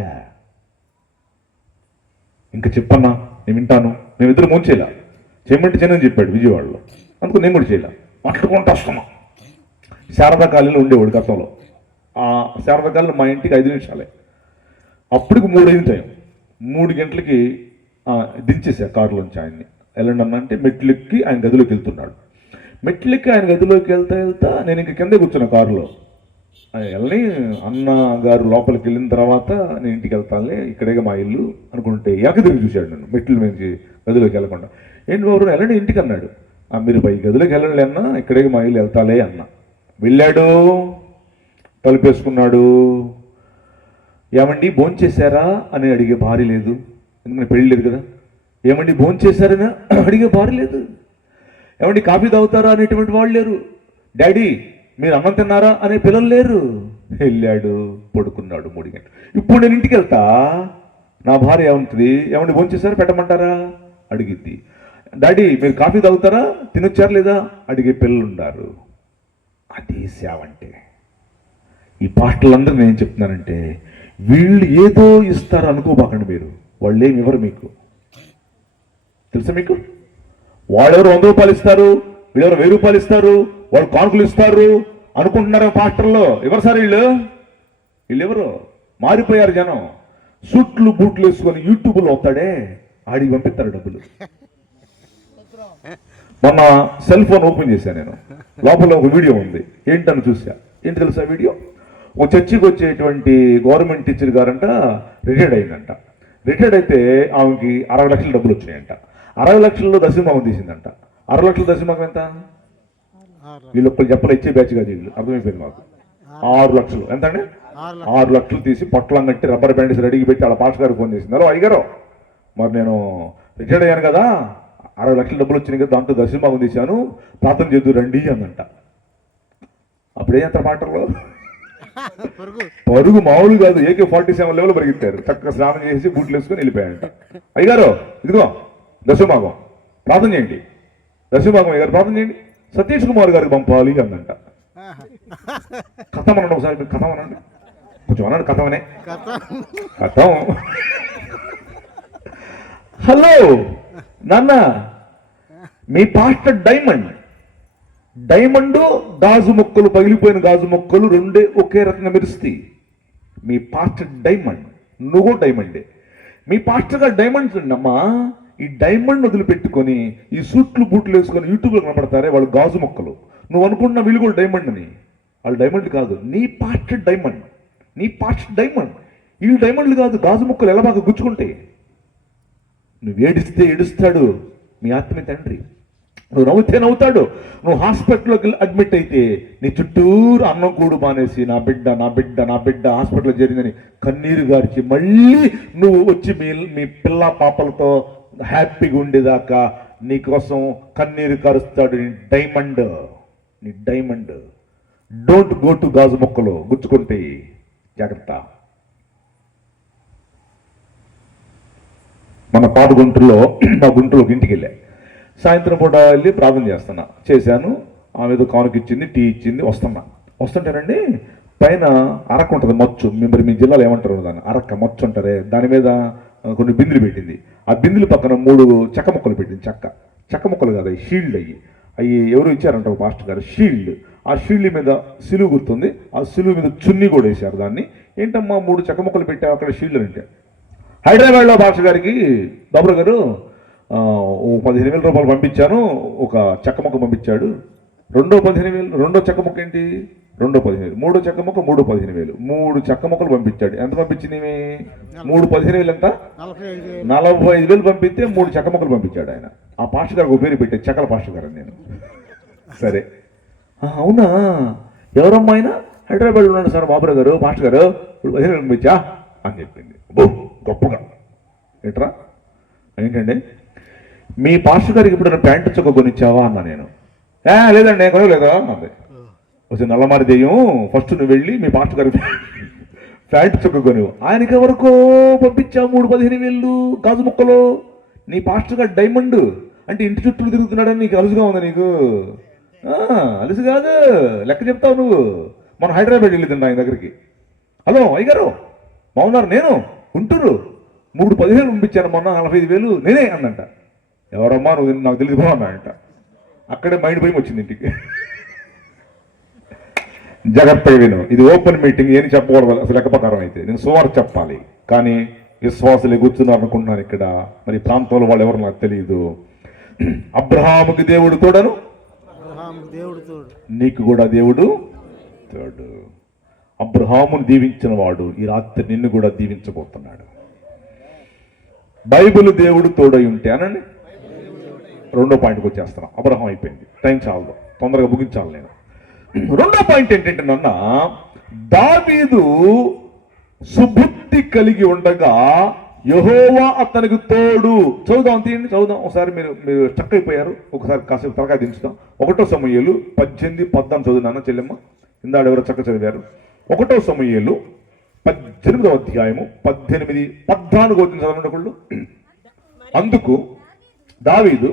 ఇంకా చెప్పన్నా నేను వింటాను. మేమిద్దరు ముంచేలా చేయమంటే చేయని చెప్పాడు విజయవాడలో. అందుకు నేను కూడా చేయలే, మాట్లాడుకుంటూ వస్తున్నాం. శారదా కాలనీలో ఉండేవాడు గతంలో. ఆ శారదా కాలనీ మా ఇంటికి 5 నిమిషాలే. అప్పటికి 3 అయింది టైం. 3 గంటలకి దించేసా కారులోంచి ఆయన్ని. వెళ్ళండి అన్న అంటే మెట్లెక్కి ఆయన గదిలోకి వెళ్తున్నాడు. మెట్లెక్కి ఆయన గదిలోకి వెళ్తా నేను ఇంక కిందే కూర్చున్నా కారులో. వెళ్ళని అన్న గారు లోపలికి వెళ్ళిన తర్వాత నేను ఇంటికి వెళ్తానులే, ఇక్కడేగా మా ఇల్లు అనుకుంటే తిరిగి చూశాడు నన్ను, మెట్లు మీద గదిలోకి వెళ్ళకుండా. ఏంటి బాబు వెళ్ళండి ఇంటికి అన్నాడు. మీరు పై గదిలోకి వెళ్ళండి అన్న, ఇక్కడేగా మా ఇల్లు, వెళ్తాలే అన్న. వెళ్ళాడు, తలుపేసుకున్నాడు. ఏమండి భోంచేశారా అని అడిగే భార్య లేదు, ఎందుకంటే పెళ్ళి లేదు కదా. ఏమండి భోంచేశారని అడిగే భార్య లేదు. ఏమండి కాఫీ తాగుతారా అనేటువంటి వాళ్ళు లేరు. డాడీ మీరు అన్నం తిన్నారా అనే పిల్లలు లేరు. వెళ్ళాడు, పడుకున్నాడు 3 గంటలు. ఇప్పుడు నేను ఇంటికి వెళ్తా, నా భార్య ఏమంటుంది, ఏమండి భోంచేశారా పెట్టమంటారా అడిగిద్ది. డాడీ మీరు కాఫీ తాగుతారా, తినొచ్చారు లేదా అడిగే పిల్లలు ఉన్నారు. అది సేవ అంటే. ఈ పాటలందరూ నేను ఏం చెప్తున్నానంటే, వీళ్ళు ఏదో ఇస్తారు అనుకోబాకండి మీరు, వాళ్ళు ఏమి ఇవ్వరు మీకు. తెలుసా మీకు? వాళ్ళెవరు 100 రూపాయలు ఇస్తారు, వీళ్ళెవరు 1000 రూపాయలు ఇస్తారు, వాళ్ళు కానుకలు ఇస్తారు అనుకుంటున్నారు పాస్టర్లో. ఎవరు సార్ వీళ్ళు ఎవరు? మారిపోయారు జనం. సూట్లు బూట్లు వేసుకొని యూట్యూబ్లో వస్తాడే, ఆడికి పంపిస్తారు డబ్బులు. మొన్న సెల్ ఫోన్ ఓపెన్ చేశాను నేను, లోపల ఒక వీడియో ఉంది. ఏంటని చూసా. ఏంటి తెలుసా వీడియో? ఒక చర్చికి వచ్చేటువంటి గవర్నమెంట్ టీచర్ గారంట రిటైర్డ్ అయిందంట. రిటైర్డ్ అయితే ఆమెకి 60 లక్షల డబ్బులు వచ్చినాయంట. 60 లక్షల్లో దశమభాగం తీసిందంట. 60 లక్షల దశమభాగం ఎంత? వీళ్ళు ఒక్కరు చెప్పలు ఇచ్చే బ్యాచ్ కాదు వీళ్ళు, అర్థమైపోయింది మాకు. 6 లక్షలు ఎంత అండి? 6 లక్షలు తీసి పొట్లం కట్టి రబ్బర్ బ్యాండ్స్ రెడీకి పెట్టి వాళ్ళ పాస్ గారు ఫోన్ చేసింది. హలో అయ్యగారు, మరి నేను రిటైర్డ్ అయ్యాను కదా, 60 లక్షల డబ్బులు వచ్చినాయి కదా, దాంతో దశమభాగం తీశాను, ప్రార్థన చేద్దు రండి అందంట. అప్పుడే ఎంత పాటల్లో పరుగు మామూలు కాదు, AK-47 లెవెల్ పరిగెత్తారు. చక్కగా స్నానం చేసి బూట్లు వేసుకొని వెళ్ళిపోయాయంట. అయ్యగారు ఇదిగో దశమభాగం ప్రార్థన చేయండి, దశమభాగం అయ్యగారు ప్రార్థన చేయండి, సతీష్ కుమార్ గారికి పంపాలి అందంట. కథం అనండి ఒకసారి, మీరు కథం అనండి, కొంచెం అనండి కథమనే. కథం. హలో నాన్న, మీ పాస్టర్ డైమండ్ గాజు మొక్కలు, పగిలిపోయిన గాజు మొక్కలు రెండే ఒకే రకంగా మెరుస్తాయి. మీ పాస్టర్ డైమండ్, నువ్వు డైమండే. మీ పాస్టర్ గారు డైమండ్స్ అమ్మా. ఈ డైమండ్ వదిలిపెట్టుకొని ఈ సూట్లు బూట్లు వేసుకొని యూట్యూబ్లో కనపడతారే వాళ్ళు గాజు మొక్కలు. నువ్వు అనుకుంటున్న వీళ్ళు కూడా డైమండ్ అని. వాళ్ళు డైమండ్ కాదు, నీ పాస్టర్ డైమండ్, నీ పాస్టర్ డైమండ్. వీళ్ళు డైమండ్లు కాదు, గాజు మొక్కలు ఎలా బాగా గుచ్చుకుంటాయి. నువ్వు ఏడిస్తే ఏడుస్తాడు మీ ఆత్మీయ తండ్రి, నువ్వు నవ్వుతే నవ్వుతాడు. నువ్వు హాస్పిటల్లోకి అడ్మిట్ అయితే నీ చుట్టూరు అన్నం కూడు మానేసి నా బిడ్డ హాస్పిటల్లో జరిగిందని కన్నీరు గార్చి మళ్ళీ నువ్వు వచ్చి మీ పిల్ల పాపలతో హ్యాపీగా ఉండేదాకా నీకోసం కన్నీరు కరుస్తాడు నీ డైమండ్. డోంట్ గో టు గాజు మొక్కలు, గుచ్చుకుంటే జాగ్రత్త. మన పాత గుంటూరులో మా గుంటూరులోకి ఇంటికి వెళ్ళా. సాయంత్రం పూట వెళ్ళి ప్రార్థన చేశాను. ఆమె ఏదో కానుక ఇచ్చింది, టీ ఇచ్చింది. వస్తుంటానండి పైన అరక ఉంటుంది, మచ్చు. మరి మీ జిల్లాలో ఏమంటారు దాన్ని? అరక మచ్చు అంటారే. దాని మీద కొన్ని బిందులు పెట్టింది. ఆ బిందులు పక్కన 3 చెక్క ముక్కలు పెట్టింది. చెక్క ముక్కలు కాదు, అవి షీల్డ్. అవి ఎవరు ఇచ్చారంట పాస్టర్ గారు, షీల్డ్. ఆ షీల్డ్ మీద సిలువు గుర్తుంది, ఆ సిలువు మీద చున్నీ కూడా వేశారు. దాన్ని ఏంటమ్మా 3 చెక్క ముక్కలు పెట్టావు అక్కడ షీల్డ్ అంటే? హైదరాబాద్లో పాస్టర్ గారికి బాబు గారు 15,000 రూపాయలు పంపించాను, ఒక చెక్క ముక్క పంపించాడు. రెండో 15,000, రెండో చెక్క ముక్క ఏంటి? రెండో 15,000, మూడో చెక్క ముక్క 15,000, 3 చెక్క ముక్కలు పంపించాడు. ఎంత పంపించింది? 15,000 ఎంత? 45,000 పంపిస్తే 3 చెక్క ముక్కలు పంపించాడు ఆయన. ఆ పాస్టర్ గారికి పేరు పెట్టే చెక్కల పాస్టర్ గారు నేను. సరే, అవునా, ఎవరమ్మా ఆయన? హైదరాబాద్లో ఉన్నాడు సార్ బాబురావు గారు, పాస్టర్ గారు, ఇప్పుడు 15,000 పంపించా అని చెప్పింది. గొప్పగా ఏంట్రా ఏంటండి, మీ పాస్టర్ గారికి ఇప్పుడు ప్యాంటు చొక్క కొనిచ్చావా అన్నా నేను. లేదండి నేను కొనలేదా అన్నది. వచ్చి నల్లమారి దెయ్యం, ఫస్ట్ నువ్వు వెళ్ళి మీ పాస్టర్ గారికి ప్యాంటు చొక్క కొనివు. ఆయనకి ఎవరికో పంపించావు 15,000 గాజు ముక్కలు. నీ పాస్టర్ గారు డైమండ్ అంటే ఇంటి చుట్టూ తిరుగుతున్నాడని నీకు అలుసుగా ఉందా? నీకు అలుసు కాదు, లెక్క చెప్తావు నువ్వు. మనం హైదరాబాద్ వెళ్ళిందండి ఆయన దగ్గరికి. హలో అయ్యగారు బాగున్నారు, నేను గుంటూరు 15,000 పంపించాను మొన్న, 45,000 నేనే అన్నంట. ఎవరమ్మా నువ్వు, నాకు తెలియదు అన్నాడంట. అక్కడే మైండ్ భయం వచ్చింది ఇంటికి. జాగ్రత్తగా విను, ఇది ఓపెన్ మీటింగ్, ఏం చెప్పకూడదు అసలు లెక్క ప్రకారం అయితే. నేను సుమారు చెప్పాలి, కానీ విశ్వాసులే కూర్చున్నారు అనుకుంటున్నాను ఇక్కడ. మరి ప్రాంతంలో వాళ్ళు ఎవరు నాకు తెలియదు. అబ్రహాముకి దేవుడు తోడను, నీకు కూడా దేవుడు తోడు. అబ్రహామును దీవించిన వాడు ఈ రాత్రి నిన్ను కూడా దీవించబోతున్నాడు. బైబిల్ దేవుడు తోడై ఉంటే అనండి. రెండో పాయింట్కి వచ్చేస్తున్నాం. అబ్రహాం అయిపోయింది, టైం చాలు, తొందరగా ముగించాలి నేను. రెండో పాయింట్ ఏంటంటే నాన్న, దావీదు సుబుద్ధి కలిగి ఉండగా యెహోవా అతనికి తోడు. చదువుదాం, తీయండి చదువుదాం ఒకసారి. మీరు స్టక్ అయిపోయారు, ఒకసారి కాసేపు తలకాయ దించుదాం. 1 సమూయేలు 18-14 చదువునాన్న చెల్లెమ్మ, ఇందాడు ఎవరో చక్క చదివారు. 1 సమూయేలు 18వ అధ్యాయము 18-14 వచ్చిన చదవండి. అందుకు దావీదు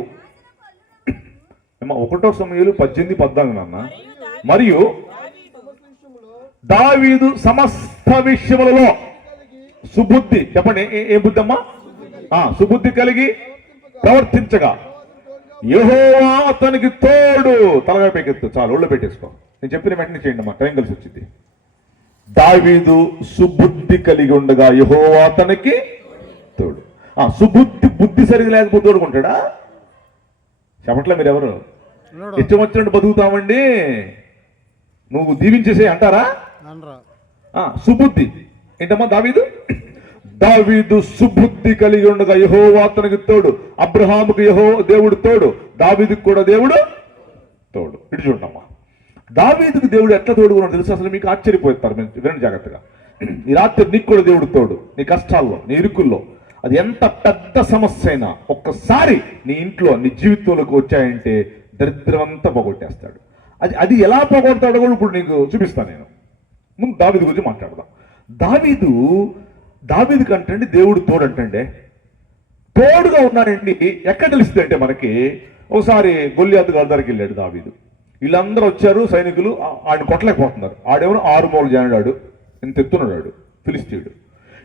1 సమూయేలు 18-14 నాన్న. మరియు దావీదు సమస్త విషయములలో సుబుద్ధి, చెప్పండి ఏ బుద్ధి అమ్మా? సుబుద్ధి కలిగి ప్రవర్తించగా యెహోవా అతనికి తోడు. తలగా పైకెత్తు, చాలు, ఒళ్ళు పెట్టేసుకో. నేను చెప్పిన వెంటనే చేయండి అమ్మా, టైం కలిసి వచ్చింది. దావీదు సుబుద్ధి కలిగి ఉండగా యెహోవా అతనికి తోడు. బుద్ధి సరిగా లేకపోతే తోడుకుంటాడా? చెప్పట్లే మీరెవరు? ఇష్టం వచ్చినట్టు బతుకుతామండి, నువ్వు దీవించేసే అంటారా? సుబుద్ధి ఏంటమ్మా? దావీదు సుబుద్ధి కలిగి ఉండగా యెహోవా అతనికి తోడు. అబ్రహాముకు దేవుడు తోడు, దావీదుకు కూడా దేవుడు తోడు. ఇటు చూడమ్మా, దావీదుకు దేవుడు ఎట్లా తోడుకున్నాడు తెలుసు? అసలు మీకు ఆశ్చర్యపోతారు. వినండి జాగ్రత్తగా. ఈ రాత్రి నీకు కూడా దేవుడు తోడు. నీ కష్టాల్లో, నీ ఇరుకుల్లో, అది ఎంత పెద్ద సమస్య అయినా ఒక్కసారి నీ ఇంట్లో, నీ జీవితంలోకి వచ్చాయంటే దరిద్రం అంతా పోగొట్టేస్తాడు. అది ఎలా పోగొడతాడో కూడా ఇప్పుడు నీకు చూపిస్తాను నేను. ముందు దావీదు గురించి మాట్లాడదాం. దావీదు కంటండి దేవుడు తోడు అంటండి. తోడుగా ఉన్నాడండి. ఎక్కడ తెలుస్తుంది అంటే మనకి, ఒకసారి గొల్లియాతు గారి దగ్గరికి వెళ్ళాడు దావీదు. వీళ్ళందరూ వచ్చారు సైనికులు, ఆయన కొట్టలేకపోతున్నారు. ఆడేమో 6 మూల జానాడు, ఇంత ఎత్తున్నాడు ఫిలిస్తీయుడు.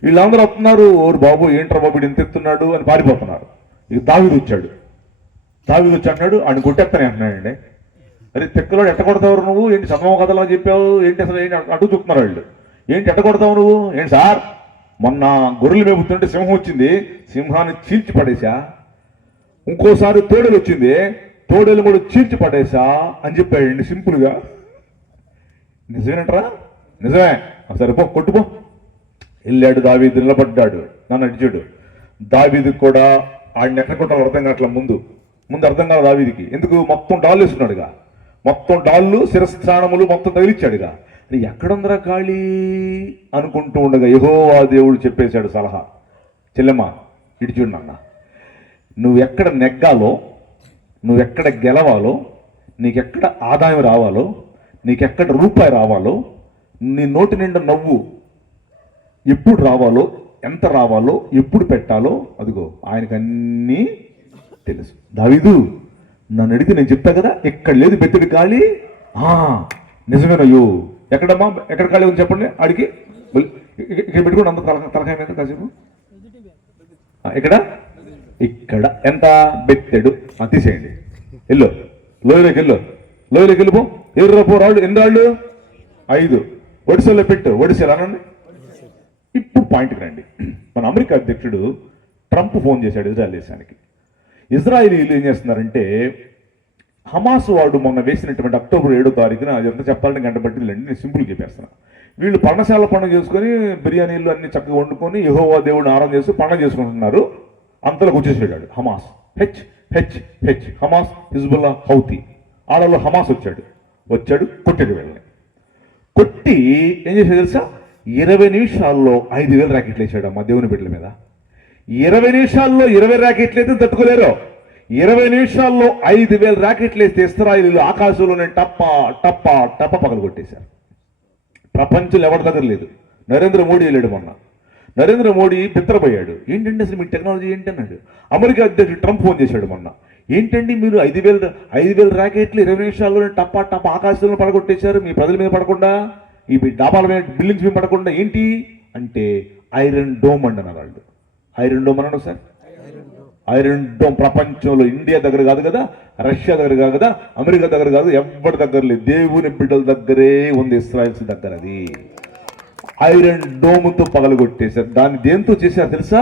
వీళ్ళందరూ వస్తున్నారు, ఓరు బాబు ఏంట్రా బాబు ఇంత ఎత్తున్నాడు అని పారిపోతున్నారు. ఇక దావీదు వచ్చి అన్నాడు, ఆయన కొట్టేస్తానే అంటున్నాడండి. అరే తెక్కలోడు ఎట్ట కొడతావు నువ్వు, ఏంటి సమూహ కథలా చెప్పావు ఏంటి, అసలు ఏంటి అటు చూస్తున్నారు వాళ్ళు. ఏంటి ఎట్ట కొడతావు నువ్వు? ఏంటి సార్, మొన్న గొర్రెలు మేపుతుంటే సింహం వచ్చింది, సింహాన్ని చీల్చి పడేశా. ఇంకోసారి తోడేలు వచ్చింది, తోడేలు కూడా చీల్చి పడేశా అని చెప్పాడండి సింపుల్గా. నిజమేనంటరా? నిజమే, సరే కొట్టుపో. వెళ్ళాడు దావీదు, నిలబడ్డాడు, నన్ను అడిచాడు. దావీదు కూడా ఆడిని ఎక్కడ కొట్టాలో అర్థం కావట్లా. ముందు అర్థం కాదు దావీదికి. ఎందుకు? మొత్తం డాళ్ళు వేసుకున్నాడుగా, మొత్తం డాళ్ళు శిరస్థానములు మొత్తం తగిలిచ్చాడుగా. ఎక్కడుందరా ఖాళీ అనుకుంటూ ఉండగా యెహోవా దేవుడు చెప్పేశాడు సలహా, చెల్లెమ్మ ఇటు చూడు నాన్న, నువ్వెక్కడ నెగ్గాలో, నువ్వెక్కడ గెలవాలో, నీకెక్కడ ఆదాయం రావాలో, నీకెక్కడ రూపాయి రావాలో, నీ నోటి నిండా నవ్వు ఎప్పుడు రావాలో, ఎంత రావాలో, ఎప్పుడు పెట్టాలో, అదిగో ఆయనకు అన్నీ తెలుసు. దావీదు నన్ను అడిగితే నేను చెప్తా కదా, ఎక్కడ లేదు బెత్తడి ఖాళీ. నిజమేనయ్యో, ఎక్కడమ్మా, ఎక్కడ ఖాళీ ఉంది చెప్పండి. అడిగి ఇక్కడ పెట్టుకోండి, అంత తలకాయ మీద కాసేపు. ఇక్కడ ఇక్కడ ఎంత బెత్తెడు తీసేయండి. వెళ్ళు లోయలోకి వెళ్ళిపో. ఎవరు పో రాళ్ళు, ఎన్ని రాళ్ళు? 5. ఒడిశాలో పెట్టు, ఒడిశాలు అనండి. ఇప్పుడు పాయింట్కి రండి. మన అమెరికా అధ్యక్షుడు ట్రంప్ ఫోన్ చేశాడు ఇజ్రాయెల్ దేశానికి. ఇజ్రాయిలీలు ఏం చేస్తున్నారంటే, హమాస్ వాడు మొన్న వేసినటువంటి అక్టోబర్ 7వ తారీఖున, అదంతా చెప్పాలంటే గంట పట్టిందండి, నేను సింపుల్ చెప్పేస్తున్నా. వీళ్ళు పర్ణశాల పండుగ చేసుకొని బిర్యానీలు అన్ని చక్కగా వండుకొని యెహోవా దేవుడిని ఆరాధన చేసి పండుగ చేసుకుంటున్నారు. అంతలోకి వచ్చేసాడు హమాస్. హమాస్, హిజ్బుల్లా, హౌతీ, ఆడలో హమాస్ వచ్చాడు కొట్టాడు వీళ్ళని. కొట్టి ఏం చేశాడు తెలుసా? 20 నిమిషాల్లో 5,000 ర్యాకెట్లు వేసాడు అమ్మ దేవుని బిడ్డల మీద. 20 నిమిషాల్లో 20 ర్యాకెట్లు అయితే తట్టుకోలేరు. 20 నిమిషాల్లో 5,000 ర్యాకెట్లు వేస్తే ఇశ్రాయేలీలు ఆకాశంలోనే టప్ప పగలు కొట్టేశారు. ప్రపంచంలో ఎవరి దగ్గర లేదు. నరేంద్ర మోడీ వెళ్ళాడు మొన్న. నరేంద్ర మోడీ బిత్తరపోయాడు. ఏంటండి అసలు మీ టెక్నాలజీ ఏంటి అన్నాడు. అమెరికా అధ్యక్షుడు ట్రంప్ ఫోన్ చేశాడు మొన్న. ఏంటండి మీరు 5,000 ర్యాకెట్లు 20 నిమిషాల్లోనే టప్ప ఆకాశంలో పడగొట్టేశారు, మీ ప్రజల మీద పడకుండా, ఈ డాబాల మీద బిల్డింగ్స్ మీద పడకుండా. ఏంటి అంటే ఐరన్ డోమ్ అంటున్నారు వాళ్ళు. ఐరన్ డోమ్ అన్నాడు సార్. ఐరన్ డోమ్ ప్రపంచంలో ఇండియా దగ్గర కాదు కదా, రష్యా దగ్గర కాదు కదా, అమెరికా దగ్గర కాదు, ఎవరి దగ్గర లేదు. దేవుని బిడ్డల దగ్గరే ఉంది, ఇశ్రాయేల్స్ దగ్గర. అది ఐరన్ డోమ్తో పగలగొట్టేశారు. దాన్ని దేంతో చేశారు తెలుసా?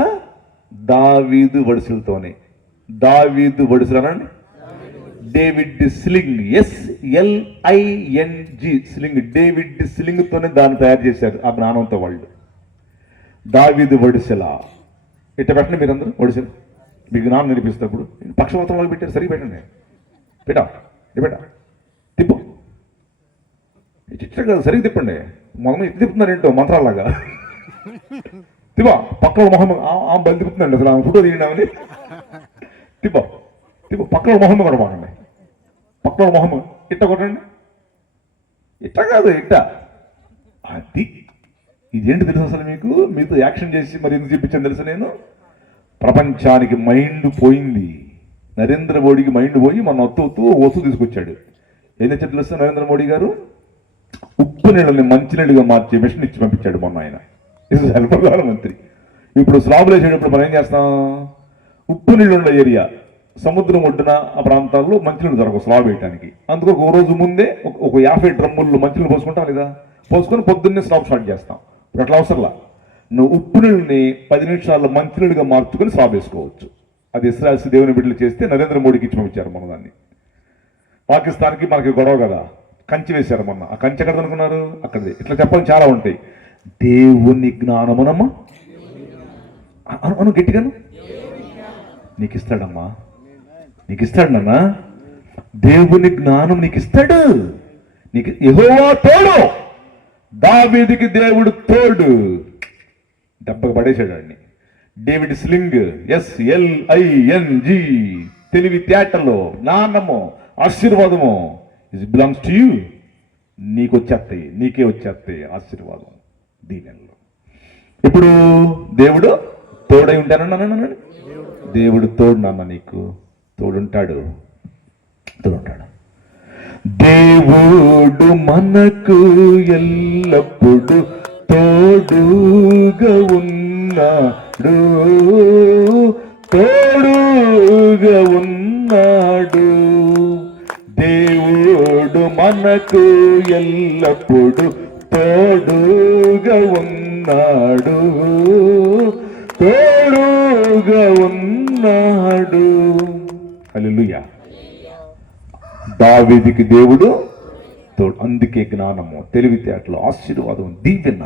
దావీదు వడిసెలతోనే. దావీదు వడిసెలు అనండి. David sling, SLING sling. David స్లింగ్తోనే దాన్ని తయారు చేశారు ఆ జ్ఞానంతో వాళ్ళు. దావీదు వడిసెల. ఇట్లా పెట్టండి మీరందరూ వడిసెలు. మీకు జ్ఞానం నేర్పిస్తప్పుడు పక్షపాతం వాళ్ళు పెట్టారు. సరిగ్గా పెట్టండి. పెట్టా తిప్పు. ఇట్లా కాదు, సరిగ్గా తిప్పండి. మొహం ఇట్లా తిప్పుతున్నారు ఏంటో మంత్రాలాగా. తిప్ప పక్కన మొహం ఆమె బలి తిప్పుతుందండి. అసలు ఆమె ఫోటో తీయండి. తిప్ప పక్కన మొహం కూడా బాగండి. పక్కన మొహం ఇట్ట కొట్టండి. ఇట్ట కాదు, ఇట్ట. అది ఇదేంటి తెలుసు అసలు మీకు? మీతో యాక్షన్ చేసి మరి ఎందుకు చెప్పించాను తెలుసు నేను? ప్రపంచానికి మైండ్ పోయింది. నరేంద్ర మోడీకి మైండ్ పోయి మన వస్తువు తీసుకొచ్చాడు. ఏం తెచ్చాడు తెలుసా నరేంద్ర మోడీ గారు? ఉప్పు నీళ్ళని మంచినీళ్ళుగా మార్చే మిషన్ ఇచ్చి పంపించాడు మొన్న ఆయన. ఇజ్రాయెల్ ప్రధానమంత్రి. ఇప్పుడు స్లాబులు వేసేటప్పుడు మనం ఏం చేస్తాం? ఉప్పు నీళ్ళు ఉన్న ఏరియా, సముద్రం ఒడ్డున ఆ ప్రాంతాల్లో మంచినీళ్ళు దొరకవు స్లాబ్ వేయడానికి. అందుకు ఒక రోజు ముందే ఒక 50 డ్రమ్ముల్లో మంచినీళ్ళు పోసుకుంటాం లేదా? పోసుకొని పొద్దున్నే స్లాబ్ స్టార్ట్ చేస్తాం. ఇప్పుడు అట్లా అవసరంలా. నువ్వు ఉప్పు నీళ్ళని 10 నిమిషాల్లో మంచినీళ్ళుగా మార్చుకొని స్లాబ్ వేసుకోవచ్చు. అది ఇశ్రాయేల్ దేవుని బిడ్డలు చేస్తే నరేంద్ర మోడీకి ఇచ్చి పంపించారు మన దాన్ని. పాకిస్తాన్కి మనకి గొడవ కదా, కంచి వేశారు మొన్న. ఆ కంచి ఎక్కడ అనుకున్నారు? అక్కడది. ఇట్లా చెప్పాలని చాలా ఉంటాయి. దేవుని జ్ఞానమునమ్మా అను గట్టిగాను. నీకు ఇస్తాడమ్మా, నీకు ఇస్తాడు నాన్న. దేవుని జ్ఞానం నీకు ఇస్తాడు. నీకు యెహోవా తోడు. దావీదుకి దేవుడు తోడు. దెబ్బకు పడేశాడు వాడిని. David sling, SLING. తెలివి తేటలో, జ్ఞానము, ఆశీర్వాదము ఇట్ బిలాంగ్స్ టు యూ. నీకు వచ్చేస్తాయి, నీకే వచ్చేస్తాయి ఆశీర్వాదం, దీవెనలు. ఇప్పుడు దేవుడు తోడై ఉంటానన్నా. దేవుడు తోడు నాన్న, నీకు తోడుంటాడు. దేవుడు మనకు ఎల్లప్పుడు తోడుగా ఉన్నాడు. దేవుడు మనకు ఎల్లప్పుడు తోడుగా ఉన్నాడు. హల్లెలూయా. దావీదుకి దేవుడు తోడు. అందుకే జ్ఞానము, తెలివితేటలు, ఆశీర్వాదం, దీవెన.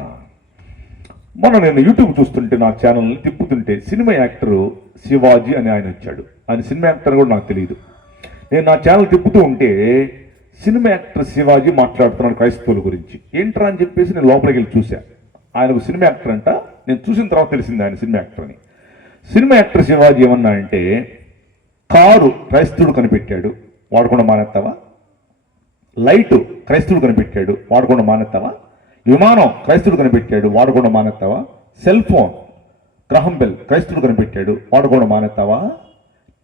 మొన్న నేను యూట్యూబ్ చూస్తుంటే, నా ఛానల్ని తిప్పుతుంటే, సినిమా యాక్టర్ శివాజీ అని ఆయన వచ్చాడు. ఆయన సినిమా యాక్టర్ కూడా నాకు తెలియదు. నేను నా ఛానల్ తిప్పుతూ ఉంటే సినిమా యాక్టర్ శివాజీ మాట్లాడుతున్నాడు క్రైస్తవుల గురించి. ఏంట్రా అని చెప్పేసి నేను లోపలికి వెళ్ళి చూశాను. ఆయన ఒక సినిమా యాక్టర్ అంట. నేను చూసిన తర్వాత తెలిసింది ఆయన సినిమా యాక్టర్ అని. సినిమా యాక్టర్ శివాజీ ఏమన్నా అంటే, కారు క్రైస్తవుడు కనిపెట్టాడు, వాడకుండా మానేస్తావా? లైటు క్రైస్తవుడు కనిపెట్టాడు, వాడకుండా మానేస్తావా? విమానం క్రైస్తవుడు కనిపెట్టాడు, వాడకుండా మానేస్తావా? సెల్ ఫోన్ గ్రహం బెల్ క్రైస్తవుడు కనిపెట్టాడు, వాడకుండా మానేస్తావా?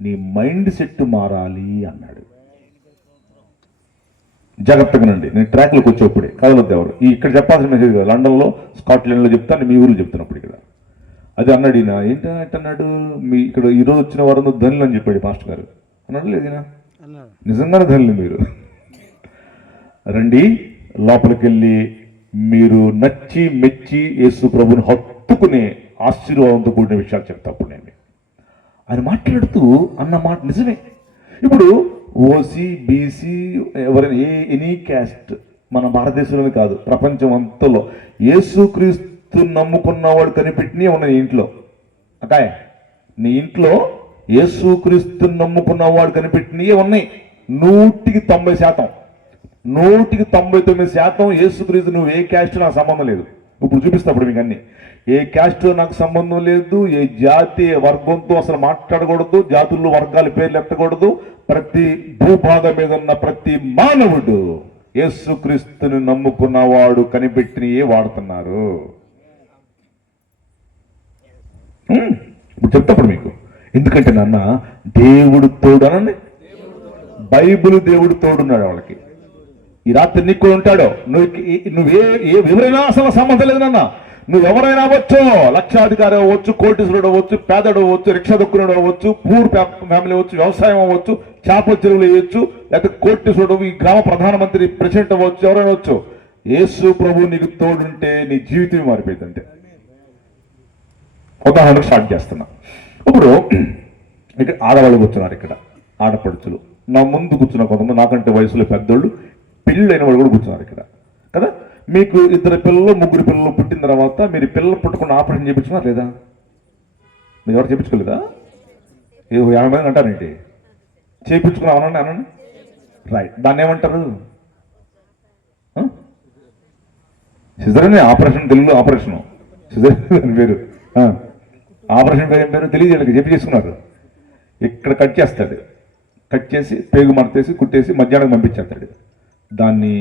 నీ మైండ్ సెట్ మారాలి అన్నాడు. జాగ్రత్తగా నండి, నేను ట్రాక్లోకి వచ్చేప్పుడే కదలొద్దు ఎవరు. ఈ ఇక్కడ చెప్పాల్సిన మెసేజ్ కదా, లండన్లో స్కాట్లాండ్లో చెప్తాను, మీ ఊరు చెప్తున్నప్పుడు ఇక్కడ అది అన్నాడు. ఈయన ఏంటన్నాడు, మీ ఇక్కడ ఈరోజు వచ్చిన వారంలో ధనులు అని చెప్పాడు పాస్టర్ గారు అన్నాడు. లేదీనా అన్నాడు. నిజంగానే ధనులు మీరు. రండి లోపలికి వెళ్ళి మీరు నచ్చి మెచ్చి యేసు ప్రభుని హత్తుకునే ఆశీర్వాదంతో కూడిన విషయాలు చెప్తా. అప్పుడు నేను ఆయన మాట్లాడుతూ అన్న మాట నిజమే. ఇప్పుడు ఓసీ బీసీ ఎవరైనా ఎనీ క్యాస్ట్ మన భారతదేశంలోనే కాదు ప్రపంచం అంతలో యేసుక్రీస్తు నమ్ముకున్నవాడు కనిపెట్టినవి ఉన్నాయి ఇంట్లో. అకాయ్ నీ ఇంట్లో యేసుక్రీస్తు నమ్ముకున్నవాడు కనిపెట్టినవి ఉన్నాయి 100% 199% యేసుక్రీస్తు. నువ్వు ఏ క్యాస్ట్ నాకు సంబంధం లేదు. ఇప్పుడు చూపిస్తా అప్పుడు మీకు అన్ని. ఏ క్యాస్ట్ నాకు సంబంధం లేదు, ఏ జాతి వర్గంతో అసలు మాట్లాడకూడదు, జాతుల్లో వర్గాల పేర్లు ఎత్తకూడదు. ప్రతి భూభాగం మీద ఉన్న ప్రతి మానవుడు యేసుక్రీస్తుని నమ్ముకున్నవాడు కనిపెట్టినయే వాడుతున్నారు. ఇప్పుడు చెప్తాప్పుడు మీకు, ఎందుకంటే నాన్న దేవుడు తోడు అనండి, బైబిల్ దేవుడు తోడున్నాడు వాళ్ళకి. ఈ రాత్రి నీకు కూడా ఉంటాడో. నువ్వే ఎవరైనా అసలు సంబంధం లేదు నాన్న. నువ్వెవరైనా అవ్వచ్చు, లక్షాధికారి అవ్వచ్చు, కోటీశ్వరుడు అవ్వచ్చు, పేదడు అవ్వచ్చు, రిక్షా దొక్కునుడు అవ్వచ్చు, పూర్ ఫ్యామిలీ అవ్వచ్చు, వ్యవసాయం అవ్వచ్చు, చేపల చెరువులు వేయచ్చు, లేకపోతే కోటీశ్వరుడు, ఈ గ్రామ ప్రధానమంత్రి ప్రెసిడెంట్ అవ్వచ్చు, ఎవరైనా వచ్చు. యేసు ప్రభు నీకు తోడుంటే నీ జీవితం మారిపోయింది. అంటే ఉదాహరణ స్టార్ట్ చేస్తున్నా. ఇప్పుడు ఇక్కడ ఆడవాళ్ళు కూర్చున్నారు, ఇక్కడ ఆడపడుచులు, నా ముందు కూర్చున్న కొంతమంది నాకంటే వయసులో పెద్దోళ్ళు, పెళ్ళైన వాళ్ళు కూడా కూర్చున్నారు ఇక్కడ కదా. మీకు 2 పిల్లలు 3 పిల్లలు పుట్టిన తర్వాత మీరు పిల్లలు పుట్టకుండా ఆపరేషన్ చేయించుకున్నారు లేదా? మీరు ఎవరు చేయించుకోలేదా? 50 మంది అంటారేంటి? చేయించుకున్నాం అనండి అనండి. రైట్, దాన్ని ఏమంటారు? సిజరనే ఆపరేషన్, తెలుగులో ఆపరేషను సిజరన్ పేరు. ఆపరేషన్ పేరు ఏం పేరు తెలియదు వీళ్ళకి, చెప్పి చేసుకున్నారు. ఇక్కడ కట్ చేస్తాడు, కట్ చేసి పేగు మడతేసి కుట్టేసి మధ్యాహ్నం పంపించేస్తాడు. దాన్ని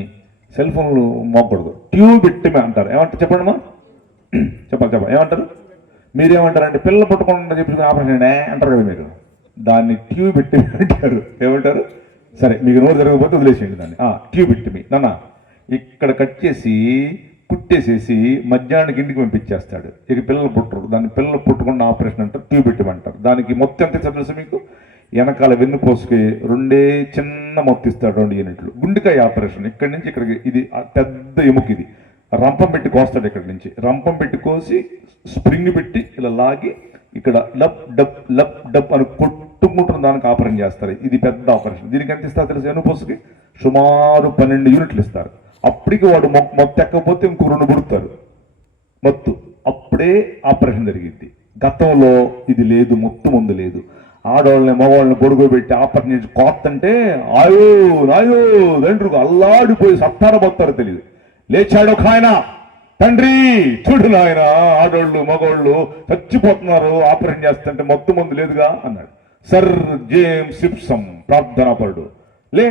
సెల్ ఫోన్లు మోకూడదు, ట్యూబెక్టమీ అంటారు. ఏమంటారు చెప్పండి అమ్మా, చెప్పండి ఏమంటారు? మీరేమంటారంటే పిల్లలు పుట్టకుండా చెప్పి ఆపరేషన్ అంటారు కదా మీరు, దాన్ని ట్యూబెక్టమీ అంటారు. ఏమంటారు? సరే మీకు నోరు జరగకపోతే వదిలేసేయండి దాన్ని. ట్యూబెక్టమీ నాన్న ఇక్కడ కట్ చేసి కుట్టేసేసి మధ్యాహ్నానికి ఇంటికి పంపించేస్తాడు. ఇక పిల్లలు పుట్టరు, దాన్ని పిల్లలు పుట్టకుండా ఆపరేషన్ అంటారు, ట్యూబెక్టమీ అంటారు. దానికి మొత్తం ఎంత తెలుసు మీకు? వెనకాల వెన్నుపోసుకి 2 చిన్న మొత్తం ఇస్తాడు, 2 యూనిట్లు. గుండెకాయ ఆపరేషన్ ఇక్కడి నుంచి ఇక్కడికి, ఇది పెద్ద ఎముక, ఇది రంపం పెట్టి కోస్తాడు. ఇక్కడి నుంచి రంపం పెట్టి కోసి స్ప్రింగ్ పెట్టి ఇలా లాగి ఇక్కడ లప్ డప్ లప్ డప్ అని కొట్టుకుంటున్న దానికి ఆపరేషన్ చేస్తారు. ఇది పెద్ద ఆపరేషన్. దీనికి ఎంత ఇస్తారు తెలుసు? వెన్నుపోసుకి సుమారు 12 యూనిట్లు ఇస్తారు. అప్పటికి వాడు మొత్తం ఎక్కకపోతే ఇంకో 2 పుడుతారు మొత్తం, అప్పుడే ఆపరేషన్ జరిగింది. గతంలో ఇది లేదు, మొత్తం ముందు లేదు. ఆడవాళ్ళని మగవాళ్ళని పొడుగోబెట్టి ఆపరేషన్ చేసి కోత్తంటే ఆయో నాయో వెంట్రుకు అల్లాడిపోయి సత్తార పోతారో తెలియదు. లేచాడు ఒక ఆయన, తండ్రి చూడు నాయన ఆడవాళ్ళు మగవాళ్ళు చచ్చిపోతున్నారు, ఆపరేషన్ చేస్తుంటే మొత్తం ముందు లేదుగా అన్నాడు. సర్ జేమ్స్ సిప్సమ్ ప్రార్థనాపరుడు, లే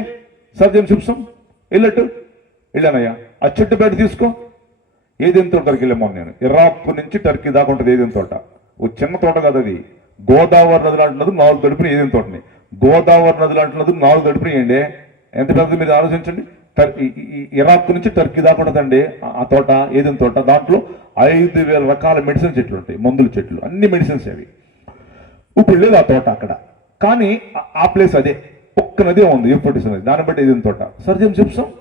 సర్ జేమ్స్ సిప్సమ్ వెళ్ళానయ్యా, ఆ చెట్టు బయట తీసుకో. ఏదేం తోటకి వెళ్ళామో నేను, ఇరాక్ నుంచి టర్కీ దాకా ఉంటుంది ఏదేం తోట. ఓ చిన్న తోట కాదు అది, గోదావరి నదులు అంటున్నది 4 తడుపుని ఏదేం తోటని. గోదావరి నదులు అంటున్నది 4 తడుపుని ఏంటి, ఎంత పెద్దది మీరు ఆలోచించండి. ఇరాక్ నుంచి టర్కీ దాకా ఉంటుందండి ఆ తోట, ఏదేం తోట. దాంట్లో 5000 రకాల మెడిసిన్ చెట్లు ఉంటాయి, మందుల చెట్లు, అన్ని మెడిసిన్స్ అవి. ఇప్పుడు లేదు ఆ తోట అక్కడ, కానీ ఆ ప్లేస్ అదే, ఒక్క నది ఉంది యూఫ్రటీస్ నది, దాన్ని బట్టి ఏదేం తోట. సర్ జేమ్స్ సిప్సమ్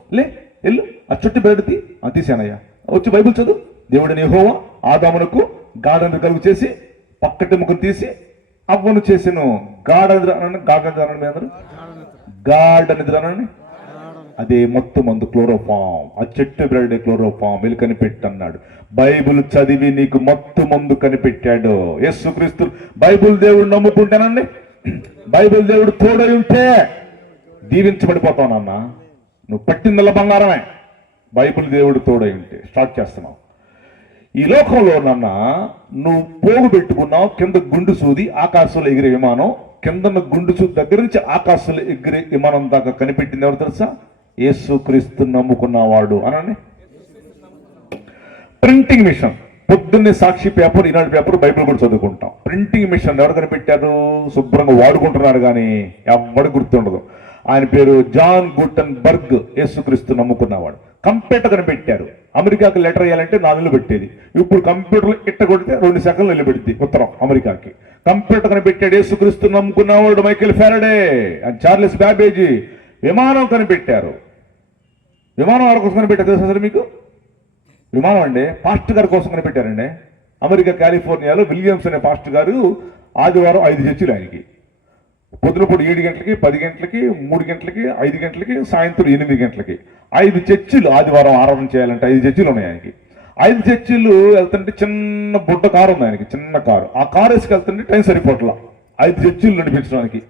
వెళ్ళు ఆ చుట్టు బయటది తీసానయ్యా, వచ్చి బైబిల్ చదువు. దేవుడిని యెహోవా ఆదామునకు గాఢనిద్ర కలుగు చేసి పక్కటి ముఖం తీసి అవ్వను చేసాను. గాఢనిద్ర అనండి. అదే మొత్తం మందు క్లోరోఫామ్, ఆ చెట్టు బ్రెడ్ క్లోరోఫామ్ వెళ్ళి కనిపెట్టి అన్నాడు. బైబిల్ చదివి నీకు మొత్తం మందు కనిపెట్టాడు యేసుక్రీస్తు. బైబిల్ దేవుడు నమ్ముకుంటానండి, బైబిల్ దేవుడు తోడై ఉంటే దీవించబడిపోతావు నాన్న. నువ్వు పట్టిందల్ల బంగారమే, బైబిల్ దేవుడు తోడై ఉంటే. స్టార్ట్ చేస్తున్నావు. ఈ లోకంలో నాన్న నువ్వు పోగు పెట్టుకున్నావు, కింద గుండు సూది ఆకాశంలో ఎగిరే విమానం, కింద గుండు సూది దగ్గర నుంచి ఆకాశంలో ఎగిరే విమానం దాకా కనిపెట్టింది ఎవరు తెలుసా? యేసుక్రీస్తు నమ్ముకున్నవాడు అనండి. ప్రింటింగ్ మిషన్, పొద్దున్నే సాక్షి పేపర్, ఈనాడు పేపర్, బైబిల్ కూడా చదువుకుంటాం. ప్రింటింగ్ మిషన్ ఎవరు కనిపెట్టారు? శుభ్రంగా వాడుకుంటున్నారు కానీ ఎవరు గుర్తుండదు. ఆయన పేరు జాన్ గుటన్ బర్గ్. యేసుక్రీస్తు నమ్ముకున్నవాడు. కంప్యూటర్ కనిపెట్టారు. అమెరికాకి లెటర్ వేయాలంటే 4 నెలలు పెట్టేది. ఇప్పుడు కంప్యూటర్లో ఇట్ట కొడితే 2 సెకండ్లు నిలబెడిద్ది ఉత్తరం అమెరికాకి. కంప్యూటర్ కనిపెట్టాడు యేసుక్రీస్తు నమ్ముకున్నవాడు మైకేల్ ఫారడే అండ్ చార్లెస్ బ్యాబేజీ. విమానం కనిపెట్టారు. విమానం ఎవరి కోసం కనిపెట్టారు తెలుసా అసలు మీకు? విమానం అండి పాస్టర్ గారి కోసం కనిపెట్టారండి. అమెరికా కాలిఫోర్నియాలో విలియమ్స్ అనే పాస్టర్ గారు ఆదివారం 5 చర్చిలు ఆయనకి. పొద్దునపూట 7 గంటలకి, 10 గంటలకి, 3 గంటలకి, 5 గంటలకి, సాయంత్రం 8 గంటలకి 5 చర్చిలు ఆదివారం ఆరాధన చేయాలంటే 5 చర్చిలు ఉన్నాయి ఆయనకి. 5 చర్చిలు వెళ్తుంటే చిన్న బుడ్డ కారు ఉంది ఆయనకి, చిన్న కారు. ఆ కారు వేసుకెళ్తుంటే టైం సరిపోట్లా 5 చర్చిలు నడిపించడానికి.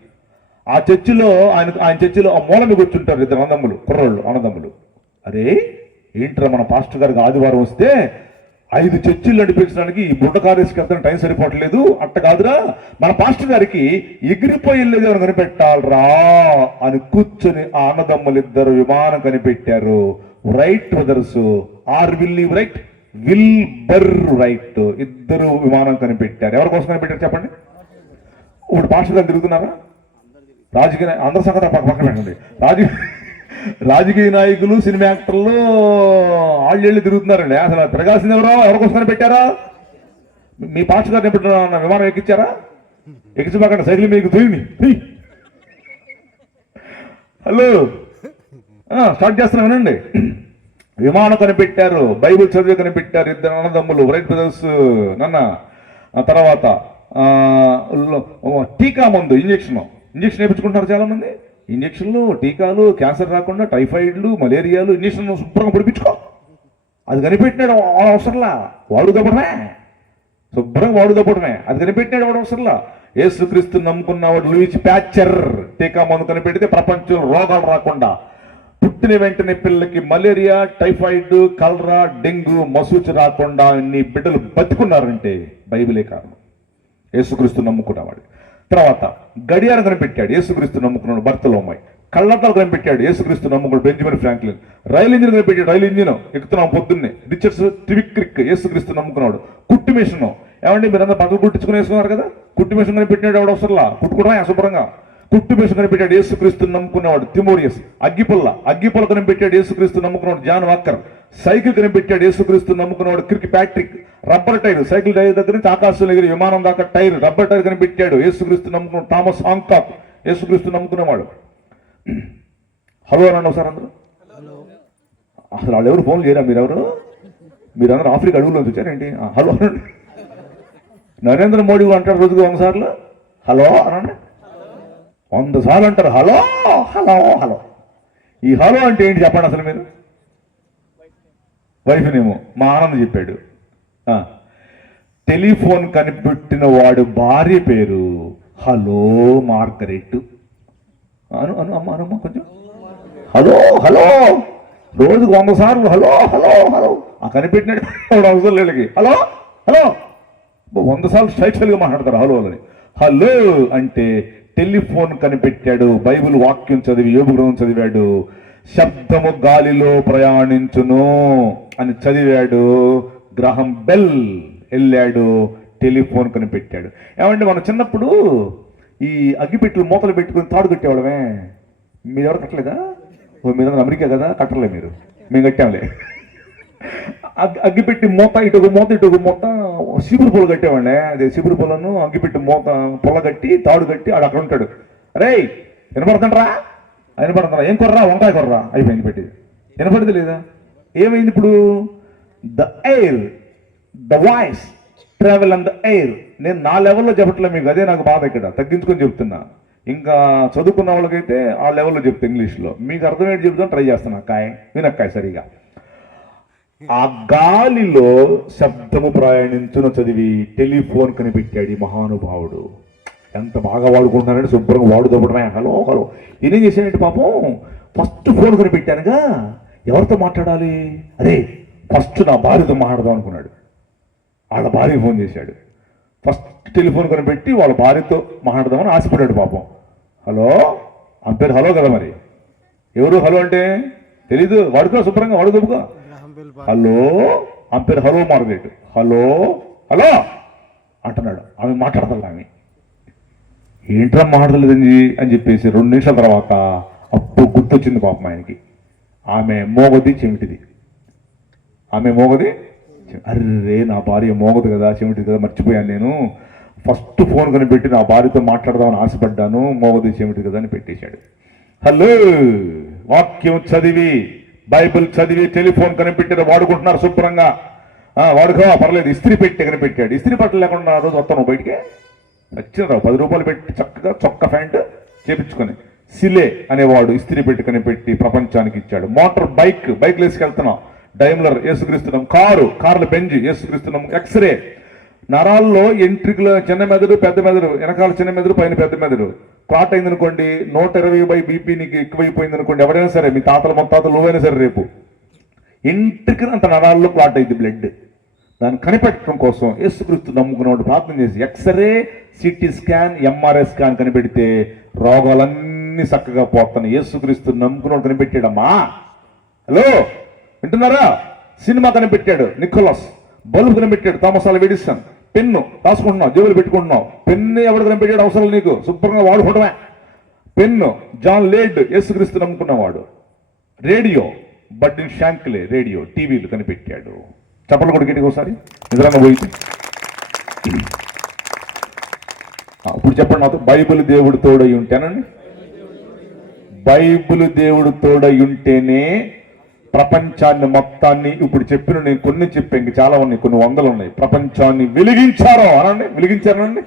ఆ చర్చిలో ఆయన చర్చిలో ఆ మూల మీద కూర్చుంటారు 2 అన్నదమ్ములు, కుర్రోళ్ళు అన్నదమ్ములు. అరే ఏంట్రా మన పాస్టర్ గారికి ఆదివారం వస్తే 5 చర్చిలు నడిపించడానికి ఈ బుడ్డ కారు వేసుకెళ్తాను టైం సరిపోవట్లేదు. అట్ట కాదురా, మన పాస్టర్ గారికి ఎగిరిపోయి వెళ్ళేది ఎవరు కనిపెట్టాలరా అని కూర్చొని ఆ అన్నదమ్ములు ఇద్దరు విమానం కనిపెట్టారు. Wright brothers, Orville Wright, Wilbur Wright, ఇద్దరు విమానం కనిపెట్టారు. ఎవరి కోసం కనిపెట్టారు చెప్పండి? ఇప్పుడు పాస్టర్ గారు తిరుగుతున్నారా? రాజకీయ అందరి సంగతి పక్కన పెట్టండి. రాజకీయ నాయకులు, సినిమా యాక్టర్లు ఆళ్ళెళ్ళి తిరుగుతున్నారండి. అసలు తిరగాల్సింది ఎవరి కోసం పెట్టారా? మీ పాస్టర్ గారిని ఎప్పుడు విమానం ఎక్కించారా? ఎక్కించబాకండి, సైకిల్ మీకు తొయ్యండి. హలో, స్టార్ట్ చేస్తున్నాం వినండి. విమానం కనిపెట్టారు, బైబిల్ చదివి కనిపెట్టారు ఇద్దరు అన్నదమ్ములు, రైట్ బ్రదర్స్ నాన్న. తర్వాత టీకా మందు, ఇంజక్షన్ వేయించుకుంటున్నారు చాలా మంది. ఇంజక్షన్లు, టీకాలు, క్యాన్సర్ రాకుండా, టైఫాయిడ్లు, మలేరియాలు, ఇంజక్షన్లు శుభ్రంగా పొడిపించుకో. అది కనిపెట్టినాడు అవసరంలా, వాడు దప్పడమే, శుభ్రంగా వాడు దప్పడమే. అది కనిపెట్టినాడు వాడు అవసరంలా. యేసుక్రీస్తు నమ్ముకున్నవాడు లూయిస్ ప్యాచర్ టీకా మందు కనిపెడితే ప్రపంచంలో రోగాలు రాకుండా, పుట్టిన వెంటనే పిల్లలకి మలేరియా, టైఫాయిడ్, కలరా, డెంగ్యూ, మసూచి రాకుండా నీ బిడ్డలు బతుకున్నారంటే బైబిలే కారణం. యేసుక్రీస్తు నమ్ముకున్నవాడు. తర్వాత గడియారం కనిపెట్టాడు యేసుక్రీస్తు నమ్ముకున్నాడు బర్తలోమాయ్. కళ్ళద్దాలు కనిపెట్టాడు యేసుక్రీస్తు నమ్ముకున్నాడు బెంజమిన్ ఫ్రాంక్లిన్. రైలు ఇంజిన్ కనిపెట్టాడు, రైలు ఇంజిన్ ఎక్కుతున్నాం పొద్దున్నే రిచర్డ్స్ ట్విక్రిక్ యేసుక్రీస్తు నమ్ముకున్నాడు. కుట్టు మిషన్, ఏమండి మీరందరూ బట్టలు కుట్టించుకుని వేసుకున్నారు కదా, కుట్టు మిషన్ కనిపెట్టినాడు ఎవడు అవసరంలా, కుట్టుకోవడమే అశుభ్రంగా. కుట్టు మిషన్ కనిపెట్టాడు యేసుక్రీస్తు నమ్ముకున్నవాడు తిమోరియస్. అగ్గిపుల్ల కనిపెట్టాడు యేసుక్రీస్తు నమ్ముకున్నాడు జాన్ వాకర్. సైకిల్ కనిపెట్టాడు యేసుక్రీస్తు నమ్ముకున్నవాడు Kirkpatrick. Rubber tyre, cycle tyre దగ్గర నుంచి ఆకాశం ఎగిరి విమానం దాకా టైర్, రబ్బర్ టైర్ కనిపెట్టాడు యేసుక్రీస్తు నమ్ముకున్నాడు థామస్ హాంకాక్. యేసుక్రీస్తు నమ్ముకునేవాడు. హలో అనండి ఒకసారి అందరూ. అసలు వాళ్ళు ఎవరు ఫోన్లు చేయరా? మీరందరూ ఆఫ్రికా అడుగులోంచి వచ్చారేంటి? హలో అనండి. నరేంద్ర మోడీ అంటారు రోజుకు 100 సార్లు హలో అనండి. 100 సార్లు అంటారు హలో హలో హలో. ఈ హలో అంటే ఏంటి చెప్పండి అసలు మీరు? వైఫ్నేమో మా ఆనంద్ చెప్పాడు. టెలిఫోన్ కనిపెట్టిన వాడు భార్య పేరు హలో మార్గరెట్. అమ్మ కొంచెం హలో హలో, రోజుకు 100 సార్లు హలో హలో హలో. ఆ కనిపెట్టినట్టు అవసరం లేళ్ళకి హలో హలో 100 సార్లు స్ట్రైట్గా మాట్లాడతారు హలో అని. హలో అంటే టెలిఫోన్ కనిపెట్టాడు. బైబిల్ వాక్యం చదివి యోబు గ్రంథం చదివాడు. శబ్దము గాలిలో ప్రయాణించును అని చదివాడు. గ్రహం బెల్ వెళ్ళాడు, టెలిఫోన్ కనిపెట్టాడు. ఏమంటే మనం చిన్నప్పుడు ఈ అగ్గిపెట్టెలు మూతలు పెట్టుకుని తాడు కట్టేవాళ్ళమే. మీరు ఎవరు కట్టలేదా? మీరందరూ అమెరికా కదా, కట్టలే మీరు, మేము కట్టాంలే. అగ్గిపెట్టి మూత ఇటు ఒక మూత సిబురు పొల కట్టేవాడినే. అదే సిబురు పొలను అగ్గిపెట్టి మూత పొల కట్టి తాడు కట్టి ఆడు అక్కడ ఉంటాడు. అరే వినపడుతుంటారా? ఏం కొర్రా? వంకాయ కొర్రా. అయిపోయింది పెట్టి. వినపడింది లేదా? ఏమైంది ఇప్పుడు? The air, the voice travel and the air. నేను నా లెవెల్లో చెప్పట్లే మీకు, అదే నాకు బాధ. ఇక్కడ తగ్గించుకొని చెప్తున్నా. ఇంకా చదువుకున్న వాళ్ళకైతే ఆ లెవెల్లో చెప్తా ఇంగ్లీష్లో. మీకు అర్థమయ్యేది చెప్తాను ట్రై చేస్తాను. వినక్కాయ సరిగా. ఆ గాలిలో శబ్దము ప్రయాణించును చదివి టెలిఫోన్ కనిపెట్టాడు ఈ మహానుభావుడు. ఎంత బాగా వాడుకుంటున్నారంటే శుభ్రంగా వాడుదోపడమే. Hello hello. నేనేం చేశానంటే పాపం ఫస్ట్ ఫోన్ కనిపెట్టానుగా, ఎవరితో మాట్లాడాలి? అరే ఫస్ట్ నా భార్యతో మాట్లాడదాం అనుకున్నాడు. వాళ్ళ భార్య ఫోన్ చేశాడు. ఫస్ట్ టెలిఫోన్ కనిపెట్టి వాళ్ళ భార్యతో మాట్లాడదామని ఆశపడ్డాడు పాపం. హలో అని పేరు హలో కదా మరి. ఎవరు హలో అంటే తెలీదు, వాడుకో శుభ్రంగా వాడుకోపుకో. గ్రహం బెల్ హలో ఆమె పేరు హలో మార్గరెట్. హలో హలో అంటున్నాడు. ఆమె మాట్లాడతాడు. ఆమె ఏంట్రా మాట్లాడలేదండి అని చెప్పేసి 2 నిమిషాల తర్వాత అప్పుడు గుర్తొచ్చింది పాపం ఆయనకి. ఆమె మోగది చెమిటిది. ఆమె మోగది, అర్రే నా భార్య మోగదు కదా, చెమిటిది కదా, మర్చిపోయాను నేను. ఫస్ట్ ఫోన్ కనిపెట్టి నా భార్యతో మాట్లాడదామని ఆశపడ్డాను, మోగది చెమిటిది కదా అని పెట్టేశాడు. హలో వాక్యం చదివి బైబిల్ చదివి టెలిఫోన్ కనిపెట్టారు, వాడుకుంటున్నారు శుభ్రంగా. వాడుకో పర్లేదు. ఇస్త్రీ పెట్టి కనిపెట్టాడు. ఇస్త్రీ బట్టలు లేకుండా ఆ రోజు వస్తాను బయటికి వచ్చిన రావు. 10 రూపాయలు పెట్టి చక్కగా చొక్క ప్యాంట్ చేపించుకొని సిలే అనేవాడు ఇస్త్రీ పెట్టి కనిపెట్టి ప్రపంచానికి ఇచ్చాడు. మోటార్ బైక్లు వేసుకెళ్తున్నాం, డైమ్లర్ యేసుక్రీస్తున్నాం. కార్లు బెంజ్ యేసుక్రీస్తున్నాం. ఎక్స్రే నరాల్లో ఎంట్రికల చిన్న మెదడు పెద్ద మెదడు, వెనకాల చిన్న మెదడు పైన పెద్ద మెదడు. క్లాట్ అయింది అనుకోండి, 120 బీపీ నీకు ఎక్కువైపోయింది అనుకోండి, ఎవరైనా సరే మీ తాతలు ముత్తాతలు నువ్వైనా సరే రేపు ఎంట్రికలు అంత నరాల్లో క్లాట్ అయింది బ్లడ్. దాన్ని కనిపెట్టడం కోసం యేసుక్రీస్తు నమ్ముకున్నవాడు ప్రార్థన చేసి X ray, CT scan, MRI scan కనిపెడితే రోగాలన్నీ చక్కగా పోతాయి. యేసుక్రీస్తు నమ్ముకున్నవాడు కనిపెట్టాడమ్మా. హలో వింటున్నారా? సినిమా కనిపెట్టాడు నికోలస్. బల్బు కనిపెట్టాడు థామస్ ఆల్వా ఎడిసన్. పెన్ను రాసుకుంటున్నావు, జేబులు పెట్టుకుంటున్నావు. పెన్ను ఎవడు కనిపెట్టాడు? అవసరం నీకు, శుభ్రంగా వాడుకోవడమే. పెన్ను జాన్ లేడ్ యేసుక్రీస్తు నమ్ముకున్నవాడు. రేడియో బడ్డిన్ షాంక్లే రేడియో టీవీలు కనిపెట్టాడు. చెప్పలు కూడా గట్టిగా ఒకసారి నిజంగా పోయింది. ఇప్పుడు చెప్పండి నాతో, బైబిల్ దేవుడు తోడై ఉంటేనండి. బైబిల్ దేవుడు తోడై ఉంటేనే ప్రపంచాన్ని మొత్తాన్ని, ఇప్పుడు చెప్పిన నేను కొన్ని చెప్పాను, ఇంక చాలా ఉన్నాయి, కొన్ని వందలు ఉన్నాయి. ప్రపంచాన్ని వెలిగించారో అనండి, వెలిగించారనండి.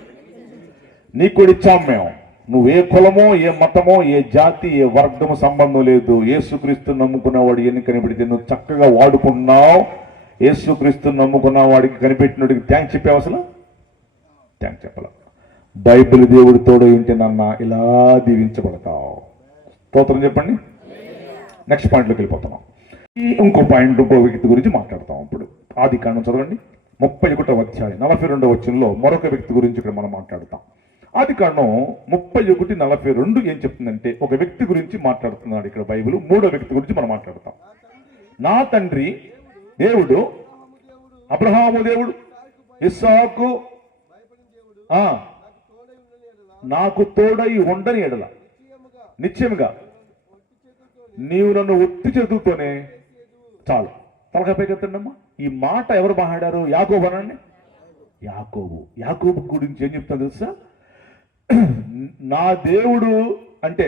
నీకు కూడా ఇచ్చాం మేము. నువ్వు ఏ కులమో ఏ మతమో ఏ జాతి ఏ వర్గము సంబంధం లేదు. యేసుక్రీస్తు నమ్ముకున్నవాడు ఎన్ని కనిపెడితే నువ్వు చక్కగా వాడుకున్నావు. యేసుక్రీస్తు నమ్ముకున్న వాడికి కనిపెట్టినడికి థ్యాంక్స్ చెప్పావు? అసలు థ్యాంక్స్ చెప్పాల. బైబిల్ దేవుడు తోడై ఉంటే నాన్న ఇలా దీవించబడతావు. స్తోత్రం చెప్పండి. నెక్స్ట్ పాయింట్లోకి వెళ్ళిపోతున్నాం. ఇంకో పాయింట్, ఇంకో వ్యక్తి గురించి మాట్లాడతాం. ఇప్పుడు ఆదికాండం చదవండి 31వ అధ్యాయం 42వ వచనంలో మరొక వ్యక్తి గురించి ఇక్కడ మనం మాట్లాడతాం. ఆదికాండం 31:42 ఏం చెప్తుందంటే ఒక వ్యక్తి గురించి మాట్లాడుతున్నాడు ఇక్కడ బైబిల్. 3వ వ్యక్తి గురించి మనం మాట్లాడతాం. నా తండ్రి దేవుడు, అబ్రహాము దేవుడు, ఇస్సాకు నాకు తోడై ఉండని ఎడల నిశ్చయముగా నీవు నన్ను ఒత్తి చేతులతోనే చాలు. తలకాపై కదండమ్మా. ఈ మాట ఎవరు మాట్లాడారు? యాకోబు అనండి. యాకోబు గురించి ఏం చెప్తాను తెలుసా? నా దేవుడు అంటే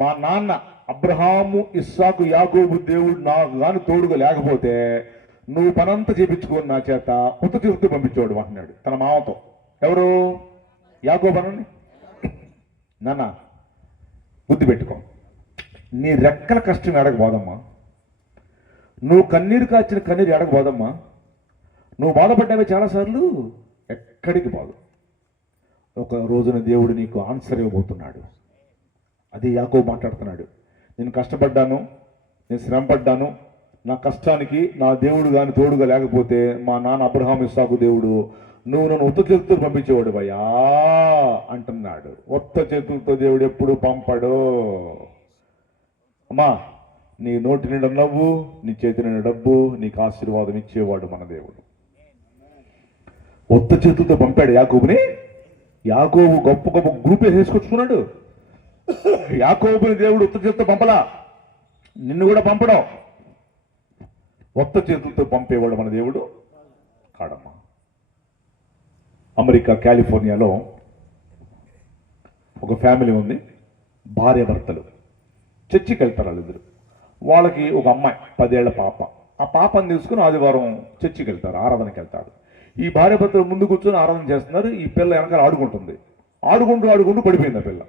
మా నాన్న అబ్రహాము, ఇస్సాకు, యాకోబు దేవుడు నాకు గాని తోడుగా లేకపోతే నువ్వు పనంతా చేపించుకొని నా చేత ఉత్త చేతులతో పంపించేవాడు అంటున్నాడు తన మామతో. ఎవరు? యాకోబు అనండి. నాన్న బుద్ధి పెట్టుకో, నీ రెక్కల కష్టం ఎడకపోదమ్మా. నువ్వు కన్నీరు కాచిన కన్నీరు ఎడకపోదమ్మా. నువ్వు బాధపడ్డావే చాలాసార్లు, ఎక్కడికి బాదు. ఒక రోజున దేవుడు నీకు ఆన్సర్ ఇవ్వబోతున్నాడు. అది యాకోబు మాట్లాడుతున్నాడు. నేను కష్టపడ్డాను, నేను శ్రమపడ్డాను, నా కష్టానికి నా దేవుడు కానీ తోడుగా లేకపోతే మా నాన్న అబ్రహాము, ఇస్సాకు దేవుడు నువ్వు నన్ను ఉత్త చేతులతో పంపించేవాడు భయ్యా అంటున్నాడు. ఉత్త చేతులతో దేవుడు ఎప్పుడు పంపడు. అమ్మా, నీ నోటి నిండా నవ్వు, నీ చేతి నిండా డబ్బు, నీకు ఆశీర్వాదం ఇచ్చేవాడు మన దేవుడు. ఉత్త చేతులతో పంపాడు యాకోబుని. యాకోబు గొప్ప గొప్ప గ్రూప్ వేసుకొచ్చుకున్నాడు. యాకోబుని దేవుడు ఉత్త చేతులతో పంపలా, నిన్ను కూడా పంపడం. ఉత్త చేతులతో పంపేవాడు మన దేవుడు కాడమ్మా. అమెరికా కాలిఫోర్నియాలో ఒక ఫ్యామిలీ ఉంది. భార్య భర్తలు చర్చికి వెళ్తారు వాళ్ళిద్దరు. వాళ్ళకి ఒక అమ్మాయి 10 ఏళ్ల పాప. ఆ పాపని తీసుకుని ఆదివారం చర్చికి వెళ్తారు, ఆరాధనకి వెళ్తారు. ఈ భార్య భర్తలు ముందు కూర్చొని ఆరాధన చేస్తున్నారు. ఈ పిల్ల వెనకాల ఆడుకుంటుంది. ఆడుకుంటూ పడిపోయింది. ఆ పిల్ల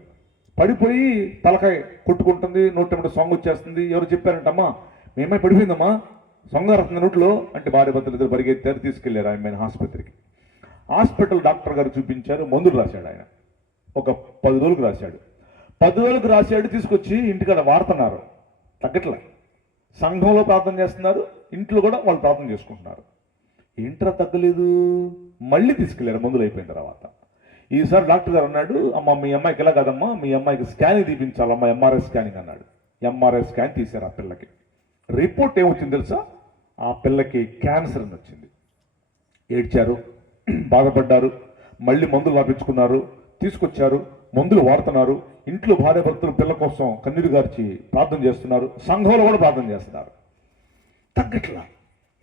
పడిపోయి తలకాయ కొట్టుకుంటుంది, నోటి సొంగ వచ్చేస్తుంది. ఎవరు చెప్పారంటమ్మా, మీ అమ్మాయి పడిపోయిందమ్మా, సొంగ వస్తుంది నోట్లో అంటే భార్య భర్తలు ఇద్దరు పరిగెత్తారు, తీసుకెళ్లారు ఆమె ఆసుపత్రికి. హాస్పిటల్ డాక్టర్ గారు చూపించారు, మందులు రాశాడు. ఆయన ఒక 10 రోజులకు రాశాడు. 10 రోజులకు రాశాడు, తీసుకొచ్చి ఇంటికాడ వాడుతున్నారు. తగ్గట్లే. సంఘంలో ప్రార్థన చేస్తున్నారు, ఇంట్లో కూడా వాళ్ళు ప్రార్థన చేసుకుంటున్నారు. ఏంట్రా తగ్గలేదు? మళ్ళీ తీసుకెళ్లారు మందులు అయిపోయిన తర్వాత. ఈసారి డాక్టర్ గారు అన్నాడు, అమ్మ మీ అమ్మాయికి ఎలా కాదమ్మా, మీ అమ్మాయికి స్కానింగ్ తీపించాలమ్మా, ఎంఆర్ఐ స్కానింగ్ అన్నాడు. ఎంఆర్ఐ స్కాన్ తీశారు ఆ పిల్లకి. రిపోర్ట్ ఏమొచ్చింది తెలుసా? ఆ పిల్లకి క్యాన్సర్ అని వచ్చింది. ఏడ్చారు, బాధపడ్డారు, మళ్ళీ మందులు రాపించుకున్నారు, తీసుకొచ్చారు, మందులు వాడుతున్నారు. ఇంట్లో భార్యాభర్తలు పిల్ల కోసం కన్నీరు గార్చి ప్రార్థన చేస్తున్నారు, సంఘంలో కూడా ప్రార్థన చేస్తున్నారు. తగ్గట్లా,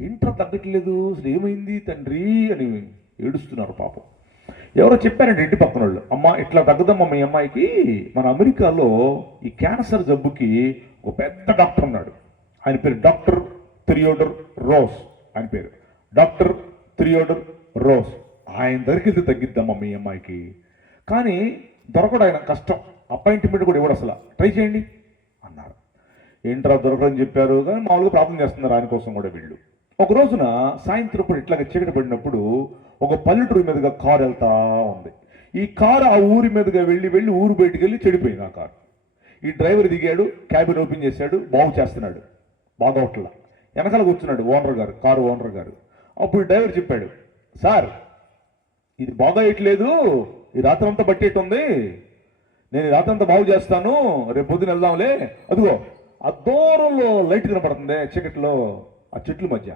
ఇంట్లో తగ్గట్లేదు, అసలు ఏమైంది తండ్రి అని ఏడుస్తున్నారు పాపం. ఎవరో చెప్పారంటే ఇంటి పక్కన వాళ్ళు, అమ్మ ఇట్లా తగ్గదమ్మా మీ అమ్మాయికి, మన అమెరికాలో ఈ క్యాన్సర్ జబ్బుకి ఒక పెద్ద డాక్టర్ ఉన్నాడు, ఆయన పేరు డాక్టర్ థియోడర్ రోస్, ఆయన పేరు డాక్టర్ థియోడర్ రోస్, ఆయన దగ్గరికి తగ్గిద్దమ్మా మీ అమ్మాయికి, కానీ దొరకడు, ఆయన కష్టం, అపాయింట్మెంట్ కూడా ఇవ్వడు అసలు, ట్రై చేయండి అన్నారు. ఏంట్రా దొరకదని చెప్పారు, కానీ మామూలుగా ప్రార్థన చేస్తున్నారు ఆయన కోసం కూడా వీళ్ళు. ఒక రోజున సాయంత్రం పూట ఇట్లాగ చీకటి పడినప్పుడు ఒక పల్లెటూరు మీదుగా కారు వెళ్తా ఉంది. ఈ కారు ఆ ఊరి మీదుగా వెళ్ళి ఊరు బయటికి వెళ్ళి చెడిపోయింది ఆ కారు. ఈ డ్రైవర్ దిగాడు, క్యాబిన్ ఓపెన్ చేశాడు, బాగు చేస్తున్నాడు, బాగోట్లా. వెనకాల కూర్చున్నాడు ఓనర్ గారు, కారు ఓనర్ గారు. అప్పుడు డ్రైవర్ చెప్పాడు, సార్ ఇది బాగోయట్లేదు, ఈ రాత్రి అంతా బట్టేట్టుంది, నేను ఈ రాత్రి అంతా బాగు చేస్తాను, రేపు పొద్దున వెళ్దాంలే, అదిగో ఆ దూరంలో లైట్ కనపడుతుంది చీకట్లో ఆ చెట్ల మధ్య,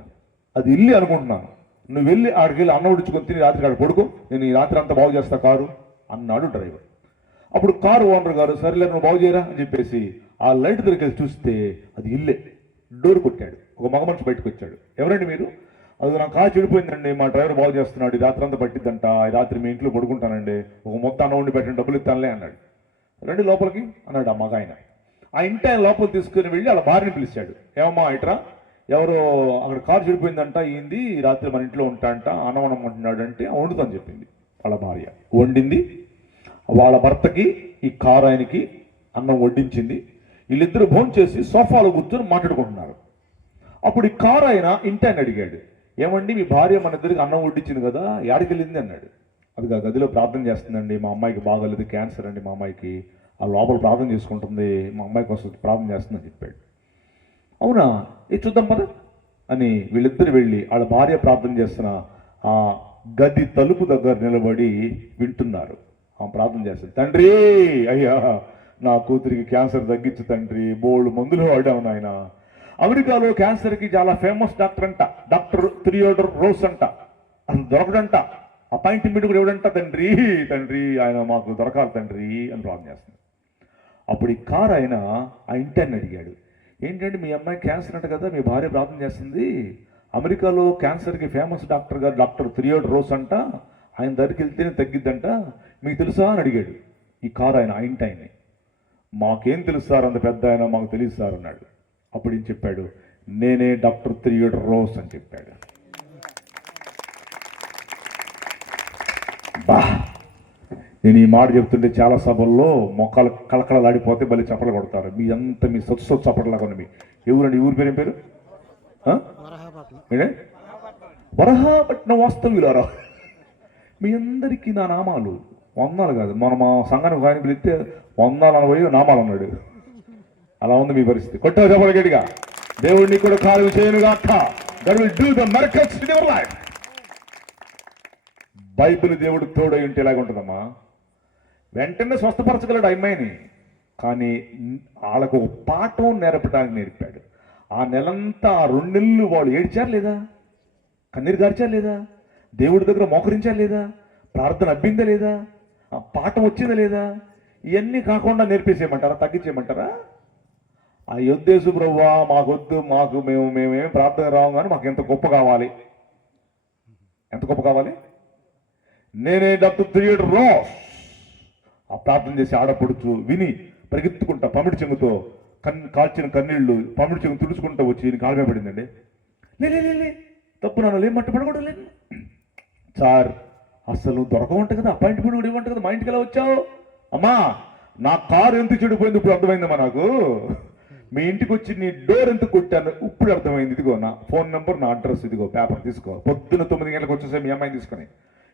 అది ఇల్లు అనుకుంటున్నాను, నువ్వు వెళ్ళి ఆడికి వెళ్ళి అన్నం ఉడుచుకొని తిని రాత్రి ఆడ పడుకో, నేను ఈ రాత్రి అంతా బాగు చేస్తా కారు అన్నాడు డ్రైవర్. అప్పుడు కారు ఓనర్ గారు సరేలే నువ్వు బాగు చేయరా అని చెప్పేసి ఆ లైట్ దగ్గరికి వెళ్ళి చూస్తే అది ఇల్లే. డోర్ కొట్టాడు, ఒక మగ మనిషి బయటకు వచ్చాడు. ఎవరండి మీరు? అది నా కారు చెడిపోయిందండి, మా డ్రైవర్ బాగు చేస్తున్నాడు, ఈ రాత్రి అంతా పట్టిద్దంట, ఈ రాత్రి మీ ఇంట్లో పడుకుంటానండి, ఒక మొత్తం అన్నం వండి పెట్టండి, డబ్బులు ఇస్తానులే అన్నాడు. రండి లోపలికి అన్నాడు ఆ మగ ఆయన. ఆ ఇంటి ఆయన లోపల తీసుకుని వెళ్ళి వాళ్ళ భార్యని పిలిచాడు. ఏమమ్మా ఇట్రా, ఎవరో అక్కడ కారు చెడిపోయిందంట, ఏంది రాత్రి మన ఇంట్లో ఉంటాంట, అన్నం వండుతున్నాడు అంటే వండుతాను చెప్పింది వాళ్ళ భార్య. వండింది, వాళ్ళ భర్తకి ఈ కారు ఆయనకి అన్నం వడ్డించింది. వీళ్ళిద్దరూ భోజనం చేసి సోఫాలో కూర్చొని మాట్లాడుకుంటున్నారు. అప్పుడు ఈ కారు ఆయన ఇంటి ఆయన అడిగాడు, ఏమండి మీ భార్య మన ఇద్దరికి అన్నం వడ్డించింది కదా, యాడికి వెళ్ళింది అన్నాడు. అది గదిలో ప్రార్థన చేస్తుందండి, మా అమ్మాయికి బాగోలేదు, క్యాన్సర్ అండి మా అమ్మాయికి, ఆ లోపల ప్రార్థన చేసుకుంటుంది, మా అమ్మాయి కోసం ప్రార్థన చేస్తుందని చెప్పాడు. అవునా, ఇది చూద్దాం పద అని వీళ్ళిద్దరు వెళ్ళి వాళ్ళ భార్య ప్రార్థన చేస్తున్న ఆ గది తలుపు దగ్గర నిలబడి వింటున్నారు. ఆ ప్రార్థన చేస్తుంది, తండ్రి అయ్యా నా కూతురికి క్యాన్సర్ తగ్గించు తండ్రి, బోల్డ్ మందులు వాడాము నాయన, అమెరికాలో క్యాన్సర్కి చాలా ఫేమస్ డాక్టర్ అంట, డాక్టర్ థియోడర్ రోస్ అంట, అసలు దొరకడంట, అపాయింట్మెంట్ కూడా ఇవ్వడంట తండ్రి, తండ్రి ఆయన మాకు దొరకాలి తండ్రి అని ప్రార్థన చేస్తుంది. అప్పుడు ఈ కారు ఆయన ఆ ఇంటిని అడిగాడు, ఏంటంటే మీ అమ్మాయి క్యాన్సర్ అంట కదా, మీ భార్య ప్రార్థన చేస్తుంది, అమెరికాలో క్యాన్సర్కి ఫేమస్ డాక్టర్ గారు డాక్టర్ థియోడర్ రోస్ అంట, ఆయన దగ్గరికి వెళ్తేనే తగ్గిద్దంట, మీకు తెలుసా అని అడిగాడు ఈ కారు ఆయన ఆ ఇంటి ఆయన్ని. మాకేం తెలుసు సార్, అంత పెద్ద ఆయన, మాకు తెలియదు సార్ అన్నాడు. అప్పుడు ఏం చెప్పాడు, నేనే డాక్టర్ థియోడర్ రోస్ అని చెప్పాడు. బా, నేను ఈ మాట చెప్తుంటే చాలా సభల్లో మొక్కలు కలకలలాడిపోతే మళ్ళీ చప్పట్లు కొడతారు. మీ అంత మీ సొత్తు చప్పట్లాగా ఉంది. ఎవరండి ఊరి పేరు ఏం పేరు? వరహాపట్నం వాస్తవ్యులారా, మీ అందరికీ నా నామాలు వందాలు కాదు, మన మా సంఘానికి ఆయన పిలిస్తే 140 నామాలు అన్నాడు. అలా ఉంది మీ పరిస్థితి. కొట్టావు చెప్పలు గట్టిగా, దేవుడిని కూడా కార్యం చేయనుగా. God will do the miracles in your life. Bible దేవుడు తోడై ఉంటే ఎలాగ ఉంటుందమ్మా, వెంటనే స్వస్థపరచగలడు అమ్మాయిని, కానీ వాళ్ళకు ఒక పాఠం నేర్పడానికి నేర్పాడు. ఆ నెలంతా ఆ 2 నెలలు వాళ్ళు ఏడ్చారు లేదా, కన్నీరు గార్చారు లేదా, దేవుడి దగ్గర మోకరించారు లేదా, ప్రార్థన అబ్బిందా లేదా, ఆ పాఠం వచ్చిందా లేదా, ఇవన్నీ కాకుండా నేర్పేసేయమంటారా, తగ్గించేయమంటారా? ఆ యొద్దేసు బ్రవ్వా మాకొద్దు, మేమేం ప్రార్థన రావు, కానీ మాకు ఎంత గొప్ప కావాలి, ఎంత గొప్ప కావాలి, నేనే డాక్టర్ థియోడర్ రోస్. ఆ ప్రార్థన చేసి ఆడపడుచు విని పరిగెత్తుకుంటా పమిడి చెంగుతో కాల్చిన కన్నీళ్లు పమిడి చెంగు తుడుచుకుంటూ వచ్చి ఈయన కాలమే పడిందండి. లే తప్పు నన్ను ఏం మట్టపడకూడదు లేదు సార్, అసలు దొరకవంట కదా, అపాయింట్మెంట్ కూడా ఇవ్వంట కదా, మా ఇంటికి ఎలా వచ్చావు? అమ్మా నా కారు ఎంత చెడిపోయింది ఇప్పుడు అర్థమైందమ్మా నాకు, మీ ఇంటికి వచ్చి నీ డోర్ ఎంత కొట్టాను ఇప్పుడు అర్థమైంది, ఇదిగో నా ఫోన్ నెంబర్, నా అడ్రస్, ఇదిగో పేపర్ తీసుకో, పొద్దున్న 9 గంటలకు వచ్చేసే మీ అమ్మాయిని తీసుకొని,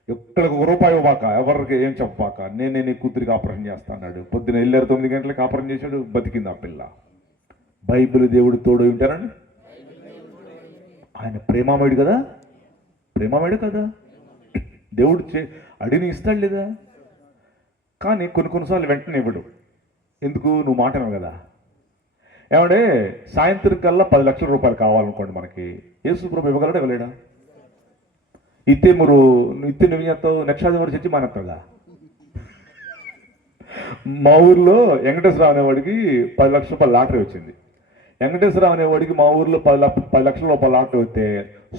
ఎక్కడికి ₹1 ఇవ్వబాక, ఎవరికి ఏం చెప్పబాక, నేనే నీ కూతురికి ఆపరేషన్ చేస్తా అన్నాడు. పొద్దున వెళ్ళారు, 9 గంటలకు ఆపరేషన్ చేశాడు, బతికింది ఆ పిల్ల. బైబిల్ దేవుడు తోడు ఉంటారండి, ఆయన ప్రేమామయుడు కదా, ప్రేమామయుడు కదా, దేవుడు అడిని ఇస్తాడు లేదా, కానీ కొన్నిసార్లు వెంటనే ఇవ్వడు. ఎందుకు? నువ్వు మాట అనవు కదా. ఏమంటే సాయంత్రం కల్లా 10 లక్షల రూపాయలు కావాలనుకోండి మనకి, యేసు ప్రభు ఇవ్వగలడా ఇవ్వలేడా? ఇత్తే నువ్వు చేస్తావు నెక్స్ట్ ఆదివారం చర్చి మానేస్తాడా? మా ఊర్లో వెంకటేశ్వరరావు అనేవాడికి 10 లక్షల రూపాయల లాటరీ వచ్చింది. వెంకటేశ్వరరావు అనేవాడికి మా ఊర్లో 10 లక్షల రూపాయల లాటరీ వస్తే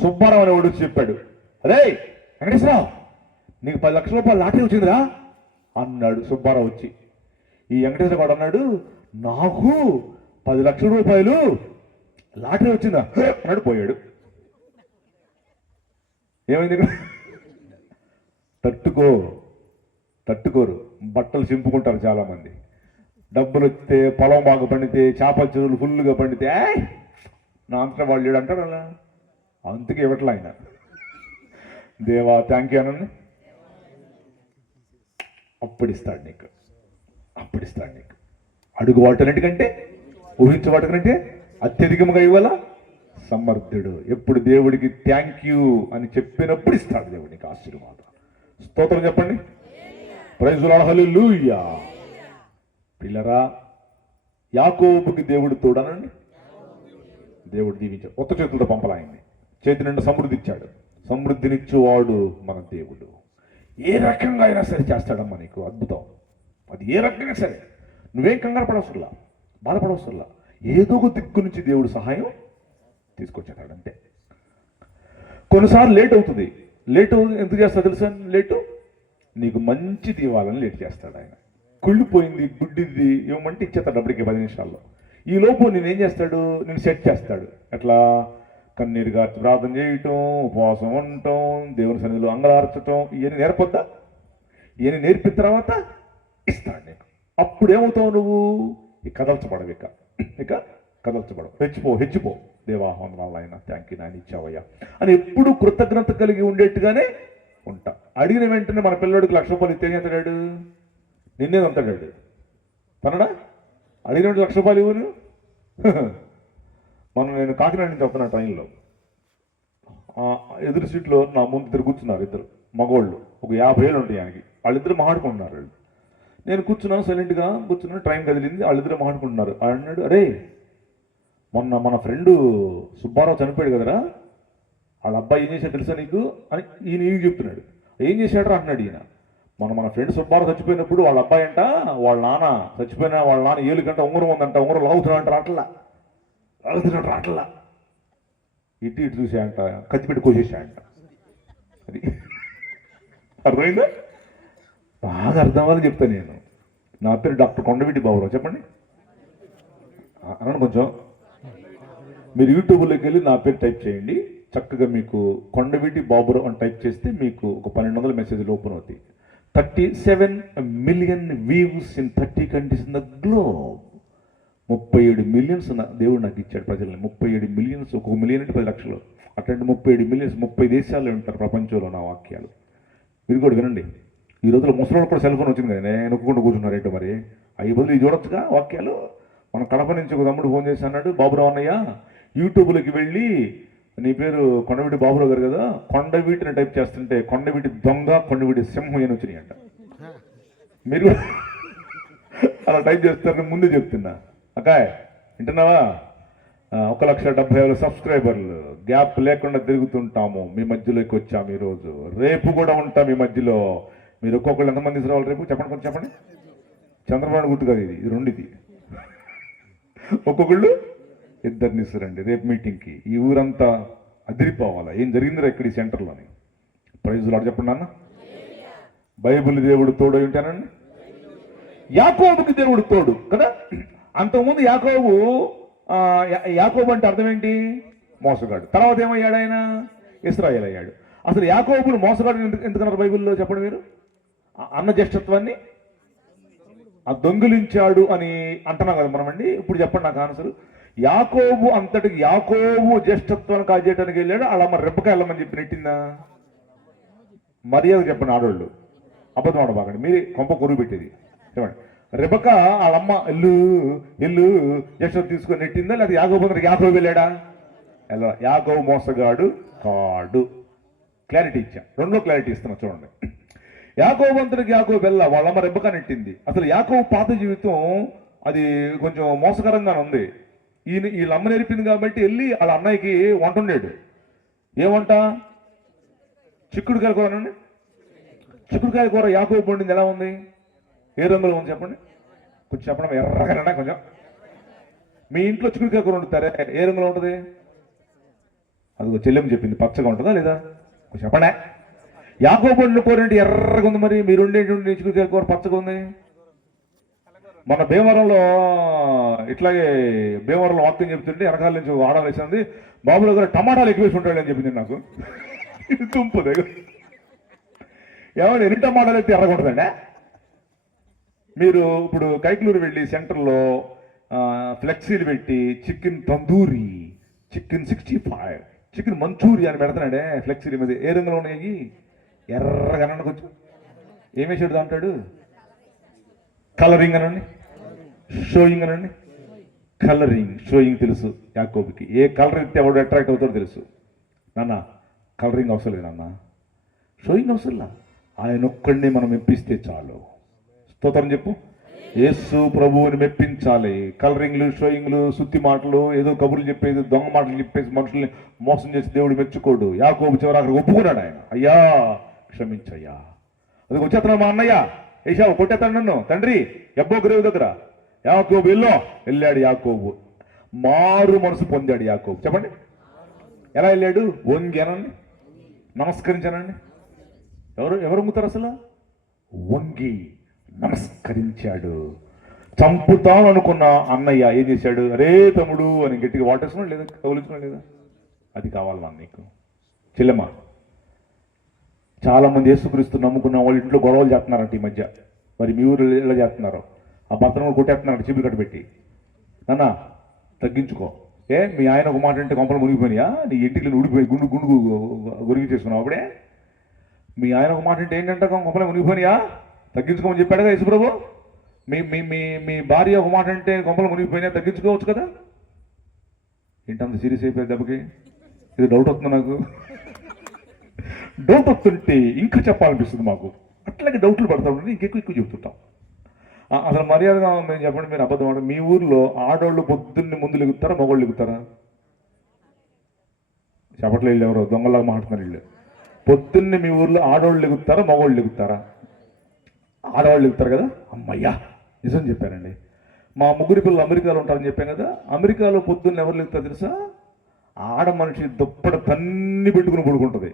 సుబ్బారావు అనేవాడు వచ్చి చెప్పాడు, అరే వెంకటేశ్వరరావు నీకు 10 లక్షల రూపాయల లాటరీ వచ్చిందిరా అన్నాడు సుబ్బారావు వచ్చి. ఈ వెంకటేశ్వర గారు అన్నాడు, నాకు 10 లక్షల రూపాయలు లాటరీ వచ్చిందా అన్నాడు, పోయాడు. ఏమైంది? తట్టుకోరు, బట్టలు చింపుకుంటారు చాలా మంది. డబ్బులు వస్తే, పొలం బాగా పండితే, చేపల చెరువులు ఫుల్గా పండితే నా అంతా వాళ్ళు లేడు అంటారు అలా. అందుకే ఇవ్వట్లే ఆయన. దేవా థ్యాంక్ యూ అనండి. అప్పుడిస్తాడు నీకు. అడుగు వాటన్నిటికంటే, ఊహించే వాటికంటే అత్యధికముగా ఇవ్వాలా సమర్థుడు. ఎప్పుడు దేవుడికి థ్యాంక్ యూ అని చెప్పినప్పుడు ఇస్తాడు దేవుడికి ఆశీర్వాదం. స్తోత్రం చెప్పండి. ప్రైజ్ లార్డ్, హల్లెలూయా. పిల్లరా, యాకోబుకి దేవుడు తోడనండి. దేవుడు దీవించాడు, కొత్త చేతులతో పంపలా ఆయన్ని. చేతి నిండా సమృద్ధి ఇచ్చాడు. సమృద్ధినిచ్చేవాడు మన దేవుడు. ఏ రకంగా అయినా సరే చేస్తాడమ్మా నీకు అద్భుతం. అది ఏ రకంగా సరే నువ్వేం కంగారు పడవసరలా, బాధపడవసరలా. ఏదో ఒక దిక్కు నుంచి దేవుడు సహాయం తీసుకొచ్చేటాడు అంతే. కొన్నిసార్లు లేట్ అవుతుంది. ఎందుకు చేస్తాడు తెలుసా? నీకు మంచిది ఇవ్వాలని లేట్ చేస్తాడు ఆయన. కుళ్ళిపోయింది గుడ్డిది ఇవ్వమంటే ఇచ్చేస్తాడు అప్పటికి 10 నిమిషాల్లో. ఈ లోపు నేనేం చేస్తాడు? నేను సెట్ చేస్తాడు. ఎట్లా? కన్నీరు గార్చి ప్రార్థన చేయటం, ఉపవాసం ఉండటం, దేవుని సన్నిధిలో అంగలార్చటం, ఇవన్నీ నేర్పొద్దా? ఇవన్నీ నేర్పిన తర్వాత ఇస్తాడు నీకు. అప్పుడు ఏమవుతావు నువ్వు? కదల్చబడవు. ఇక కదల్చబడవు. హెచ్చిపో. దేవా వందనాలు ఆయన, థ్యాంక్ యూ నాయన ఇచ్చావయ్యా అని ఎప్పుడు కృతజ్ఞత కలిగి ఉండేట్టుగానే ఉంటా. అడిగిన వెంటనే మన పిల్లడికి 1,00,000 రూపాయలు ఇస్తే ఏం చేస్తాడు? నిన్నే అంటాడు తనడా? అడిగిన 1,00,000 రూపాయలు ఇవ్వను. నేను కాకినాడ నుంచి వస్తున్నా ట్రైన్లో. ఎదురు సీట్లో నా ముందు ఇద్దరు కూర్చున్నారు. ఇద్దరు మగవాళ్ళు, ఒక 50 ఏళ్ళు ఉంటాయి ఆయనకి. వాళ్ళిద్దరు మాట్లాడుకుంటున్నారు. వాళ్ళు నేను కూర్చున్నాను, సైలెంట్గా కూర్చున్నాను. ట్రైన్ కదిలింది, వాళ్ళిద్దరు మాట్లాడుకుంటున్నారు. అన్నాడు, అరే మొన్న మన ఫ్రెండు సుబ్బారావు చనిపోయాడు కదరా, వాళ్ళ అబ్బాయి ఏం చేశాడు తెలుసా నీకు అని ఈయన చెప్తున్నాడు. ఏం చేశాడు అంటున్నాడు ఈయన. మన ఫ్రెండ్ సుబ్బారావు చచ్చిపోయినప్పుడు వాళ్ళ అబ్బాయి అంట, వాళ్ళ నాన్న చచ్చిపోయిన వాళ్ళ నాన్న ఏలుకంట ఉంగరం ఉందంట, ఉంగరం లాగుతున్నాడంట, రాట్లా ఇటు చూసాయంట, కత్తిపెట్టి కోసేసాయంట. అది అర్థమైందా? బాగా అర్థం అవ్వాలని చెప్తాను నేను. నా పేరు డాక్టర్ కొండవీటి బాబురావు. చెప్పండి అన్నాను. కొంచెం మీరు యూట్యూబ్లోకి వెళ్ళి నా పేరు టైప్ చేయండి. చక్కగా మీకు కొండవీటి బాబురావు అని టైప్ చేస్తే మీకు ఒక 1200 మెసేజ్లు ఓపెన్ అవుతాయి. 37 million views in 30 countries in the globe. 37 millions దేవుడు నాకు ఇచ్చాడు ప్రజల్ని. 37 మిలియన్స్. 1 మిలియన్ అంటే 10 లక్షలు. అట్లాంటి 37 మిలియన్స్ 30 దేశాల్లో ఉంటారు ప్రపంచంలో నా వాక్యాలు. మీరు కూడా వినండి. ఈ రోజుల్లో ముసలి కూడా సెల్ ఫోన్ వచ్చింది కదా, నేను నొక్కుంటూ కూర్చున్నారు ఏంటో మరి. అవి బదులు ఇది చూడొచ్చుగా వాక్యాలు. మన కడప నుంచి ఒక తమ్ముడు ఫోన్ చేసి అన్నాడు, బాబురావు అన్నయ్య యూట్యూబ్లోకి వెళ్ళి నీ పేరు కొండవీటి బాబురావు గారు కదా, కొండవీటిని టైప్ చేస్తుంటే కొండవీటి దొంగ, కొండవీటి సింహం అని వచ్చినాయి అంట. మీరు అలా టైప్ చేస్తారని ముందే చెప్తున్నా. అక్కాయ్ వింటున్నావా? 1,70,000 సబ్స్క్రైబర్లు, గ్యాప్ లేకుండా తిరుగుతుంటాము. మీ మధ్యలోకి వచ్చాము ఈరోజు. రేపు కూడా ఉంటాం మీ మధ్యలో. మీరు ఒక్కొక్కళ్ళు ఎంతమంది తీసుకురావాలి రేపు? చెప్పండి, కొంచెం చెప్పండి. చంద్రబాబు గుర్తు కదా ఇది రెండుది. ఒక్కొక్కళ్ళు 2 తీసుకురండి రేపు మీటింగ్కి. ఈ ఊరంతా అదిరిపోవాలా. ఏం జరిగిందిరా ఇక్కడ ఈ సెంటర్లోని? ప్రైజ్ లార్డ్ చెప్పండి నాన్న. బైబిల్ దేవుడు తోడు ఉంటానండి. యాకోబుకి దేవుడు తోడు కదా. అంతకుముందు యాకోబు అంటే అర్థం ఏంటి? మోసగాడు. తర్వాత ఏమయ్యాడు ఆయన? ఇశ్రాయేలు అయ్యాడు. అసలు యాకోబును మోసగాడు ఎందుకన్నారు బైబిల్లో? చెప్పండి మీరు. అన్న జ్యేష్ఠత్వాన్ని దొంగిలించాడు అని అంటున్నాం కదా మనమండి. ఇప్పుడు చెప్పండి నాకు ఆన్సర్. యాకోబు అంతటికి యాకోబు జ్యేష్ఠత్వాన్ని కాజేయడానికి వెళ్ళాడు. వాళ్ళమ్మ రెబ్బక వెళ్ళమని చెప్పి నెట్టిందా? మర్యాద చెప్పండి ఆడవాళ్ళు. అబద్ధం ఆడబాకండి, మీరే కొంప కొరుగు పెట్టేది. చెప్పండి. రెబక వాళ్ళమ్మ ఇల్లు జ్యేష్ఠత్వం తీసుకొని నెట్టిందా? లేదా యాకోబు అందరికి యాకోబు వెళ్ళాడా? ఎలా? యాకోబు మోసగాడు కాడు. క్లారిటీ ఇచ్చా. రెండో క్లారిటీ ఇస్తున్నా చూడండి. యాకోబు అంతటికి యాకోబు వెళ్ళ, వాళ్ళమ్మ రెబ్బక నెట్టింది. అసలు యాకోబు పాత జీవితం అది కొంచెం మోసకరంగానే ఉంది. వీళ్ళ అమ్మ నేర్పింది కాబట్టి వెళ్ళి వాళ్ళ అన్నయ్యకి వంట ఉండాడు. ఏ వంట? చిక్కుడుకాయ కూర అనండి. చిక్కుడుకాయ కూర యాకోబు వండింది ఎలా ఉంది? ఏ రంగులో ఉంది చెప్పండి? కొంచెం చెప్పడం ఎర్రగా కొంచెం. మీ ఇంట్లో చిక్కుడుకాయ కూర వండుతారే, ఏ రంగులో ఉంటుంది? అది చెల్లెమ్మ చెప్పింది, పచ్చగా ఉంటుందా లేదా? కొంచెం చెప్పండి. యాకోబు వండిన కూర ఏంటి ఎర్రగా ఉంది, మరి మీరు ఉండేటువంటి చిక్కుడుకాయ కూర పచ్చగా ఉంది? మన భీమవరంలో ఇట్లాగే భీమవరంలో వాక్యం చెప్తుంటే వెనకాల నుంచి ఆడడం వేసింది, బాబులో గారు టమాటాలు ఎక్కువ వేసి ఉంటాడు అని చెప్పింది నాకు. తుంపు దగ్గర ఏమైనా ఎన్ని టమాటాలు అయితే ఎర్రగా ఉంటుందండి. మీరు ఇప్పుడు కైకలూరు వెళ్ళి సెంటర్లో ఫ్లెక్సీలు పెట్టి chicken tandoori, chicken 65, chicken Manchuria అని పెడతాడే ఫ్లెక్సీల మీద. ఏ రంగులో ఉన్నాయి? ఎర్రగా అనండి. కొంచెం ఏమేసాడు అంటాడు? కలరింగ్ అనండి, షోయింగ్ అనండి. కలరింగ్, షోయింగ్ తెలుసు యాకోబుకి. ఏ కలర్ ఇస్తే ఎవడు అట్రాక్ట్ అవుతాడో తెలుసు. నాన్న కలరింగ్ అవసరం లేదు నాన్న, షోయింగ్ అవసరంలా, ఆయన ఒక్కడిని మనం మెప్పిస్తే చాలు. స్తోత్రం చెప్పు. యేసు ప్రభువుని మెప్పించాలి. కలరింగ్లు, షోయింగ్లు, సుత్తి మాటలు, ఏదో కబుర్లు చెప్పేది, దొంగ మాటలు చెప్పేసి మనుషుల్ని మోసం చేసి దేవుడు మెచ్చుకోడు. యాకోబు చివరి అక్కడ ఒప్పుకున్నాడు. ఆయన అయ్యా క్షమించయ్యా, అది వచ్చేస్తున్నాడు మా అన్నయ్య ఏషావు కొట్టేస్తాడు నన్ను, తండ్రి ఎబ్బో గ్రేవ్ దగ్గర. యాకోబు వెళ్ళాడు. యాకోబు మారు మనసు పొందాడు. యాకోబు చెప్పండి ఎలా వెళ్ళాడు? వంగానండి, నమస్కరించానండి. ఎవరు వంగుతారు అసలు? వంగి నమస్కరించాడు. చంపుతాను అనుకున్న అన్నయ్య ఏం చేశాడు? అరే తమ్ముడు అని గట్టిగా వాటేసుకున్నాడు లేదా? కౌలించుకున్నాడు లేదా? అది కావాలి నాకు నీకు. చెల్లెమ్మ, చాలా మంది యేసుక్రీస్తు నమ్ముకున్న వాళ్ళ ఇంట్లో గొడవలు చేస్తున్నారంట ఈ మధ్య. మరి మీ ఊరు ఎలా చేస్తున్నారు? ఆ భర్తను కూడా కొట్టేస్తున్నారు చీపులు కట్టబెట్టి. నాన్న తగ్గించుకో. మీ ఆయన ఒక మాట అంటే కొంపలు మునిగిపోయినాయా? నీ ఇంటికి ఉడిపోయి గుండు గురిగి చేసుకున్నావు అప్పుడే. మీ ఆయన ఒక మాట అంటే ఏంటంటే కొంపలు మునిగిపోయినాయా? తగ్గించుకోమని చెప్పాడుగా యేసుప్రభు. మీ మీ మీ మీ భార్య ఒక మాట అంటే కొంపలు మునిగిపోయినా తగ్గించుకోవచ్చు కదా. ఏంటంత సీరియస్ అయిపోయి దెబ్బకి? ఇది డౌట్ వస్తుంది నాకు. డౌట్ వస్తుంటే ఇంకా చెప్పాలనిపిస్తుంది మాకు. అట్లాగే డౌట్లు పడతా ఉంటే ఇంకెక్కువ చెబుతుంటాం. అసలు మర్యాదగా మేము చెప్పండి, మీరు అబద్ధం అంటే. మీ ఊర్లో ఆడవాళ్ళు పొద్దున్నే ముందు లెగుతారా, మగవాళ్ళు లెగుతారా? చెప్పట్లేదు వీళ్ళు, ఎవరో దొంగలాగా మాట్లాడుతున్నారు వీళ్ళు. పొద్దున్నే మీ ఊర్లో ఆడవాళ్ళు లెగుతారా, మగవాళ్ళు లెగుతారా? ఆడవాళ్ళు లెగుతారు కదా. అమ్మయ్యా నిజం చెప్పారండి. మా ముగ్గురి పిల్లలు అమెరికాలో ఉంటారని చెప్పాం కదా. అమెరికాలో పొద్దున్న ఎవరు లెగుతారు తెలుసా? ఆడ మనిషి దుప్పడ తన్ని పెట్టుకుని పడుకుంటుంది.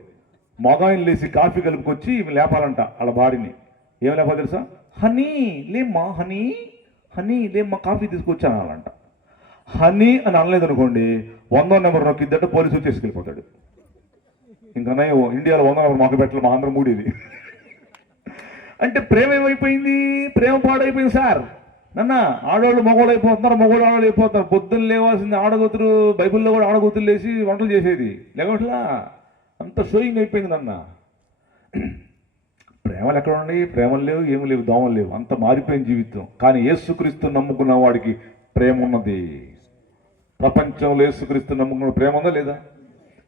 మగాయిని లేచి కాఫీ కలుపుకొచ్చి ఇవి లేపాలంట వాళ్ళ భార్యని. ఏం లేపాలి తెలుసా? హనీ లేమ్మా, హనీ లేమ్మా, కాఫీ తీసుకొచ్చి అనాలంట. హనీ అని అనలేదు అనుకోండి, 100 నెంబర్ నొక్కిద్దంటే పోలీసు వచ్చి తీసుకెళ్ళిపోతాడు. ఇంకా ఇండియాలో 100 నెంబర్ మాకు పెట్టాలి, మా అందరం మూడేది. అంటే ప్రేమ ఏమైపోయింది? ప్రేమ పాడైపోయింది సార్. నాన్న ఆడవాళ్ళు మగవాళ్ళు అయిపోతున్నారు, మగవాళ్ళు ఆడవాళ్ళు అయిపోతున్నారు. పొద్దున్న లేవాల్సింది ఆడగూతురు. బైబిల్లో కూడా ఆడగూతులు లేచి వంటలు చేసేది లేవట్లా. అంత షోయింగ్ అయిపోయింది నాన్న. ప్రేమలు ఎక్కడ ఉన్నాయి? ప్రేమలు లేవు, ఏమి లేవు, దోమలు లేవు. అంత మారిపోయిన జీవితం. కానీ యేసుక్రీస్తు నమ్ముకున్న వాడికి ప్రేమ ఉన్నది. ప్రపంచంలో యేసుక్రీస్తు నమ్ముకున్న ప్రేమ ఉందా లేదా?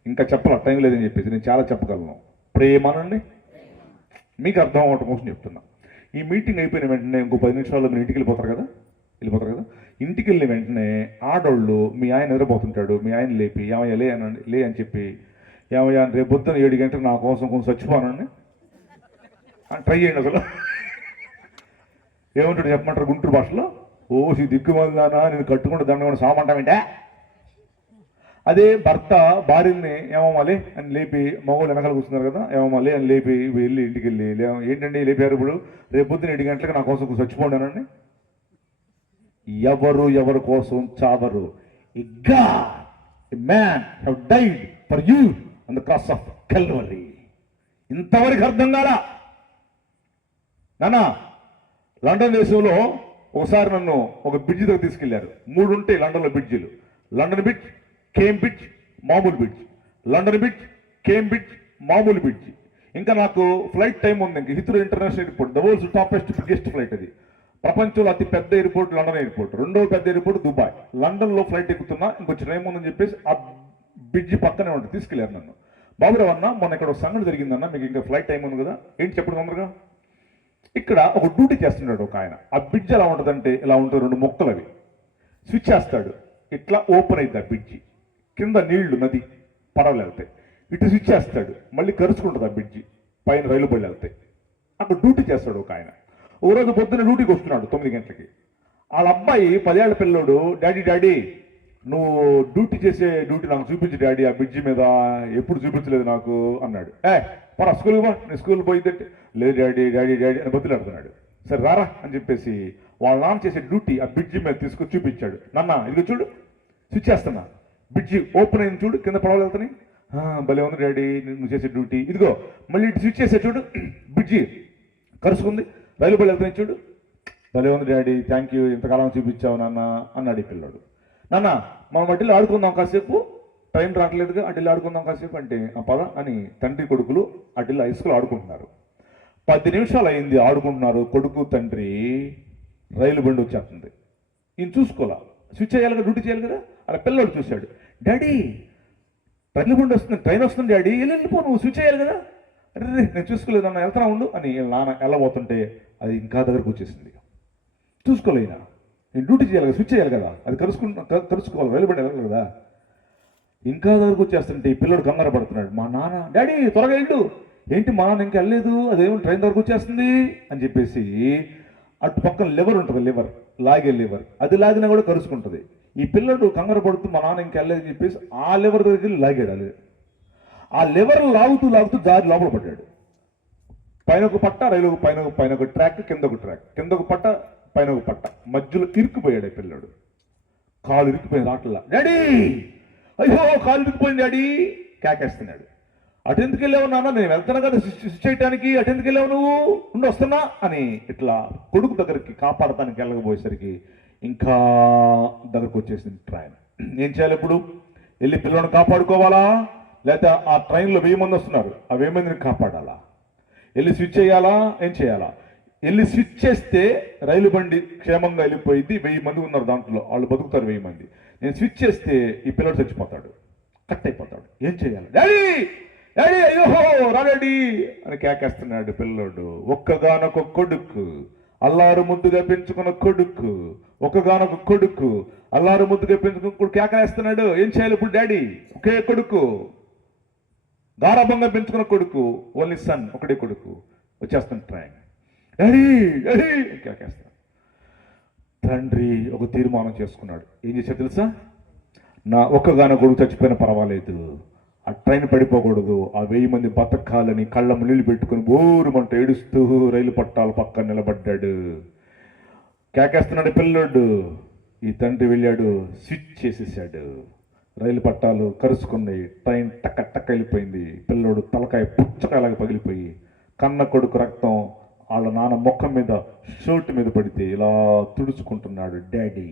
ఇంకా చెప్పాలి, టైం లేదని చెప్పేసి నేను చాలా చెప్పగలను. ప్రేమ అనండి, మీకు అర్థం అవ్వటం కోసం చెప్తున్నా. ఈ మీటింగ్ అయిపోయిన వెంటనే ఇంకో 10 నిమిషాల్లో మీరు ఇంటికి వెళ్ళిపోతారు కదా. ఇంటికి వెళ్ళిన వెంటనే ఆడవాళ్ళు, మీ ఆయన నిద్రపోతుంటాడు, మీ ఆయన లేపి ఏమయ్యా లే అని చెప్పి, ఏమయ్యా రేపు పొద్దున 7 గంటలకు నా కోసం కొంచెం చచ్చిపోనండి ట్రై చేయండి. అసలు ఏమంటాడు చెప్పమంటారు గుంటూరు భాషలో? ఓసి దిక్కుమందానా, నేను కట్టుకుంటే దండకుండా సామంటామేంటే. అదే భర్త భార్యని ఏమమ్మాలి అని లేపి, మగవాళ్ళు వెనకాల కూర్చున్నారు కదా, ఏమమ్మాలి అని లేపి వెళ్ళి ఇంటికి వెళ్ళి ఏంటండి లేపారు ఇప్పుడు, రేపు పొద్దున 7 గంటలకు నా కోసం చచ్చిపోండానండి. ఎవరు కోసం చావరు. Man have died for you on the cross of Calvary. ఇంతవరకు అర్థం కాలా నాన్న. లండన్ దేశంలో ఒకసారి నన్ను ఒక బ్రిడ్జ్ దగ్గర తీసుకెళ్లారు. 3 ఉంటాయి లండన్లో బ్రిడ్జిలు. లండన్ బ్రిడ్జ్, కేంబ్రిడ్జ్, మామూలు బ్రిడ్జ్. లండన్ బ్రిడ్జ్, కేంబ్రిడ్జ్, మామూలు బ్రిడ్జ్. ఇంకా నాకు ఫ్లైట్ టైం ఉంది. ఇంకా Heathrow international airport, the world's toppest biggest flight. అది ప్రపంచంలో అతి పెద్ద ఎయిర్పోర్ట్ లండన్ ఎయిర్పోర్ట్. రెండవ పెద్ద ఎయిర్పోర్ట్ దుబాయ్. లండన్లో ఫ్లైట్ ఎక్కుతున్నా, ఇంకొంచెం టైం ఉందని చెప్పేసి ఆ బ్రిడ్జ్ పక్కనే ఉంటుంది. తీసుకెళ్లారు నన్ను. బాబురావు అన్న, మొన్న ఇక్కడ ఒక సంగతి జరిగిందన్న, మీకు ఇంకా ఫ్లైట్ టైం ఉంది కదా, ఏంటి చెప్పండి తొందరగా. ఇక్కడ ఒక డ్యూటీ చేస్తున్నాడు ఒక ఆయన. ఆ బ్రిడ్జ్ ఎలా ఉంటుందంటే ఇలా ఉంటుంది, 2 మొక్కలు అవి. స్విచ్ చేస్తాడు, ఇట్లా ఓపెన్ అవుతుంది ఆ బ్రిడ్జి, కింద నీళ్లు నది పడవలు వెళ్తాయి, ఇటు స్విచ్ చేస్తాడు, మళ్ళీ కరుచుకుంటుంది ఆ బ్రిడ్జి, పైన రైలు బళ్ళు వెళ్తాయి. అక్కడ డ్యూటీ చేస్తాడు ఒక ఆయన. ఓ రోజు పొద్దున్న డ్యూటీకి వస్తున్నాడు 9 గంటలకి. వాళ్ళ అబ్బాయి 10 ఏళ్ల పిల్లోడు, డాడీ నువ్వు డ్యూటీ నాకు చూపించు డాడీ, ఆ బ్రిడ్జి మీద ఎప్పుడు చూపించలేదు నాకు అన్నాడు. పరా స్కూల్కి బా, నేను స్కూల్ పోయిందంటే లేదు డాడీ అని బతులాడుతున్నాడు. సరే రారా అని చెప్పేసి వాళ్ళ నాన్న చేసే డ్యూటీ ఆ బ్రిడ్జి మీద తీసుకొచ్చి చూపించాడు. నాన్న ఇదిగో చూడు, స్విచ్ చేస్తున్నా, బ్రిడ్జి ఓపెన్ అయింది చూడు, కింద పడవలు వెళ్తున్నాయి. భలే ఉంది డాడీ నువ్వు చేసే డ్యూటీ, ఇదిగో మళ్ళీ ఇటు స్విచ్ చేసే చూడు, బ్రిడ్జి కరుచుకుంది, రైలు బళ్ళు వెళ్తున్నాయి చూడు, భలే ఉంది డాడీ, థ్యాంక్ యూ, ఇంతకాలం చూపించావు నాన్న అన్నాడు ఈ పిల్లాడు. నాన్న మనం అడ్డిలో ఆడుకుందాం కాసేపు, టైం రావట్లేదుగా, అడ్డిలో ఆడుకుందాం కాసేపు అంటే ఆ పద అని తండ్రి కొడుకులు అడ్డిలో హై స్కూల్ ఆడుకుంటున్నారు. 10 నిమిషాలు అయింది ఆడుకుంటున్నారు కొడుకు తండ్రి, రైలు బండి వచ్చేస్తుంది. ఈయన చూసుకోవాలా, స్విచ్ చేయాలి కదా, డ్యూటీ చేయాలి కదా. అలా పిల్లడు చూశాడు, డాడీ రైలు బండి వస్తుంది, ట్రైన్ వస్తుంది డాడీ, వెళ్ళిపో నువ్వు స్విచ్ చేయాలి కదా. అరే నేను చూసుకోలేదు నాన్న, వెళ్తున్నా ఉండు అని నాన్న వెళ్ళబోతుంటే అది ఇంకా దగ్గరకు వచ్చేసింది. చూసుకోలేనా, నేను డ్యూటీ చేయాలి కదా, స్విచ్ చేయాలి కదా, అది కరుచుకోవాలి, రైలు బండి వెళ్ళాలి కదా. ఇంకా దగ్గరకు వచ్చేస్తుంటే ఈ పిల్లడు కంగారు పడుతున్నాడు. మా నాన్న, డాడీ త్వరగా వెళ్ళు, ఏంటి మా నాన్న ఇంకా వెళ్ళలేదు, అదేమో ట్రైన్ దగ్గరకు వచ్చేస్తుంది అని చెప్పేసి అటు పక్కన లివర్ ఉంటుంది, లాగే లివర్, అది లాగినా కూడా కరుచుకుంటుంది. ఈ పిల్లడు కంగారు పడుతూ మా నాన్న ఇంకా వెళ్ళలేదు అని చెప్పేసి ఆ లివర్ దగ్గరికి లాగాడు. అది ఆ లివర్ లాగుతూ దారి లోపల పడ్డాడు. పైన ఒక పట్ట, రైలు పైన ఒక ట్రాక్, కింద ఒక ట్రాక్, కింద ఒక పట్ట, పైన ఒక పట్ట, మధ్యలో ఇరుక్కుపోయాడు ఆ పిల్లడు. కాలు ఇరుక్కుపోయింది రాట్లా. డాడీ అయ్యో కాలు ఇరుక్కుపోయింది డాడీ కేకేస్తున్నాడు. అటెందుకు వెళ్ళావు నాన్న, నేను వెళ్తాను కదా స్విచ్ చేయడానికి, అటెందుకు వెళ్ళావు నువ్వు, ఉండి వస్తున్నా అని ఇట్లా కొడుకు దగ్గరికి కాపాడటానికి వెళ్ళకపోయేసరికి ఇంకా దగ్గరకు వచ్చేసింది ట్రైన్. ఏం చేయాలి ఇప్పుడు, వెళ్ళి పిల్లలను కాపాడుకోవాలా, లేకపోతే ఆ ట్రైన్లో 1000 మంది వస్తున్నారు, ఆ 1000 మందిని కాపాడాలా, వెళ్ళి స్విచ్ చేయాలా, ఏం చేయాలా. వెళ్ళి స్విచ్ చేస్తే రైలు బండి క్షేమంగా వెళ్ళిపోయింది, 1000 మంది ఉన్నారు దాంట్లో, వాళ్ళు బతుకుతారు 1000 మంది. నేను స్విచ్ చేస్తే ఈ పిల్లడు చచ్చిపోతాడు, కట్ అయిపోతాడు. ఏం చేయాలి డాడీ అయ్యో రాడీ అని కేకేస్తున్నాడు పిల్లోడు. ఒక్కగానొక కొడుకు, అల్లారు ముద్దుగా పెంచుకున్న కొడుకు, ఒక్కగానొక కొడుకు, అల్లారు ముద్దుగా పెంచుకున్న కేకేస్తున్నాడు. ఏం చేయాలి ఇప్పుడు డాడీ, ఒకే కొడుకు, గారాభంగా పెంచుకున్న కొడుకు, ఓన్లీ సన్, ఒకటే కొడుకు. వచ్చేస్తాను ట్రైన్, డాడీ కేకేస్తాను. తండ్రి ఒక తీర్మానం చేసుకున్నాడు. ఏం చేశాడు తెలుసా, నా ఒక్కగానో కొడుకు చచ్చిపోయినా పర్వాలేదు, ఆ ట్రైన్ పడిపోకూడదు, ఆ 1000 మంది బతకాలని కళ్ళ నీళ్ళు పెట్టుకుని బోరుమంట ఏడుస్తూ రైలు పట్టాల పక్కన నిలబడ్డాడు. కేకేస్తున్నాడు పిల్లోడు. ఈ తండ్రి వెళ్ళాడు, స్విచ్ చేసేసాడు, రైలు పట్టాలు కరుచుకున్నాయి, ట్రైన్ టక్క వెళ్ళిపోయింది. పిల్లోడు తలకాయ పుచ్చకాయలాగా పగిలిపోయి కన్న కొడుకు రక్తం వాళ్ళ నాన్న ముఖం మీద షర్ట్ మీద పడితే ఇలా తుడుచుకుంటున్నాడు డాడీ.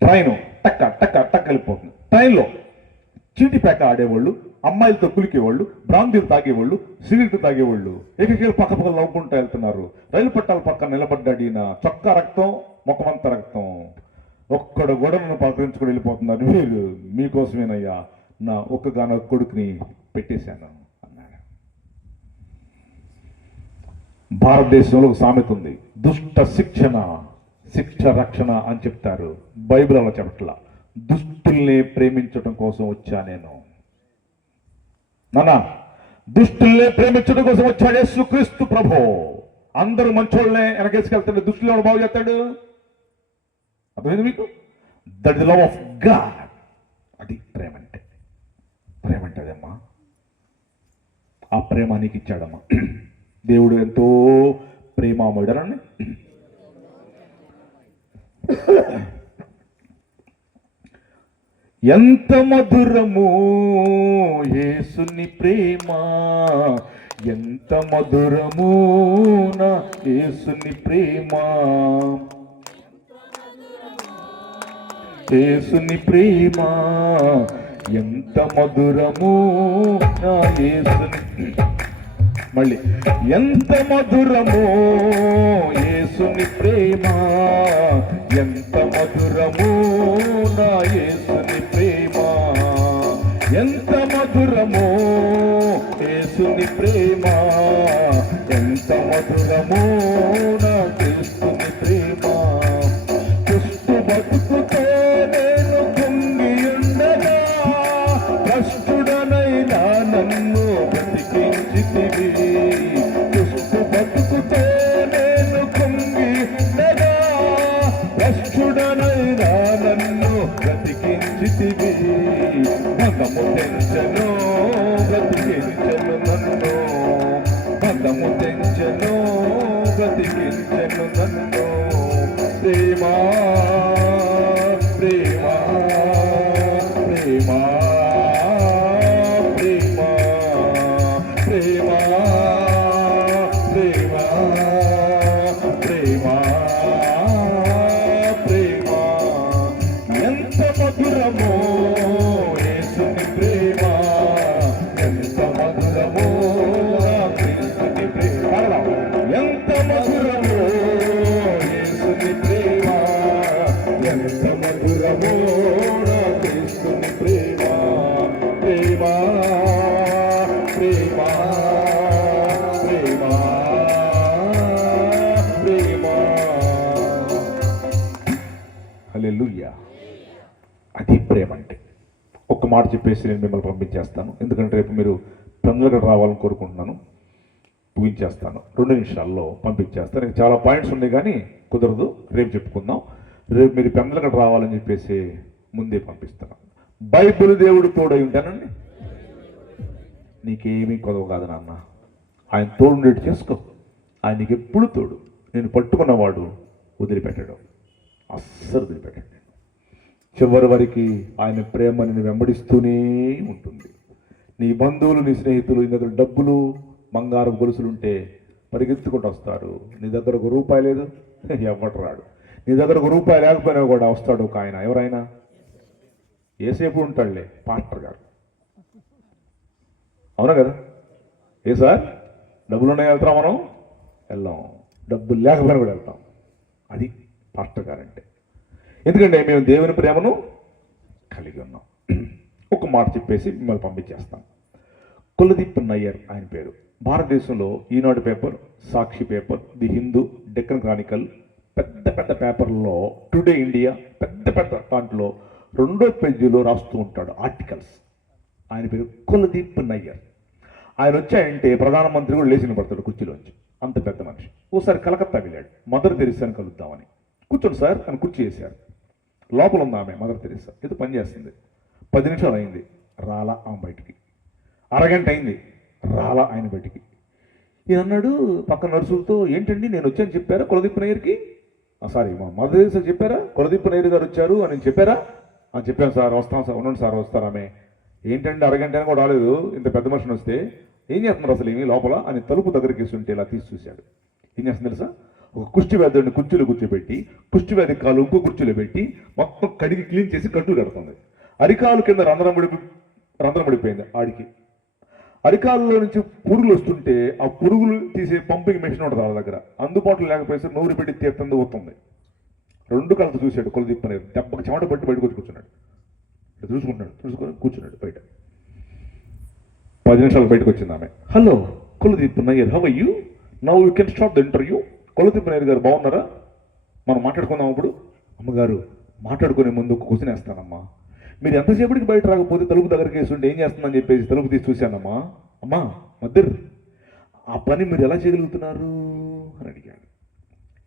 ట్రైన్ టక్క వెళ్ళిపోతుంది. ట్రైన్లో చీటి పేక ఆడేవాళ్ళు, అమ్మాయిలతో కులికేవాళ్ళు, బ్రాందీలు తాగేవాళ్ళు, సిగరెట్ తాగేవాళ్ళు ఏకకేలు పక్క నవ్వుకుంటూ వెళ్తున్నారు. రైలు పట్టాల పక్కన నిలబడ్డాడు ఈయన, చొక్కా రక్తం, ముఖమంతా రక్తం. ఒక్కడు గొడవను పలకరించుకుని వెళ్ళిపోతున్నారు. మీరు మీకోసమేనయ్యా నా ఒక్కగానొక్క కొడుకుని పెట్టేశాను అన్నాడు. భారతదేశంలో ఒక సామెత ఉంది, దుష్ట శిక్ష రక్షణ అని చెప్తారు. బైబిల్ అలా చెప్పట్లా, దుష్టుల్ని ప్రేమించడం కోసం వచ్చా నేను. నాన్న దుష్టుల్ని ప్రేమించడం కోసం వచ్చాడు యేసుక్రీస్తు ప్రభు. అందరూ మంచోళ్ళనే వెనకేసుకెళ్తాడు, దుష్టులు ఎవరు బాగు చేస్తాడు, అర్థమైంది మీకు? That is the love of God. అది ప్రేమ అంటే అదమ్మా, ఆ ప్రేమ నీకు ఇచ్చాడమ్మా దేవుడు. ఎంతో ప్రేమామయుడని ఎంత మధురము యేసుని ప్రేమ, ఎంత మధురము నా యేసుని ప్రేమ, యేసుని ప్రేమ ఎంత మధురము నా యేసుని, మళ్ళీ ఎంత మధురము యేసుని ప్రేమ, ఎంత మధురము నా యేసుని ప్రేమ, ఎంత మధురము యేసుని ప్రేమ, ఎంత మధురము నా క్రీస్తుని ప్రేమ. దుష్టు బతుకుతో బ్రతికించితివి మదము తెంచెను బ్రతికించెను నన్ను మదము తెంచెను బ్రతికించెను నన్ను ప్రేమా ప్రేమా ప్రేమా ప్రేమా ప్రేమా ప్రేమా ప్రేమా ప్రేమా ఎంత మధురమో యేసుని ప్రేమ ఎంత మధురమో నా క్రీస్తుని ప్రేమ ఎంత మధురమో యేసుని ప్రేమ ఎంత మధురమో నా క్రీస్తుని ప్రేమ ప్రేమ ప్రేమ ప్రేమ ప్రేమ హల్లెలూయా. అది ప్రేమ అంటే. ఒక్క మాట చెప్పేసి నేను మిమ్మల్ని పంపించేస్తాను, ఎందుకంటే రేపు మీరు తొందరగా రావాలని కోరుకుంటున్నాను. ముగించేస్తాను, 2 నిమిషాల్లో పంపించేస్తాను. నాకు చాలా పాయింట్స్ ఉన్నాయి కానీ కుదరదు, రేపు చెప్పుకుందాం. రేపు మీరు తొందరగా రావాలని చెప్పేసి ముందే పంపిస్తాను. బైబిల్ దేవుడు తోడై ఉంటానండి, నీకేమీ కొదవ కాదు నాన్న. ఆయన తోడుండేటి చేసుకో, ఆయనకి ఎప్పుడు తోడు. నేను పట్టుకున్నవాడు వదిలిపెట్టడం, అస్సలు వదిలిపెట్టండి. చివరి వరకు ఆయన ప్రేమ నిన్ను వెంబడిస్తూనే ఉంటుంది. నీ బంధువులు, నీ స్నేహితులు, నీ దగ్గర డబ్బులు, బంగారం గొలుసులు ఉంటే పరిగెత్తుకుంటూ వస్తారు. నీ దగ్గర ₹1 లేదు, ఎవ్వడు రాడు. నీ దగ్గర ₹1 లేకపోయినా కూడా వస్తాడు ఒక ఆయన. ఎవరైనా ఏసేపు ఉంటాడులే, పాస్టర్ గారు. అవునా కదా? ఏ సార్ డబ్బులు ఉన్నాయి వెళ్తాం, మనం వెళ్ళాం. డబ్బులు లేకపోయినా కూడా వెళ్తాం. అది పాస్టర్ గారు అంటే. ఎందుకంటే మేము దేవుని ప్రేమను కలిగి ఉన్నాం. ఒక మాట చెప్పేసి మిమ్మల్ని పంపించేస్తాం. కులదీప్ నయ్యర్ ఆయన పేరు. భారతదేశంలో Eenadu paper, Sakshi paper, the Hindu, Deccan Chronicle, పెద్ద పెద్ద పేపర్లలో, టుడే ఇండియా, పెద్ద పెద్ద దాంట్లో 2వ పేజీలో రాస్తూ ఉంటాడు ఆర్టికల్స్. ఆయన పేరు కులదీప్ నయ్యర్. ఆయన వచ్చాయంటే ప్రధానమంత్రి కూడా లేచిన పడతాడు కుర్చీలోంచి, అంత పెద్ద మనిషి. ఓసారి కలకత్తా వెళ్ళాడు, మదర్ తెరిసాని కలుద్దామని. కూర్చోండి సార్ అని కుర్చీ వేశారు. లోపల ఉంది ఆమె, మదర్ తెరిసా, ఏదో పని చేస్తుంది. 10 నిమిషాలు అయింది, రాలా ఆమె బయటికి. అరగంట అయింది, రాలా ఆయన బయటికి. ఈయన అన్నాడు పక్కన నర్సులతో, ఏంటండి నేను వచ్చాను చెప్పారా కులదీప్ నయ్యర్కి? సారీ, మా మదర్ తెరిసా చెప్పారా కులదీప్ నయ్యర్ గారు వచ్చారు అని చెప్పారా? చెప్పాను సార్, వస్తాం సార్, ఉండండి సార్ వస్తారు. ఆమె ఏంటంటే అరగంట అయినా కూడా రాలేదు, ఇంత పెద్ద మనిషిని వస్తే ఏం చేస్తున్నారు అసలు ఏమి లోపల అని తలుపు దగ్గరికి వేస్తుంటే ఇలా తీసి చూశాడు. ఏం చేస్తుంది తెలుసా? ఒక కుష్టి వ్యాధుడిని కుర్చీలో కూర్చోబెట్టి, కుష్టి వ్యాధి కాలు ఇంకో కుర్చీలో పెట్టి మొత్తం కడిగి క్లీన్ చేసి కట్టు కడుతుంది. అరికాలు కింద రంధ్రం పడిపోయింది ఆడికి. అరికాలలో నుంచి పురుగులు వస్తుంటే ఆ పురుగులు తీసే పంపింగ్ మెషిన్ ఉంటుంది వాళ్ళ దగ్గర, అందుబాటులో లేకపోతే నోరు పెట్టి తీర్థంది అవుతుంది. 2 కళ్ళతో చూశాడు కులదీప్ నయ్యర్. దెబ్బకి చెమట పట్టి బయటకు వచ్చి కూర్చున్నాడు. చూసుకొని కూర్చున్నాడు బయట. 10 నిమిషాలు బయటకు వచ్చింది ఆమె. Hello Kuldip Nayar, how are you? Now you can start the interview. Kuldip Nayar గారు బాగున్నారా? మనం మాట్లాడుకుందాం. అప్పుడు అమ్మగారు మాట్లాడుకునే ముందు ఒక క్వశ్చన్ వేస్తానమ్మా, మీరు ఎంతసేపటికి బయట రాకపోతే తలుపు దగ్గరికి వేస్తుంటే ఏం చేస్తుందని చెప్పేసి తలుపు తీసి చూశానమ్మా. అమ్మా మద్దరు, ఆ పని మీరు ఎలా చేయగలుగుతున్నారు అని అడిగాడు.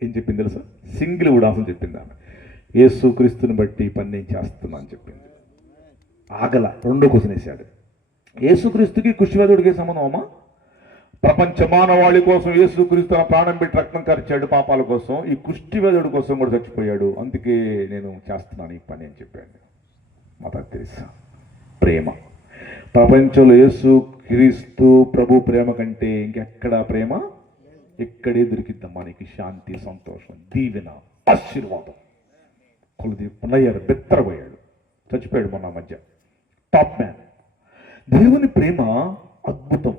ఏం చెప్పింది తెలుసా? సింగిల్ ఉడాసం చెప్పింది ఆమె. యేసుక్రీస్తుని బట్టి పని నేను చేస్తున్నా అని చెప్పింది. ఆగల. 2వ క్వశ్చన్ వేశాడు. యేసుక్రీస్తుకి కుష్టివ్యాధుడికి సంబంధం అమ్మా? ప్రపంచ మానవాళి కోసం యేసుక్రీస్తు తన ప్రాణం పెట్టి రక్తం ఖర్చాడు పాపాల కోసం, ఈ కుష్టివ్యాధుడి కోసం కూడా చచ్చిపోయాడు, అందుకే నేను చేస్తున్నాను ఈ పని అని చెప్పాడు. మదర్ తెరిసా ప్రేమ. ప్రపంచంలో యేసుక్రీస్తు ప్రభు ప్రేమ కంటే ఇంకెక్కడ ప్రేమ ఎక్కడే దొరికిద్దమ్మా నీకు శాంతి, సంతోషం, దీవెన, ఆశీర్వాదం. కులదీప్ నయ్యర్ బెత్తరపోయాడు, చచ్చిపోయాడు మొన్న మధ్య. Top man. దేవుని ప్రేమ అద్భుతం,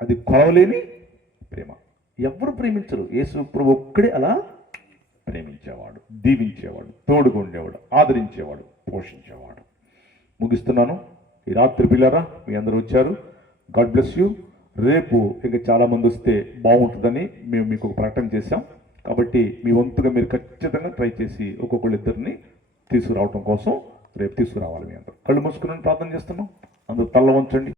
అది కొలవలేని ప్రేమ. ఎవరు ప్రేమించరు, యేసు ప్రభు ఒక్కడే అలా ప్రేమించేవాడు, దీవించేవాడు, తోడుగా ఉండేవాడు, ఆదరించేవాడు, పోషించేవాడు. ముగిస్తున్నాను. ఈ రాత్రి పిల్లరా మీ అందరూ వచ్చారు, గాడ్ బ్లెస్ యూ. రేపు ఇంకా చాలామంది వస్తే బాగుంటుందని మేము మీకు ఒక ప్రకటన చేశాం. కాబట్టి మీ వంతుగా మీరు ఖచ్చితంగా ట్రై చేసి ఒక్కొక్కళ్ళిద్దరిని తీసుకురావటం కోసం రేపు తీసుకురావాలి. మీ అందరూ కళ్ళు మూసుకుని ప్రార్థన చేస్తున్నాం. అందరూ తల్ల వంచండి.